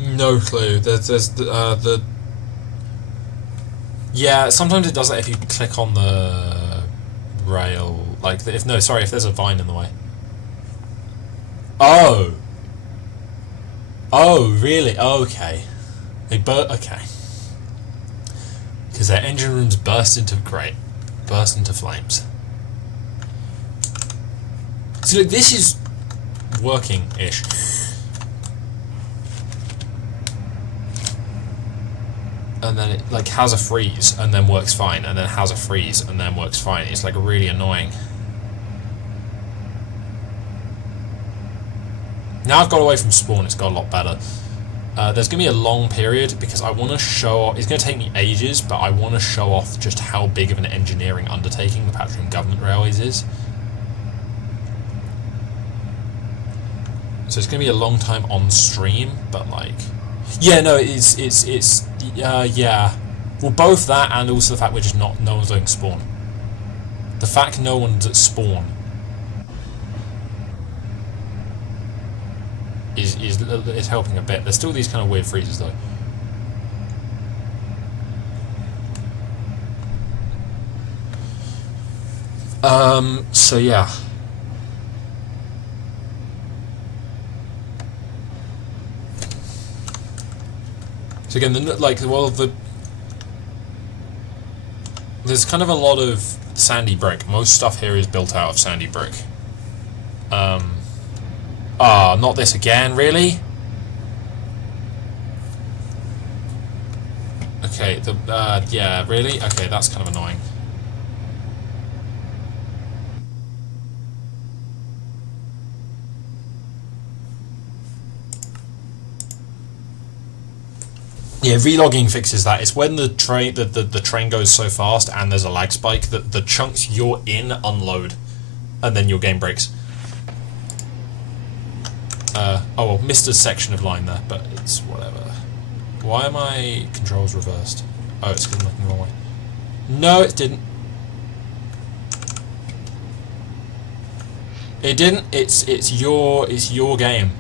No clue. There's the... Yeah, sometimes it does that if you click on the rail. Like, if there's a vine in the way. Oh! Oh, really? Okay. Okay. Because their engine rooms burst into flames. So look, this is working-ish. And then it like has a freeze and then works fine, and then has a freeze and then works fine. It's like really annoying. Now I've got away from spawn, it's got a lot better. There's going to be a long period because I want to show off... It's going to take me ages, but I want to show off just how big of an engineering undertaking the Patreon Government Railways is. So it's going to be a long time on stream, but like... Yeah, no, yeah. Well, both that and also the fact we're just no one's doing spawn. The fact no one's at spawn is helping a bit. There's still these kind of weird freezes though. So yeah. So again, there's kind of a lot of sandy brick. Most stuff here is built out of sandy brick. Not this again, really? Okay, yeah, really? Okay, that's kind of annoying. Yeah, relogging fixes that. It's when the train the train goes so fast and there's a lag spike that the chunks you're in unload, and then your game breaks. Oh well, missed a section of line there, but it's whatever. Why are my controls reversed? Oh, it's going the wrong way. No, it didn't. It didn't. It's your game.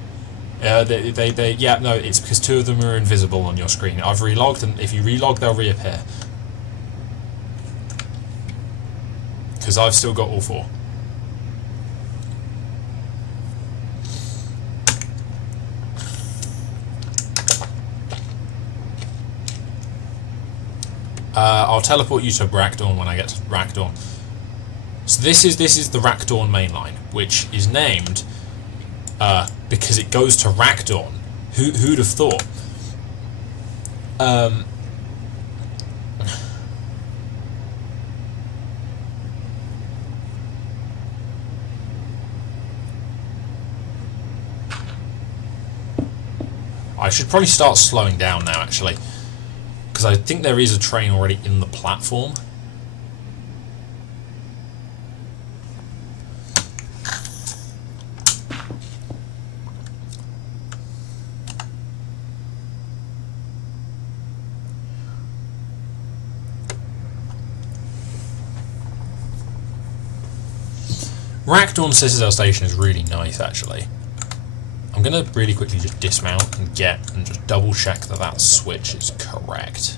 Yeah, no, it's because two of them are invisible on your screen. I've relogged, and if you relog, they'll reappear. Because I've still got all four. I'll teleport you to Rackdawn when I get to Rackdawn. So this is the Rackdawn mainline, which is named because it goes to Rackdawn. Who'd have thought? I should probably start slowing down now, actually, because I think there is a train already in the platform. Rackdawn Citadel Station is really nice, actually. I'm going to really quickly just dismount and just double check that that switch is correct.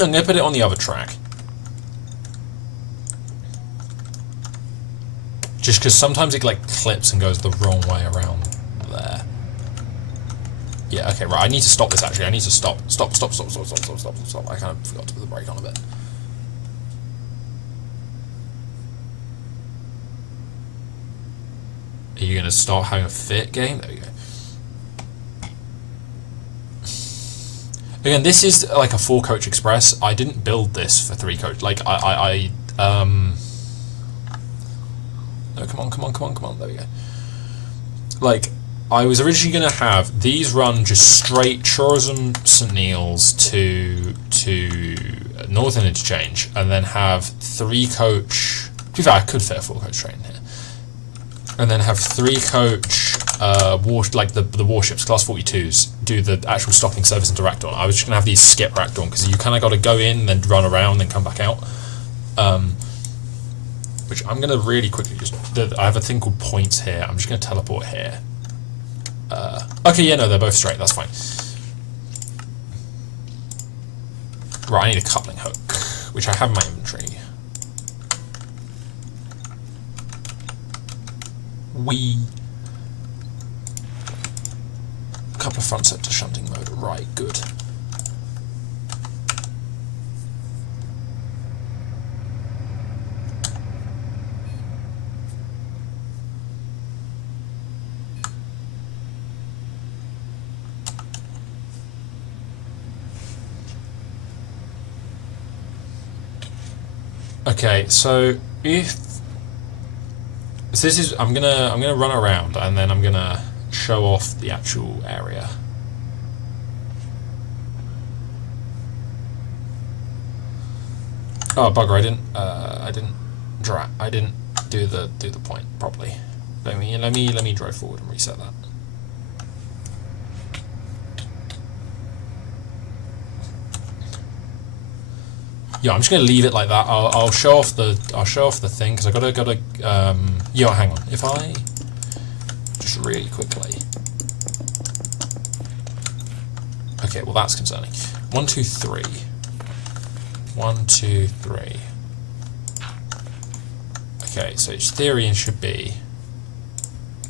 I'm going to put it on the other track. Just because sometimes it like clips and goes the wrong way around there. Yeah, okay, right, I need to stop this actually. I need to stop. Stop. I kind of forgot to put the brake on a bit. Are you going to start having a fit game? There we go. Again, this is like a 4-coach express. I didn't build this for 3-coach. Like, no, come on. There we go. Like, I was originally going to have these run just straight Tourism St Neots to Northern Interchange, and then have 3-coach. To be fair, I could fit a 4-coach train here, and then have 3-coach like the warships, class 42s, do the actual stopping service into Racdawn. I was just going to have these skip Racdawn because you kind of got to go in, then run around, then come back out. Which I'm going to really quickly just. I have a thing called points here. I'm just going to teleport here. Okay, yeah, no, they're both straight. That's fine. Right, I need a coupling hook, which I have in my inventory. Couple of front set to shunting mode. Right, good. Okay, so if this is, I'm gonna run around and then I'm gonna show off the actual area. Oh bugger! I didn't do the point properly. Let me drive forward and reset that. Yeah, I'm just gonna leave it like that. I'll show off the thing because I gotta yeah, hang on. If I just really quickly. Okay, well that's concerning. 1, 2, 3. 1, 2, 3. Okay, so its theory should be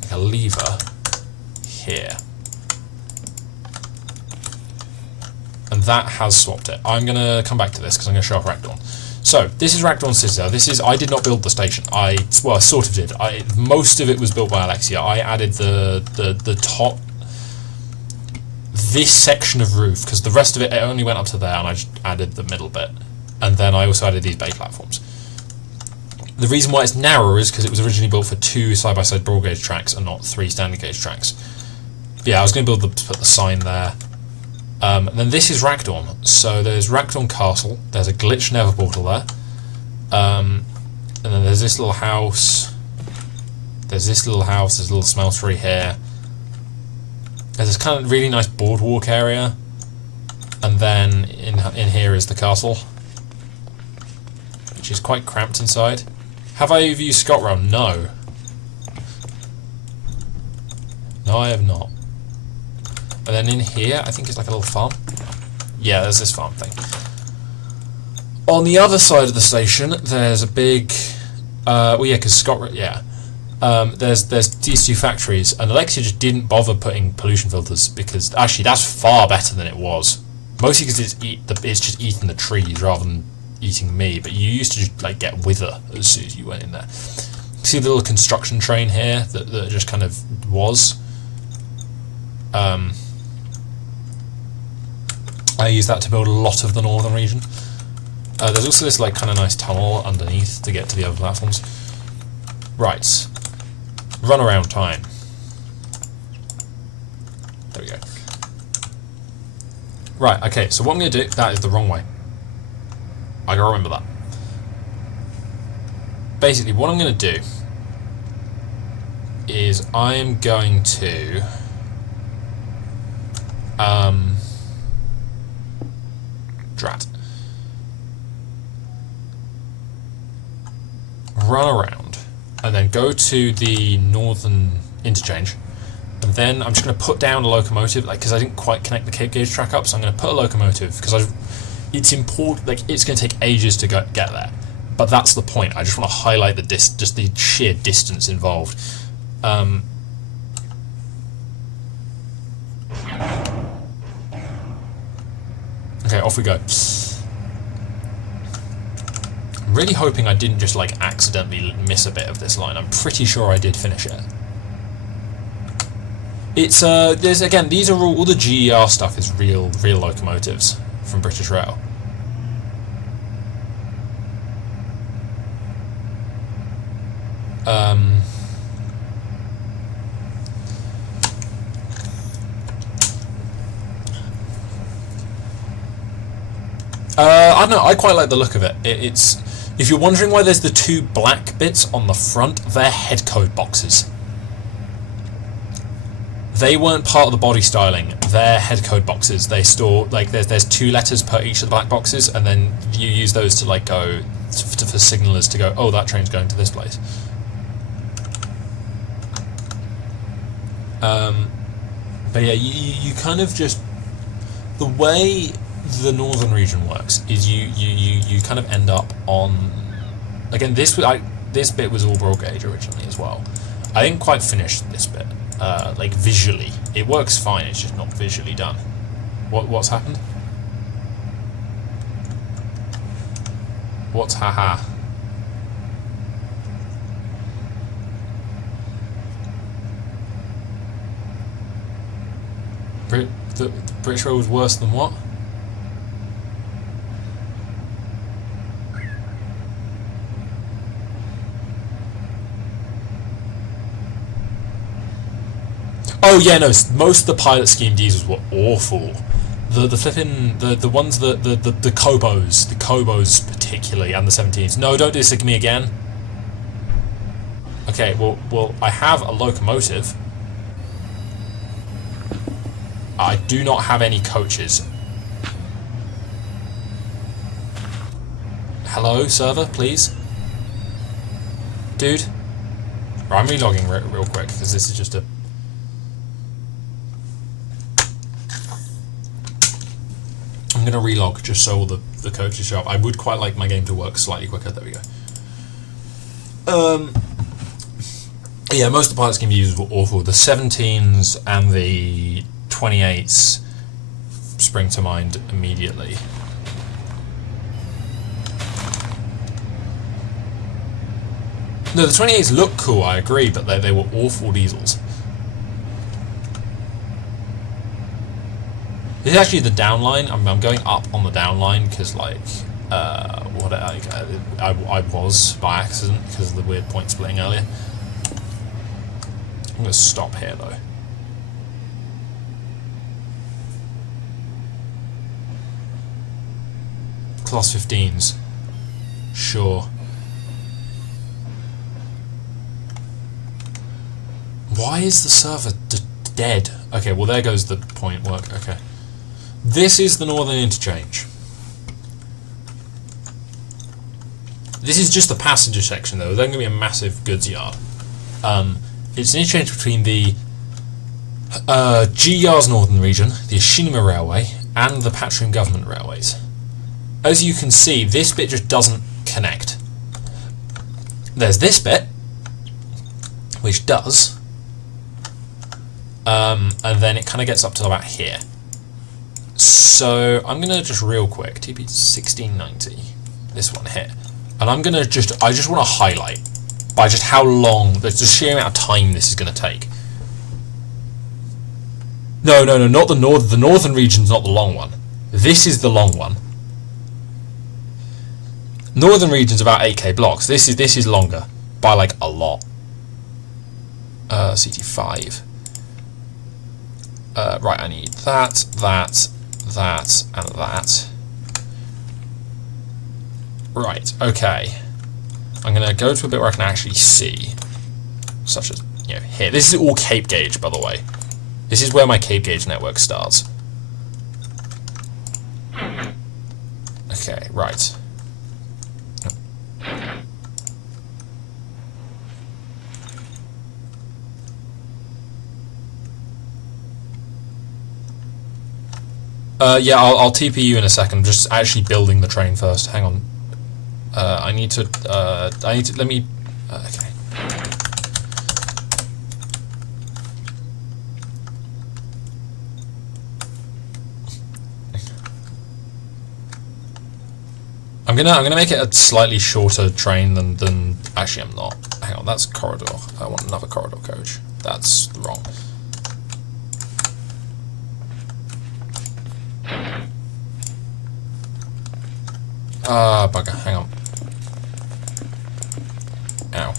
like a lever here. And that has swapped it. I'm going to come back to this because I'm going to show off Racdawn. So, this is Racdawn Citadel. I did not build the station. I sort of did. Most of it was built by Elysia. I added the top, this section of roof, because the rest of it only went up to there, and I just added the middle bit. And then I also added these bay platforms. The reason why it's narrower is because it was originally built for 2 side-by-side broad gauge tracks and not 3 standard gauge tracks. But yeah, I was going to put the sign there. And then this is Racdawn. So there's Racdawn Castle. There's a glitch nether portal there. And then there's this little house. There's this little house. There's a little smeltery here. There's this kind of really nice boardwalk area. And then in here is the castle, which is quite cramped inside. Have I used ScotRail? No. No, I have not. And then in here, I think it's like a little farm. Yeah, there's this farm thing. On the other side of the station, there's a big... well, yeah, because ScotRail... Yeah. There's these 2 factories, and Elysia just didn't bother putting pollution filters, because actually that's far better than it was. Mostly because it's just eating the trees rather than eating me, but you used to just like get wither as soon as you went in there. See the little construction train here that just kind of was? I use that to build a lot of the northern region. There's also this like kind of nice tunnel underneath to get to the other platforms. Right. Run around time. There we go. Right, okay, so what I'm going to do, that is the wrong way. I gotta remember that. Basically, what I'm going to do is I'm going to drat. Run around and then go to the northern interchange, and then I'm just going to put down a locomotive, like, because I didn't quite connect the Cape Gauge track up, so I'm going to put a locomotive because it's important. Like, it's going to take ages to get there, but that's the point. I just want to highlight just the sheer distance involved. off we go. I'm really hoping I didn't just like accidentally miss a bit of this line. I'm pretty sure I did finish it. It's there's again, these are all the GER stuff is real locomotives from British Rail. I don't know, I quite like the look of it. It's, if you're wondering why there's the two black bits on the front, they're head code boxes. They weren't part of the body styling, they're head code boxes. They store, like, there's 2 letters per each of the black boxes, and then you use those to, like, go, for signalers to go, oh, that train's going to this place. But yeah, you kind of just, the way the northern region works is you kind of end up on, again, this bit was all broad gauge originally as well. I didn't quite finish this bit, like visually. It works fine, it's just not visually done. What's happened? What's haha? The British Rail was worse than what? Oh yeah, no. Most of the pilot scheme diesels were awful. The flipping the ones the Kobos particularly, and the 17s. No, don't do this to me again. Okay, well I have a locomotive. I do not have any coaches. Hello, server, please, dude. Right, I'm relogging real quick because this is just a. I'm gonna relog just so all the coaches show up. I would quite like my game to work slightly quicker. There we go. Yeah, most of the pilot scheme users were awful. The 17s and the 28s spring to mind immediately. No, the 28s look cool, I agree, but they were awful diesels. This is actually the downline. I'm going up on the downline because, like, I was by accident because of the weird point splitting earlier. I'm going to stop here though. Class 15s. Sure. Why is the server dead? Okay, well there goes the point work. Okay. This is the northern interchange. This is just the passenger section though. There's going to be a massive goods yard. It's an interchange between the GER's northern region, the Elysia Railway, and the Patrim government railways. As you can see, this bit just doesn't connect. There's this bit, which does, and then it kind of gets up to about here. So I'm going to just real quick, TP 1690, this one here, and I'm going to I just want to highlight by just how long, the sheer amount of time this is going to take. No, not the northern region's not the long one. This is the long one. Northern region's about 8k blocks. This is longer by like a lot. CT5. Right, I need that, and that. Right, okay. I'm going to go to a bit where I can actually see, such as, you know, here. This is all Cape Gauge, by the way. This is where my Cape Gauge network starts. Okay, right. Yeah, I'll TP you in a second. I'm just actually building the train first. Hang on. I need to, let me, okay. I'm gonna make it a slightly shorter train than actually I'm not. Hang on, that's a corridor. I want another corridor coach. That's wrong. Bugger, hang on. Ow.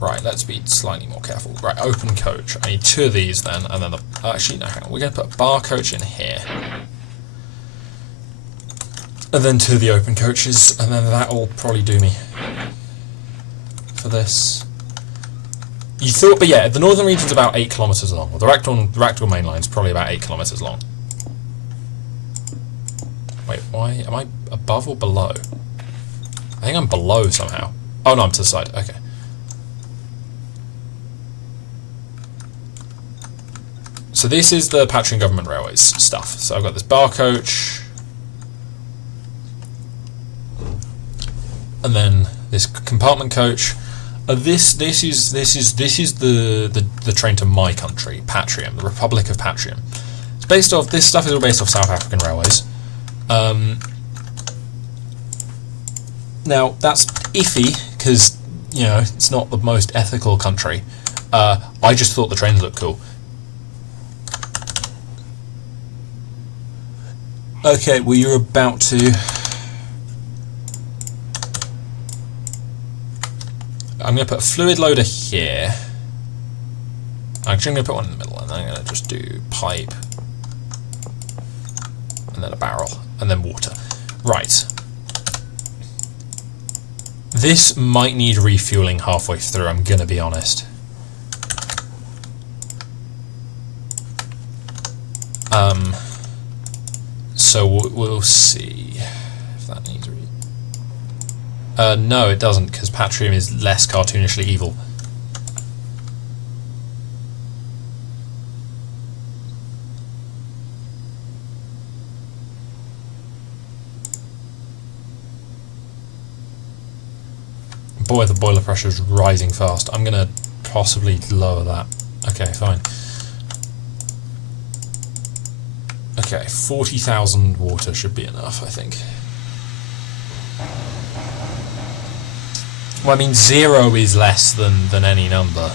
Right, let's be slightly more careful. Right, open coach. I need 2 of these then, and then actually, no, hang on. We're going to put a bar coach in here. And then 2 of the open coaches, and then that'll probably do me for this. You thought, but yeah, the northern region's about 8 kilometres long. Well, the Ractal main line's probably about 8 kilometres long. Wait, why? Am I above or below? I think I'm below somehow. Oh no, I'm to the side. Okay. So this is the Patreon Government Railways stuff. So I've got this bar coach, and then this compartment coach. This is the train to my country, Patreon, the Republic of Patreon. It's based off. This stuff is all based off South African railways. Now that's iffy because you know it's not the most ethical country. I just thought the trains looked cool. Okay, well you're about to. I'm going to put a fluid loader here. Actually, I'm going to put one in the middle, and then I'm going to just do pipe, and then a barrel, and then water. Right. This might need refueling halfway through, I'm going to be honest. So we'll see if that needs no, it doesn't, because Patreon is less cartoonishly evil. Boy, the boiler pressure is rising fast. I'm going to possibly lower that. Okay, fine. Okay, 40,000 water should be enough, I think. Well, I mean, 0 is less than any number,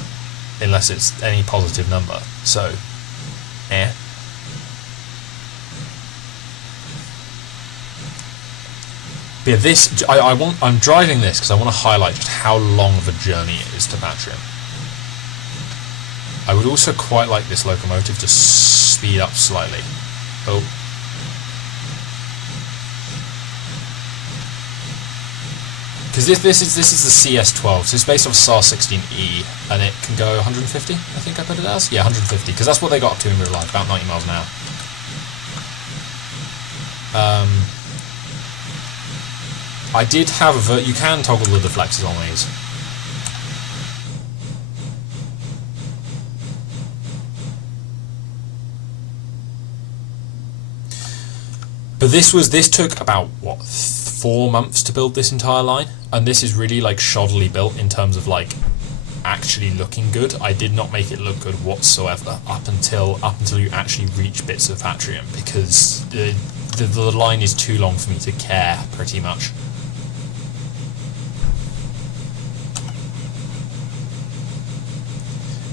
unless it's any positive number. So, But yeah, this I'm driving this because I want to highlight just how long of a journey it is to Patreon. I would also quite like this locomotive to speed up slightly. Oh. Because this is the CS12, so it's based off SAR 16E, and it can go 150, I think I put it as? Yeah, 150, because that's what they got up to in real life, about 90 miles an hour. I did have you can toggle the deflectors on these. But this took about, what, 4 months to build this entire line, and this is really like shoddily built in terms of like actually looking good. I did not make it look good whatsoever up until you actually reach bits of Patreon, because the line is too long for me to care, pretty much.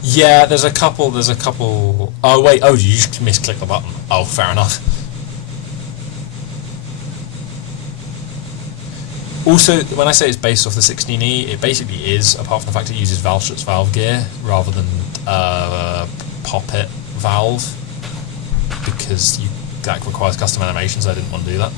Yeah, there's a couple. Oh wait, oh, you just misclick the button. Oh, fair enough. Also, when I say it's based off the 16E, it basically is, apart from the fact it uses Valshut's valve gear rather than Poppet valve, because that requires custom animations. I didn't want to do that.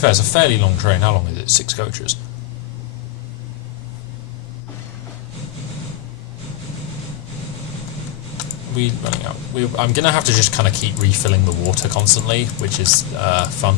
Fair, it's a fairly long train. How long is it? 6 coaches. We running out. I'm gonna have to just kind of keep refilling the water constantly, which is fun.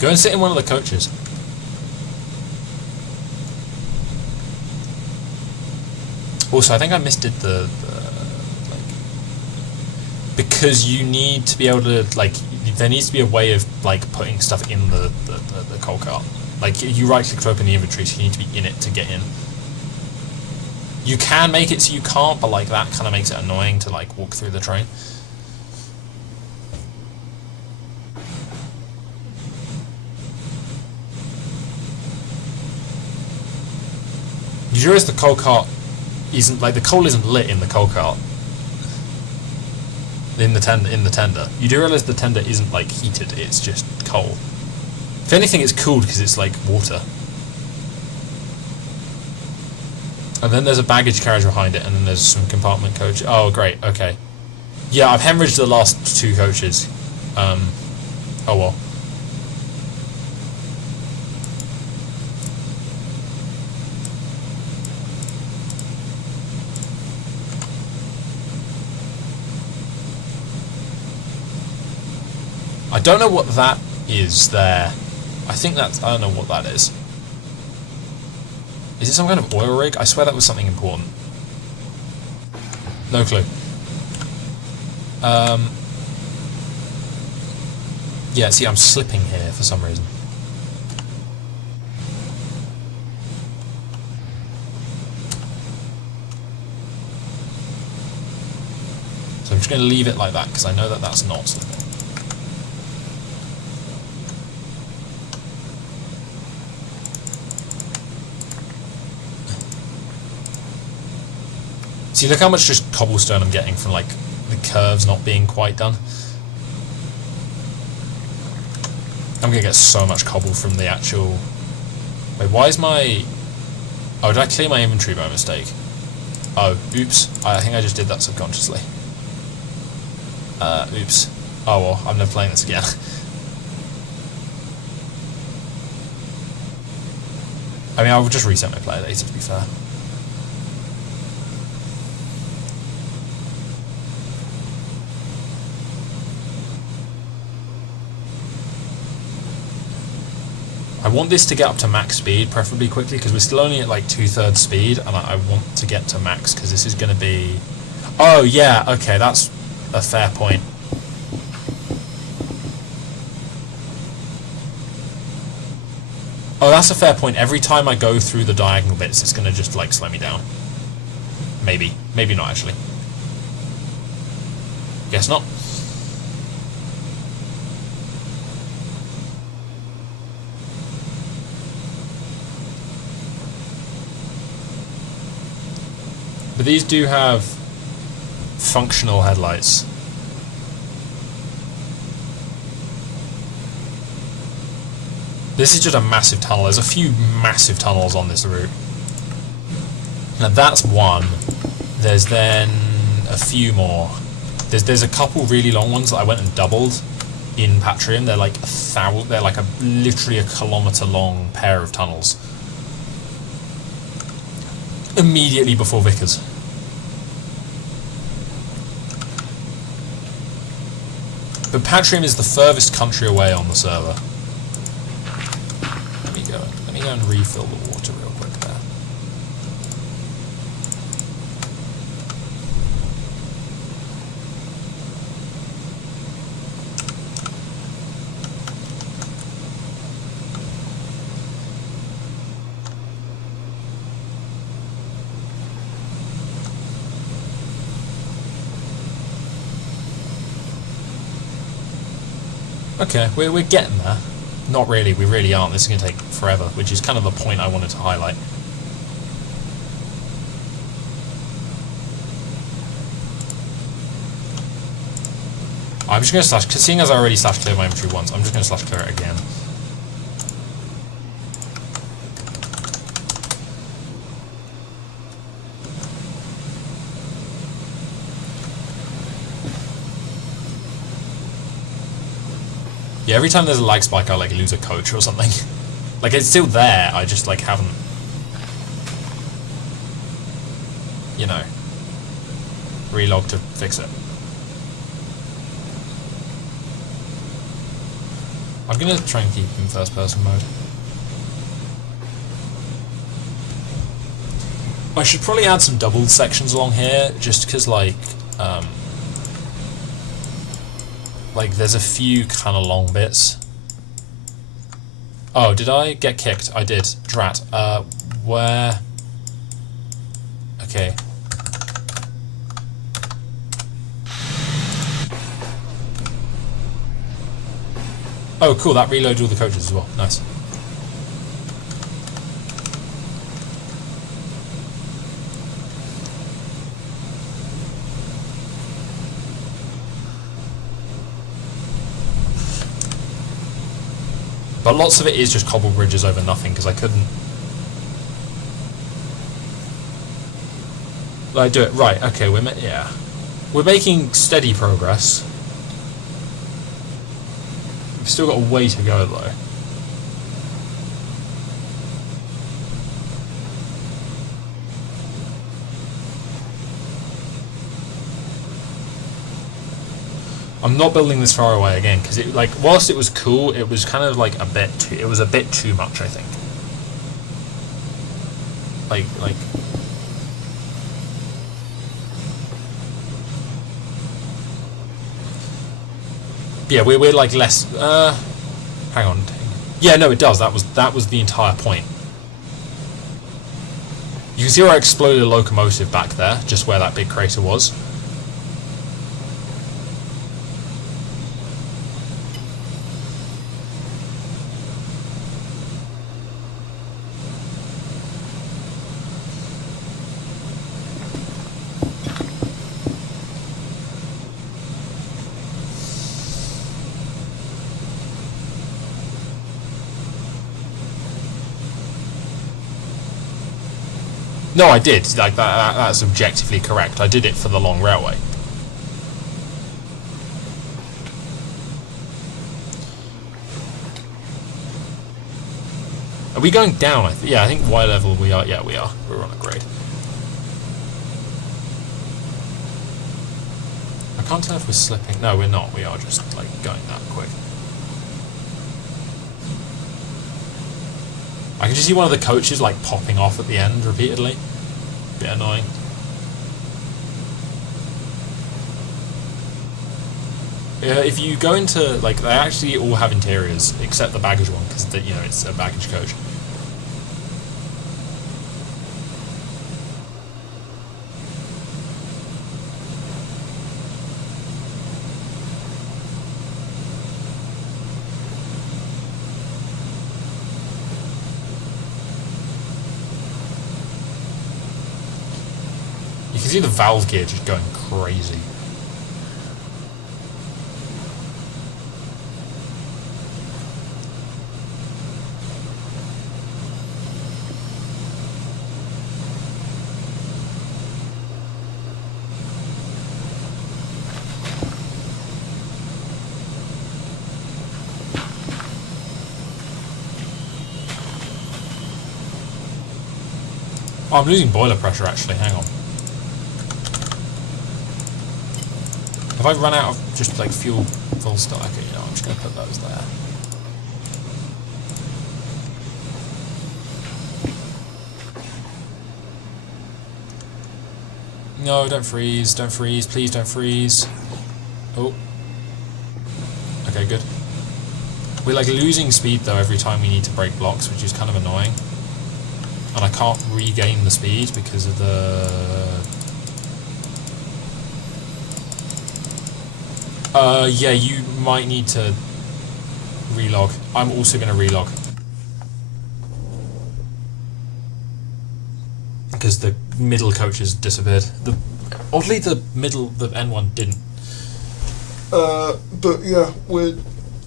Go and sit in one of the coaches. Also, I think I misdid the like, because you need to be able to, like, there needs to be a way of, like, putting stuff in the coal cart. Like, you right click to open the inventory, so you need to be in it to get in. You can make it so you can't, but, like, that kind of makes it annoying to, like, walk through the train. You realize the coal cart isn't, like, the coal isn't lit in the coal cart. In the tender. You do realise the tender isn't, like, heated, it's just coal. If anything, it's cooled because it's, like, water. And then there's a baggage carriage behind it, and then there's some compartment coach. Oh, great, okay. Yeah, I've hemorrhaged the last 2 coaches. Oh well. I don't know what that is there. I think that's... I don't know what that is. Is it some kind of oil rig? I swear that was something important. No clue. Yeah, see, I'm slipping here for some reason. So I'm just going to leave it like that, because I know that that's not slipping. See, look how much just cobblestone I'm getting from, like, the curves not being quite done. I'm gonna get so much cobble from the actual... Wait, why is my... Oh, did I clear my inventory by mistake? Oh, oops. I think I just did that subconsciously. Oops. Oh well, I'm never playing this again. I mean, I'll just reset my player data, to be fair. I want this to get up to max speed, preferably quickly, because we're still only at like 2/3 speed, and I want to get to max, because this is going to be... Oh, yeah, okay, that's a fair point. Oh, that's a fair point. Every time I go through the diagonal bits, it's going to just, like, slow me down. Maybe. Maybe not, actually. Guess not. But these do have functional headlights. This is just a massive tunnel. There's a few massive tunnels on this route. Now that's one. There's then a few more. There's a couple really long ones that I went and doubled in Patrium. They're like they're like literally a kilometre long pair of tunnels. Immediately before Vickers. But Patrium is the furthest country away on the server. Let me go and refill the water real quick there. Okay, we're getting there. Not really, we really aren't. This is going to take forever, which is kind of the point I wanted to highlight. I'm just going to slash, because seeing as I already slash clear my inventory once, I'm just going to slash clear it again. Yeah, every time there's a lag spike, I like lose a coach or something. Like, it's still there, I just like haven't, you know, relogged to fix it. I'm gonna try and keep in first person mode. I should probably add some double sections along here, just because like there's a few kind of long bits. Oh, did I get kicked? I did. Drat. Where? Okay. Oh, cool. That reloads all the coaches as well. Nice. But lots of it is just cobble bridges over nothing, because I couldn't... Like, do it. Right, okay, we're making steady progress. We've still got a way to go, though. I'm not building this far away again, because it, like, whilst it was cool, it was kind of like a bit too much, I think. Like yeah, we're like less hang on. Yeah, no, it does. That was the entire point. You can see where I exploded a locomotive back there, just where that big crater was. No, I did. Like that's objectively correct. I did it for the long railway. Are we going down? Yeah, I think Y level we are. Yeah, we are. We're on a grade. I can't tell if we're slipping. No, we're not. We are just like going that quick. I can just see one of the coaches like popping off at the end repeatedly. Bit annoying. If you go into, like, they actually all have interiors except the baggage one, because you know it's a baggage coach. You can see the valve gear just going crazy. Oh, I'm losing boiler pressure actually, hang on. Have I run out of just like fuel full stock? Okay, you know, I'm just going to put those there. No, don't freeze, please don't freeze. Oh. Okay, good. We're like losing speed though every time we need to break blocks, which is kind of annoying. And I can't regain the speed because of the... yeah, you might need to relog. I'm also going to relog. Because the middle coaches disappeared. Oddly, the N1 didn't. But yeah,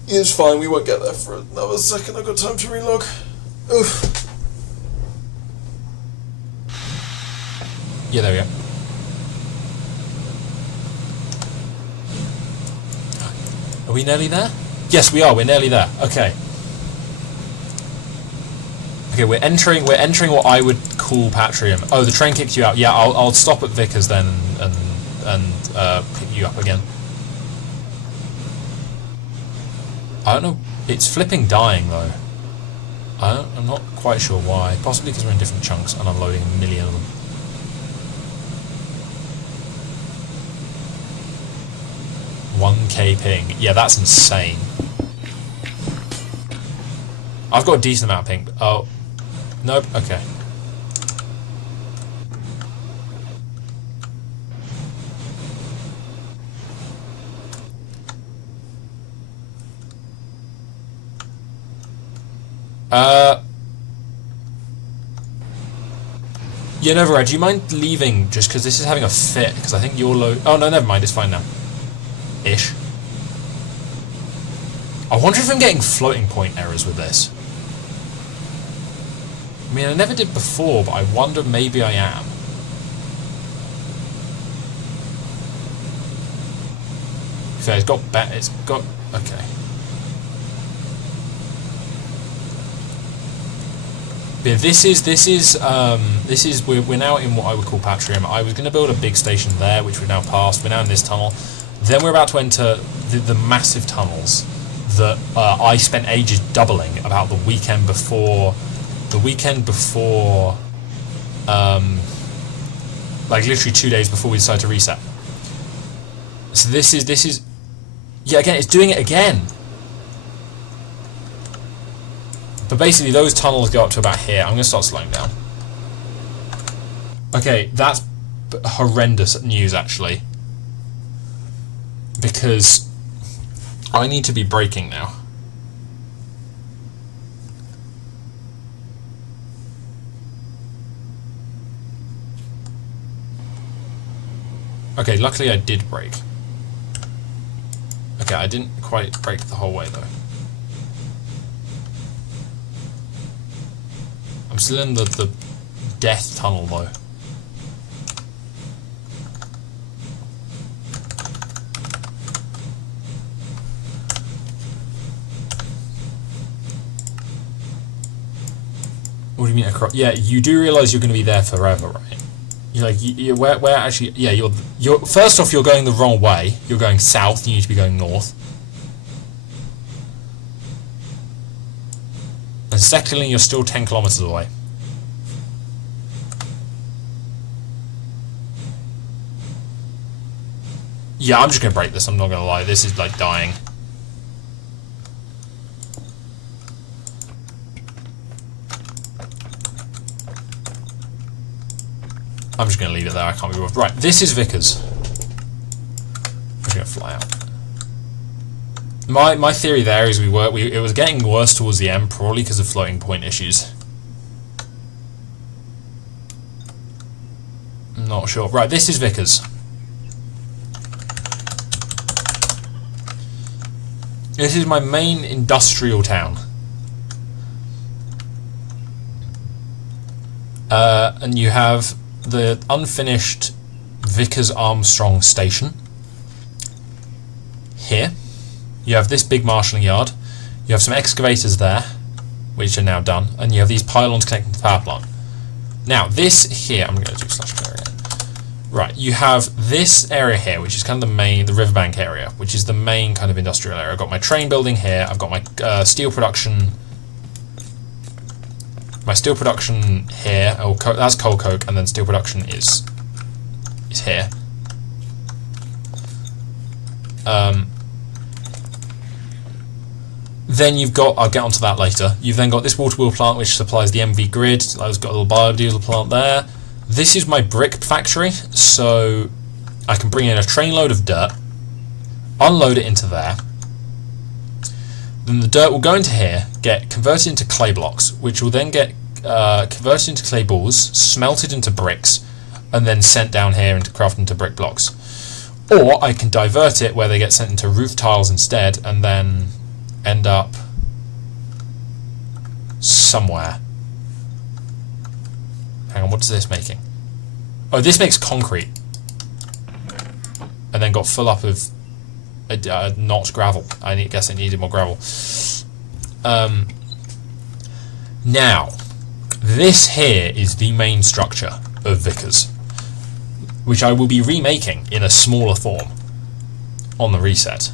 it's fine. We won't get there for another second. I've got time to relog. Oof. Yeah, there we go. Are we nearly there? Yes, we are. We're nearly there. Okay. Okay, we're entering what I would call Patrium. Oh, the train kicked you out. Yeah, I'll stop at Vickers then and pick you up again. I don't know It's flipping dying though. I'm not quite sure why. Possibly because we're in different chunks and I'm loading a million of them. $1K ping. Yeah, that's insane. I've got a decent amount of ping. Oh, nope. Okay. Yeah, no, Red, do you mind leaving just because this is having a fit? Because I think your load... Oh, no, never mind, it's fine now. Ish. I wonder if I'm getting floating point errors with this. I mean, I never did before, but I wonder maybe I am. So it's got better, it's got... Okay. Yeah, this is we're now in what I would call Patrium. I was going to build a big station there, which we've now passed. We're now in this tunnel. Then we're about to enter the massive tunnels that I spent ages doubling about the weekend before. Like literally 2 days before we decided to reset. So this is yeah, again, it's doing it again. But basically, those tunnels go up to about here. I'm going to start slowing down. Okay, that's horrendous news, actually. Because I need to be braking now. Okay, luckily I did brake. Okay, I didn't quite brake the whole way, though. I'm still in the death tunnel though. What do you mean across? Yeah, you do realise you're going to be there forever, right? You're like, where actually? Yeah, you're first off, you're going the wrong way. You're going south. You need to be going north. And secondly, you're still 10 kilometers away. Yeah, I'm just going to break this, I'm not going to lie. This is like dying. I'm just going to leave it there, I can't be bothered. Right, this is Vickers. I'm just going to fly out. My theory there is it was getting worse towards the end, probably because of floating point issues. I'm not sure. Right, this is Vickers. This is my main industrial town. And you have the unfinished Vickers Armstrong station here. You have this big marshalling yard. You have some excavators there, which are now done, and you have these pylons connecting to the power plant. Now, this here, I'm going to do /clear again. Right, you have this area here, which is kind of the riverbank area, which is the main kind of industrial area. I've got my train building here. I've got my steel production. My steel production here. Oh, that's coal coke, and then steel production is here. Then you've got, I'll get onto that later, you've then got this water wheel plant which supplies the MV grid. I've got a little biodiesel plant there. This is my brick factory, so I can bring in a trainload of dirt, unload it into there, then the dirt will go into here, get converted into clay blocks, which will then get converted into clay balls, smelted into bricks, and then sent down here and crafted into brick blocks. Or I can divert it where they get sent into roof tiles instead, and then end up somewhere. Hang on, what is this making? Oh, this makes concrete. And then got full up of not gravel. I guess I needed more gravel. Now, this here is the main structure of Vickers, which I will be remaking in a smaller form on the reset.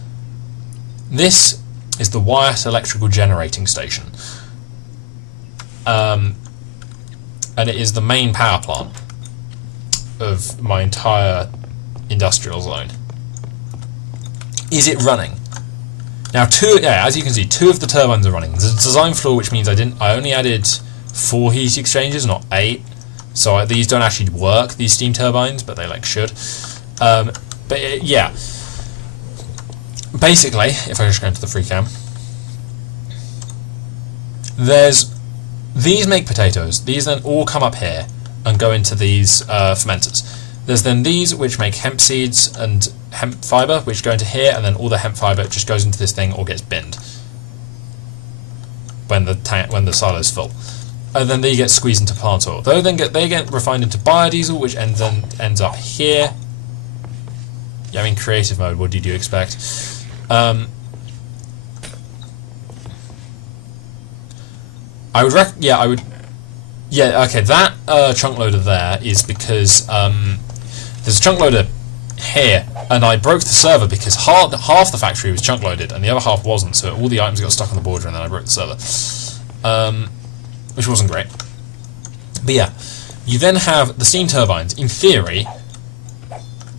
This is the Wyatt Electrical Generating Station. And it is the main power plant of my entire industrial zone. Is it running? Now, as you can see, 2 of the turbines are running. There's a design flaw, which means I only added 4 heat exchangers, not 8. So these don't actually work, these steam turbines, but they should. Yeah. Basically, if I just go into the free cam, these make potatoes. These then all come up here and go into these fermenters. There's then these which make hemp seeds and hemp fibre, which go into here, and then all the hemp fibre just goes into this thing or gets binned when the silo's full. And then they get squeezed into plant oil. They get refined into biodiesel, which ends up here. Yeah, I mean, creative mode. What did you expect? I would yeah, okay, that chunk loader there is because there's a chunk loader here, and I broke the server because half the factory was chunk loaded and the other half wasn't, so all the items got stuck on the border and then I broke the server. Which wasn't great. But yeah, you then have the steam turbines, in theory,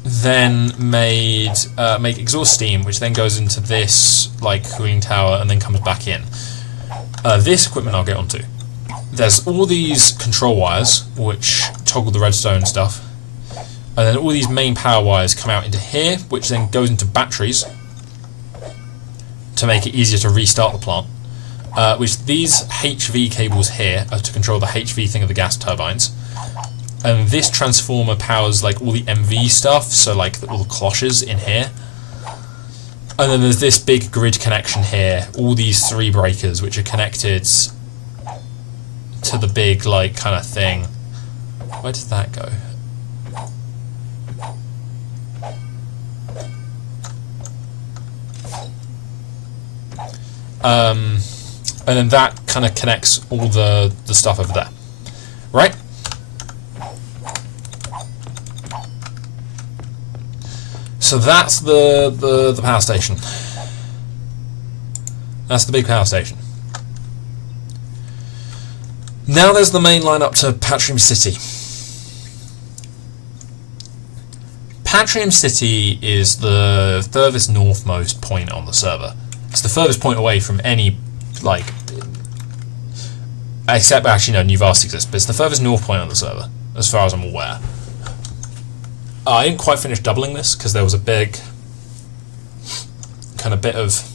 then make exhaust steam, which then goes into this cooling tower and then comes back in. This equipment I'll get onto. There's all these control wires which toggle the redstone stuff, and then all these main power wires come out into here, which then goes into batteries to make it easier to restart the plant. Which these HV cables here are to control the HV thing of the gas turbines, and this transformer powers all the MV stuff, so all the cloches in here. And then there's this big grid connection here, all these 3 breakers which are connected to the big kind of thing. Where does that go? And then that kind of connects all the stuff over there, right? So that's the power station. That's the big power station. Now there's the main line up to Patrium City. Patrium City is the furthest northmost point on the server. It's the furthest point away from any except actually no, New Vast exists, but it's the furthest north point on the server, as far as I'm aware. I didn't quite finish doubling this because there was a big kind of bit of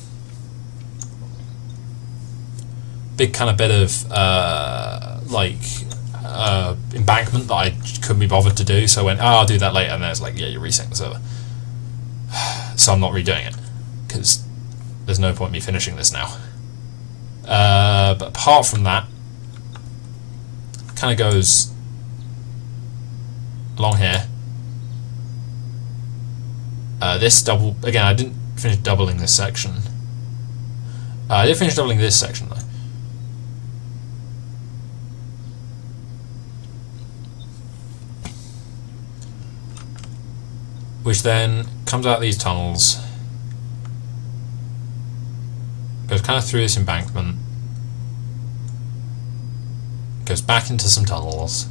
embankment that I couldn't be bothered to do, so I went, I'll do that later, and then it's yeah, you're resetting the server. So I'm not redoing it because there's no point in me finishing this now. But apart from that, kind of goes along here. This double again. I didn't finish doubling this section. I did finish doubling this section though. Which then comes out these tunnels, goes kind of through this embankment, goes back into some tunnels,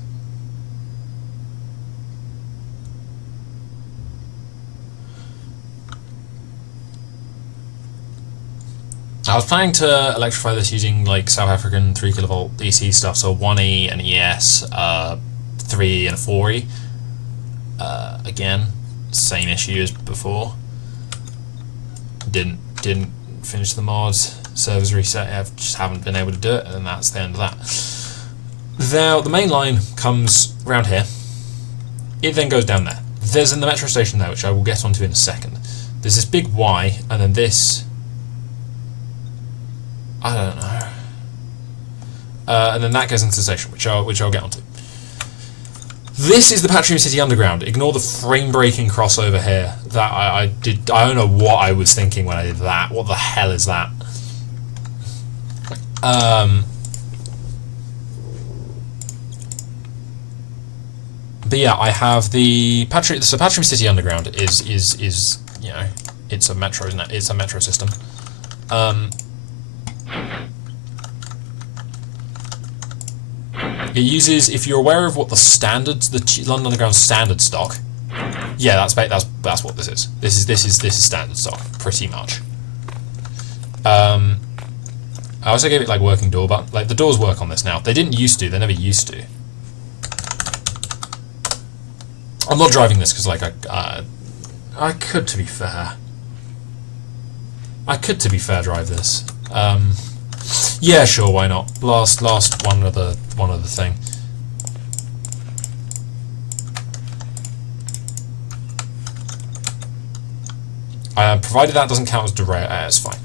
I was planning to electrify this using South African 3 kilovolt DC stuff, so 1E and ES, 3 and 4E. Again, same issue as before. Didn't finish the mod. Servers reset. I just haven't been able to do it, and that's the end of that. Now the main line comes around here. It then goes down there. There's the metro station there, which I will get onto in a second. There's this big Y, and then this. I don't know. And then that goes into the station, which I'll get onto. This is the Patrium City Underground. Ignore the frame-breaking crossover here. That I did. I don't know what I was thinking when I did that. What the hell is that? But yeah, I have the Patrium. So Patrium City Underground is it's a metro, isn't it? It's a metro system. It uses, if you're aware of what the standards, the London Underground standard stock, yeah, that's what this is. This is standard stock, pretty much. I also gave it like working door, but like the doors work on this now. They didn't used to. They never used to. I'm not driving this because like I could, to be fair. I could, to be fair, drive this. Yeah, sure, why not? Last one other thing. Provided that doesn't count as derail, it's fine.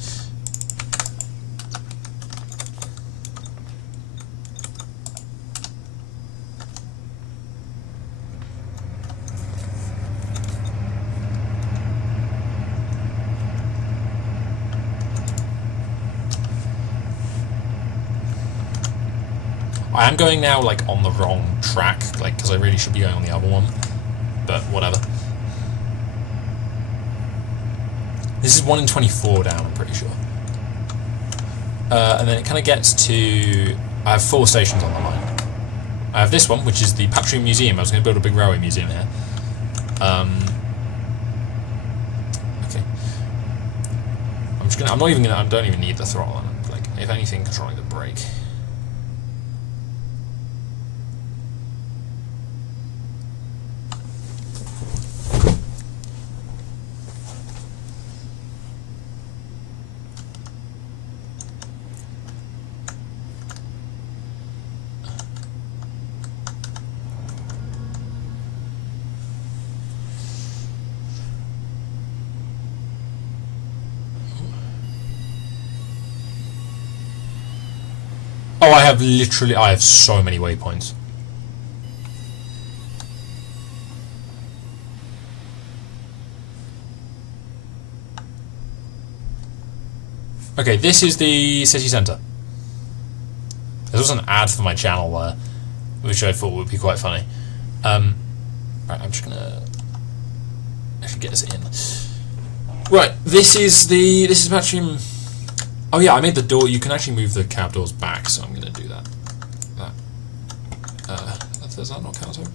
I am going now like on the wrong track, like because I really should be going on the other one, but whatever. This is 1 in 24 down, I'm pretty sure. And then it kind of gets to... I have 4 stations on the line. I have this one, which is the Patrium Museum. I was going to build a big railway museum here. Okay. I'm not even gonna... I don't even need the throttle. I'm, like, if anything, controlling the brake. Oh, I have so many waypoints. Okay, this is the city centre. There's also an ad for my channel there, which I thought would be quite funny. Right, I'm just gonna actually get this in. Right, this is Patrium. Oh yeah, I made the door. You can actually move the cab doors back, so I'm going to do that. Does that not count as open?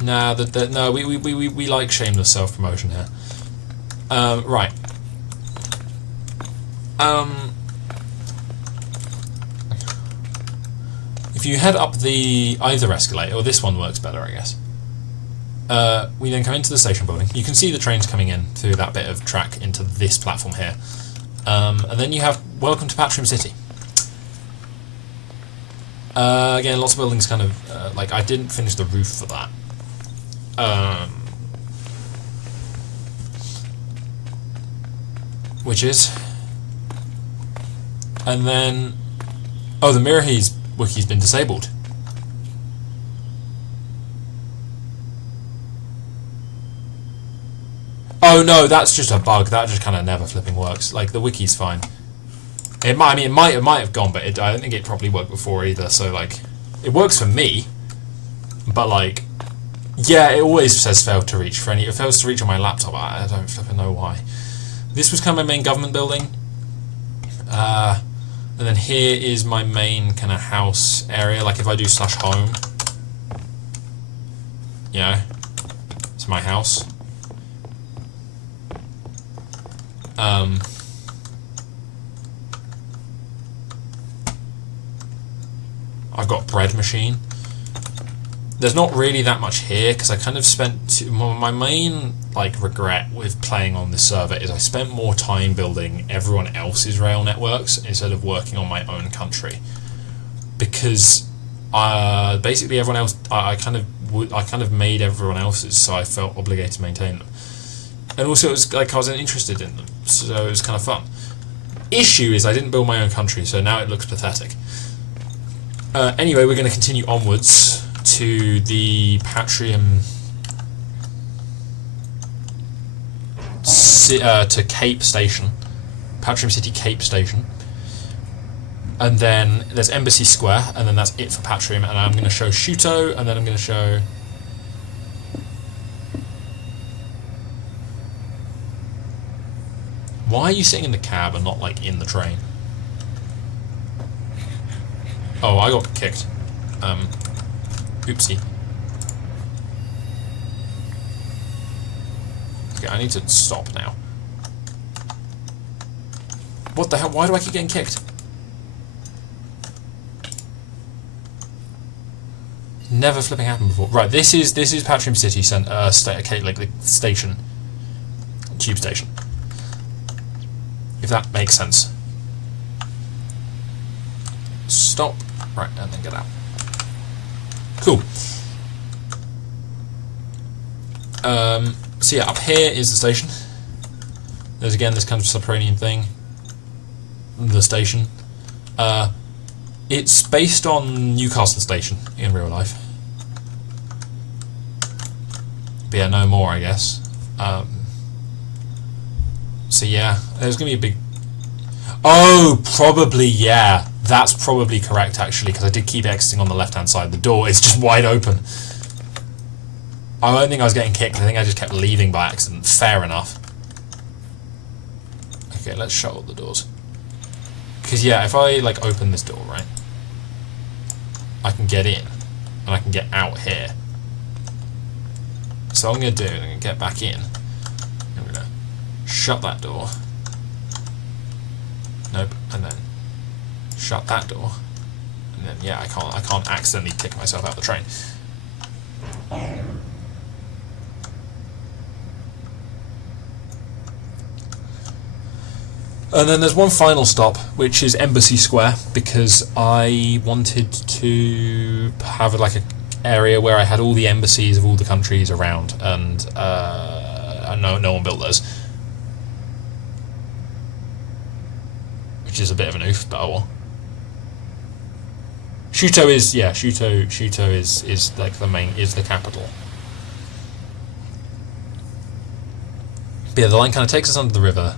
Nah, no. We like shameless self-promotion here. Right. If you head up the either escalator, or this one works better, I guess. We then come into the station building. You can see the trains coming in through that bit of track into this platform here. And then you have Welcome to Patrium City. Again, lots of buildings kind of... like, I didn't finish the roof for that. Which is... And then... Oh, the Mirrorhees wiki's been disabled. Oh no, that's just a bug. That just kind of never flipping works. Like the wiki's fine. It might have gone, but I don't think it probably worked before either. So like, it works for me, but like, yeah, it always says failed to reach. It fails to reach on my laptop. I don't flipping know why. This was kind of my main government building, and then here is my main kind of house area. Like if I do /home, you know, it's my house. I've got bread machine. There's not really that much here because I kind of spent my main like regret with playing on this server is I spent more time building everyone else's rail networks instead of working on my own country, because basically everyone else I kind of made everyone else's, so I felt obligated to maintain them. And also, it was like I wasn't interested in them, so it was kind of fun. Issue is I didn't build my own country, so now it looks pathetic. Anyway, we're going to continue onwards to the Patrium... to Cape Station. Patrium City Cape Station. And then there's Embassy Square, and then that's it for Patrium, and I'm going to show Shuto, and then I'm going to show... Why are you sitting in the cab and not, like, in the train? Oh, I got kicked. Oopsie. Okay, I need to stop now. What the hell? Why do I keep getting kicked? Never flipping happened before. Right, this is Patrim City Centre, like the station, tube station. If that makes sense. Stop. Right, and then get out. Cool. So yeah, up here is the station. There's again this kind of subterranean thing. The station. It's based on Newcastle Station in real life. But yeah, no more, I guess. So yeah, there's going to be a big... Oh, probably, yeah. That's probably correct, actually, because I did keep exiting on the left-hand side. The door is just wide open. I don't think I was getting kicked. I think I just kept leaving by accident. Fair enough. Okay, let's shut all the doors. Because, yeah, if I, like, open this door, right, I can get in, and I can get out here. So what I'm going to do, I'm going to get back in. I'm going to shut that door. Nope, and then shut that door. And then, yeah, I can't accidentally kick myself out of the train. And then there's one final stop, which is Embassy Square, because I wanted to have like an area where I had all the embassies of all the countries around, and no one built those, which is a bit of an oof, but oh well. Shuto is like the capital. But yeah, the line kind of takes us under the river.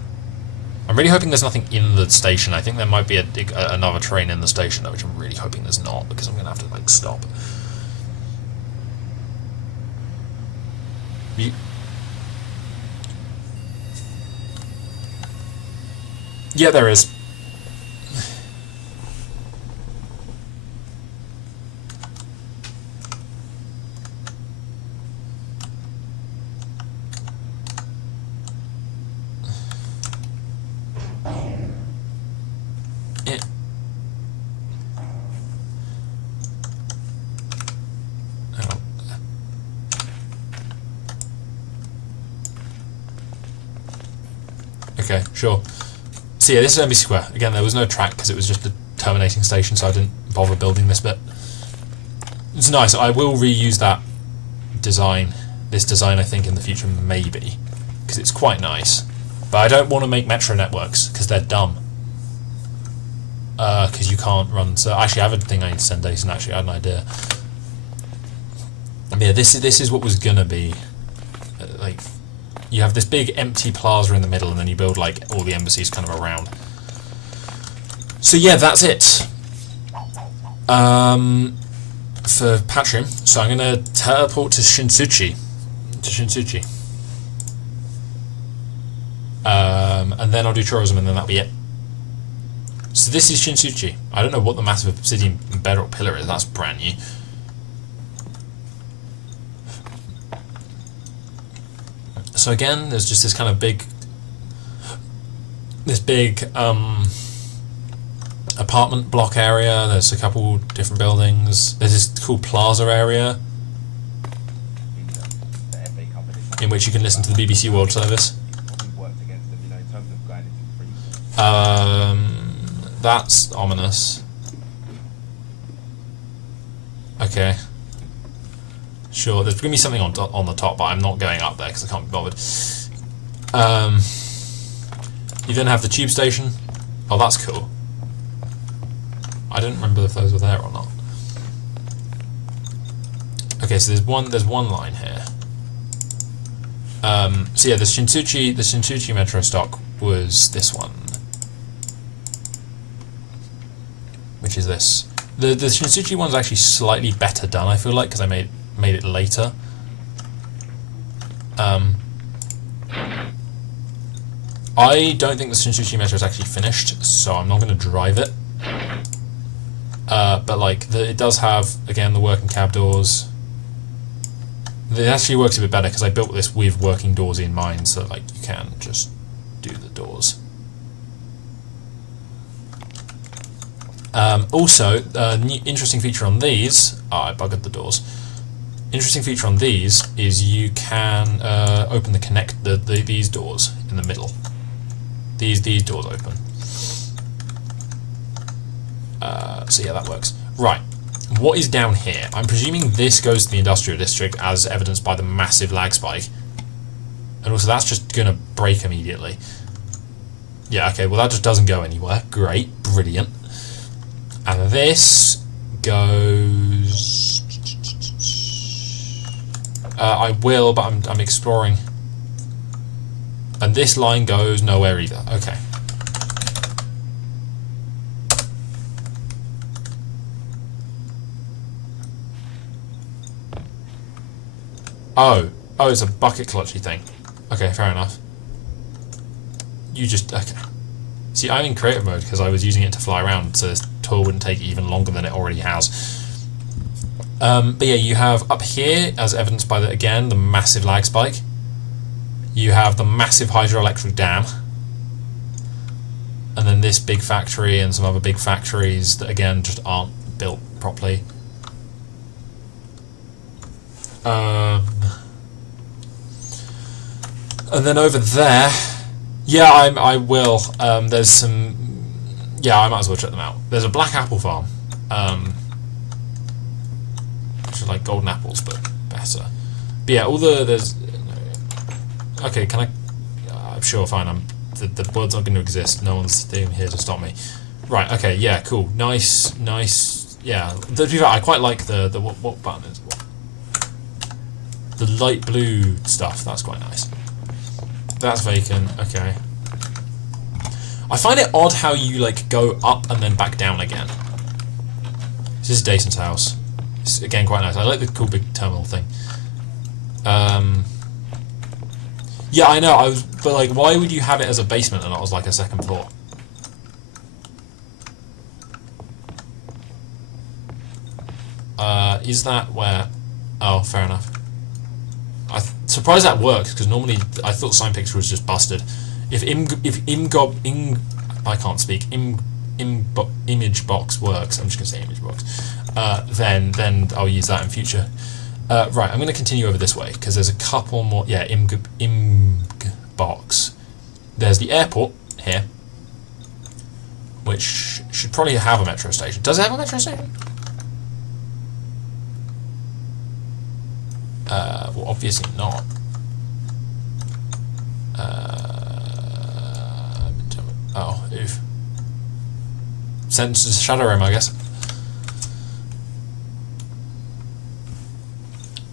I'm really hoping there's nothing in the station. I think there might be another train in the station, though, which I'm really hoping there's not, because I'm going to have to, like, stop. Yeah, there is. Okay, sure. So yeah, this is Embassy Square. Again, there was no track because it was just a terminating station, so I didn't bother building this bit. It's nice. I will reuse that design, this design, I think, in the future, maybe, because it's quite nice. But I don't want to make metro networks because they're dumb. Because you can't run. So actually, I have a thing I need to send Jason. Actually, I had an idea. Yeah, this is what was gonna be like. You have this big empty plaza in the middle, and then you build like all the embassies kind of around. So yeah, that's it. For Patrim, so I'm gonna teleport to Shinsuchi. And then I'll do tourism, and then that'll be it. So this is Shinsuchi. I don't know what the massive obsidian bedrock pillar is. That's brand new. So again, there's just this kind of big apartment block area. There's a couple different buildings. There's this cool plaza area in which you can listen to the BBC World Service. That's ominous. Okay. Sure, there's going to be something on the top, but I'm not going up there because I can't be bothered. You then have the tube station. Oh, that's cool. I don't remember if those were there or not. Okay, so there's one line here. So yeah, the Shinsuchi metro stock was this one, which is this. The Shinsuchi one's actually slightly better done, I feel like, because I made it later. I don't think the Shinsuchi Metro is actually finished, so I'm not going to drive it. But like, it does have, again, the working cab doors. It actually works a bit better because I built this with working doors in mind, so like you can just do the doors. Also, new interesting feature on these. I buggered the doors. Interesting feature on these is you can open these doors in the middle. These doors open. So yeah, that works. Right. What is down here? I'm presuming this goes to the industrial district, as evidenced by the massive lag spike. And also that's just going to break immediately. Yeah, okay, well that just doesn't go anywhere. Great, brilliant. And this goes... I will, but I'm exploring. And this line goes nowhere either. Okay. Oh, it's a bucket clutchy thing. Okay, fair enough. Okay. See, I'm in creative mode because I was using it to fly around, so this tour wouldn't take even longer than it already has. But yeah, you have up here, as evidenced by the massive lag spike. You have the massive hydroelectric dam. And then this big factory and some other big factories that, again, just aren't built properly. And then over there, yeah, I will. There's some, yeah, I might as well check them out. There's a black apple farm, which is like golden apples but better. But yeah, there's. Okay, can I? I'm sure, fine. The world's not going to exist. No one's here to stop me. Right. Okay. Yeah. Cool. Nice. Yeah. To be fair, I quite like the what button is what? The light blue stuff. That's quite nice. That's vacant. Okay. I find it odd how you like go up and then back down again. This is Dason's house. It's again quite nice. I like the cool big terminal thing. Yeah, I know. But like, why would you have it as a basement and not as like a second floor? Is that where? Oh, fair enough. I'm surprised that works because normally I thought Sign Picture was just busted. If image box works, I'm just gonna say image box. Then I'll use that in future. Right, I'm going to continue over this way because there's a couple more. Yeah, img box. There's the airport here, which should probably have a metro station. Does it have a metro station? Well, obviously not. Oh, oof. Sentence shadow realm, I guess.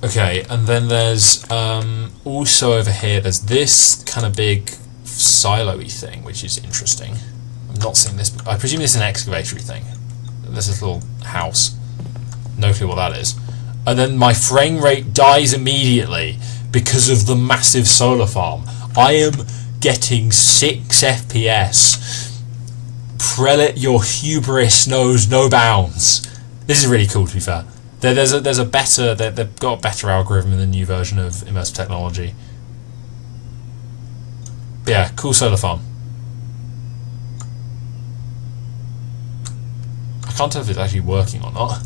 Okay, and then there's also over here, there's this kind of big silo-y thing, which is interesting. I'm not seeing this, I presume this is an excavatory thing. There's this little house. No clue what that is. And then my frame rate dies immediately because of the massive solar farm. I am getting 6 FPS. Prelate, your hubris knows no bounds. This is really cool, to be fair. There's a better, they've got a better algorithm in the new version of immersive technology. But yeah, cool solar farm. I can't tell if it's actually working or not.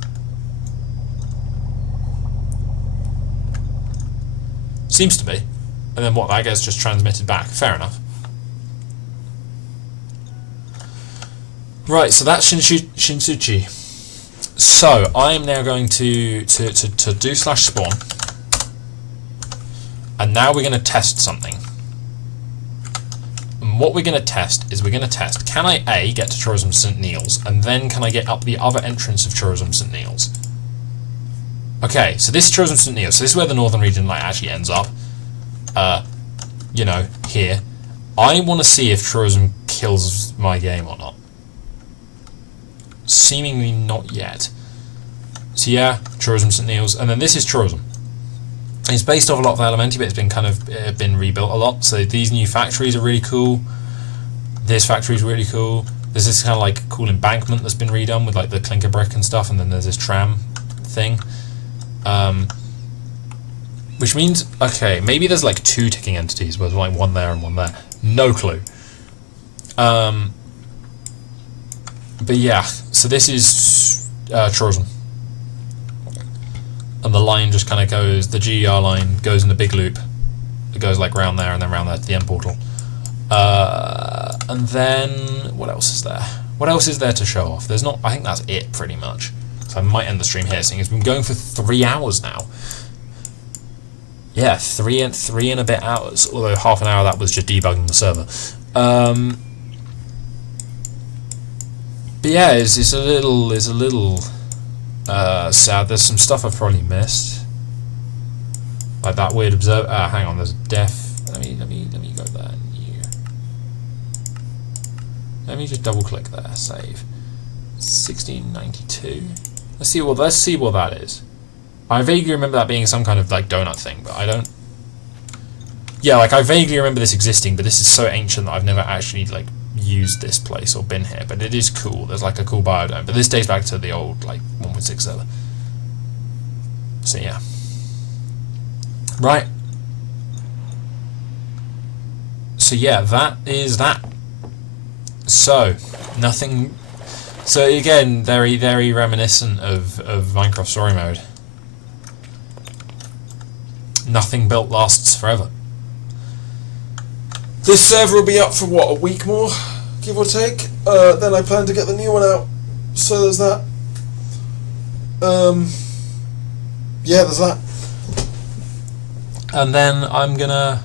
Seems to be. And then what, that gets just transmitted back. Fair enough. Right, so that's Shinsuchi. So I am now going to do /spawn, and now we're going to test something. And what we're going to test is can I A, get to Tourism St. Neots, and then can I get up the other entrance of Tourism St. Neots? Okay, so this is Tourism St. Neots. So this is where the northern region like actually ends up. You know, here. I want to see if tourism kills my game or not. Seemingly not yet. So yeah, Tourism St. Neots, and then this is tourism. It's based off a lot of Elementi, but it's been kind of been rebuilt a lot. So these new factories are really cool. This factory is really cool. There's this kind of like cool embankment that's been redone with like the clinker brick and stuff, and then there's this tram thing. Which means, okay, maybe there's like 2 ticking entities, where there's like one there and one there. No clue. But yeah, so this is tourism. And the line just kind of goes, the GER line goes in a big loop. It goes like round there and then round there to the end portal. And then, what else is there? What else is there to show off? There's not, I think that's it pretty much. So I might end the stream here, seeing it's been going for 3 hours now. Yeah, three and a bit hours, although half an hour of that was just debugging the server. But yeah, it's a little sad. There's some stuff I've probably missed, like that weird observe. Hang on, there's a def. Let me go there. New. Let me just double click there. Save. 1692. Let's see what that is. I vaguely remember that being some kind of like donut thing, but I don't. Yeah, like I vaguely remember this existing, but this is so ancient that I've never actually like used this place or been here. But it is cool. There's like a cool biodome, but this dates back to the old like 1.6 server. So yeah. Right. So yeah, that is that. So nothing. So again, very very reminiscent of Minecraft Story Mode. Nothing built lasts forever. This server will be up for what, a week more, give or take. Then I plan to get the new one out. So there's that. Yeah, there's that. And then I'm gonna.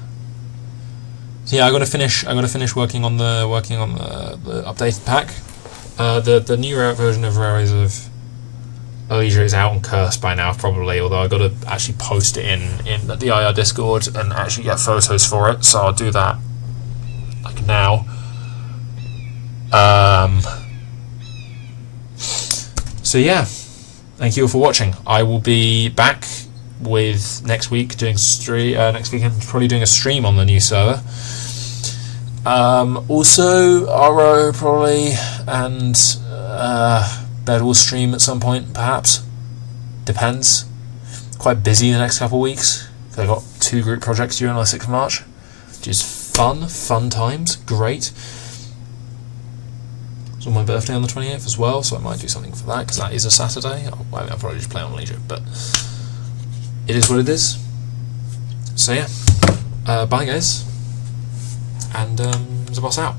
So yeah, I gotta finish working on the updated pack. The new version of Rares of Elysia is out on Curse by now, probably, although I've got to actually post it in the IR Discord and actually get photos for it, so I'll do that like now. So yeah, thank you all for watching. I will be back with next week doing next weekend probably doing a stream on the new server. Also RO probably, and Bed will stream at some point, perhaps. Depends. Quite busy the next couple of weeks. I've got 2 group projects due on the 6th of March, which is fun times, great. It's on my birthday on the 28th as well, so I might do something for that, because that is a Saturday. I'll probably just play on Leisure, but it is what it is. So yeah, bye guys, and Zaboss out.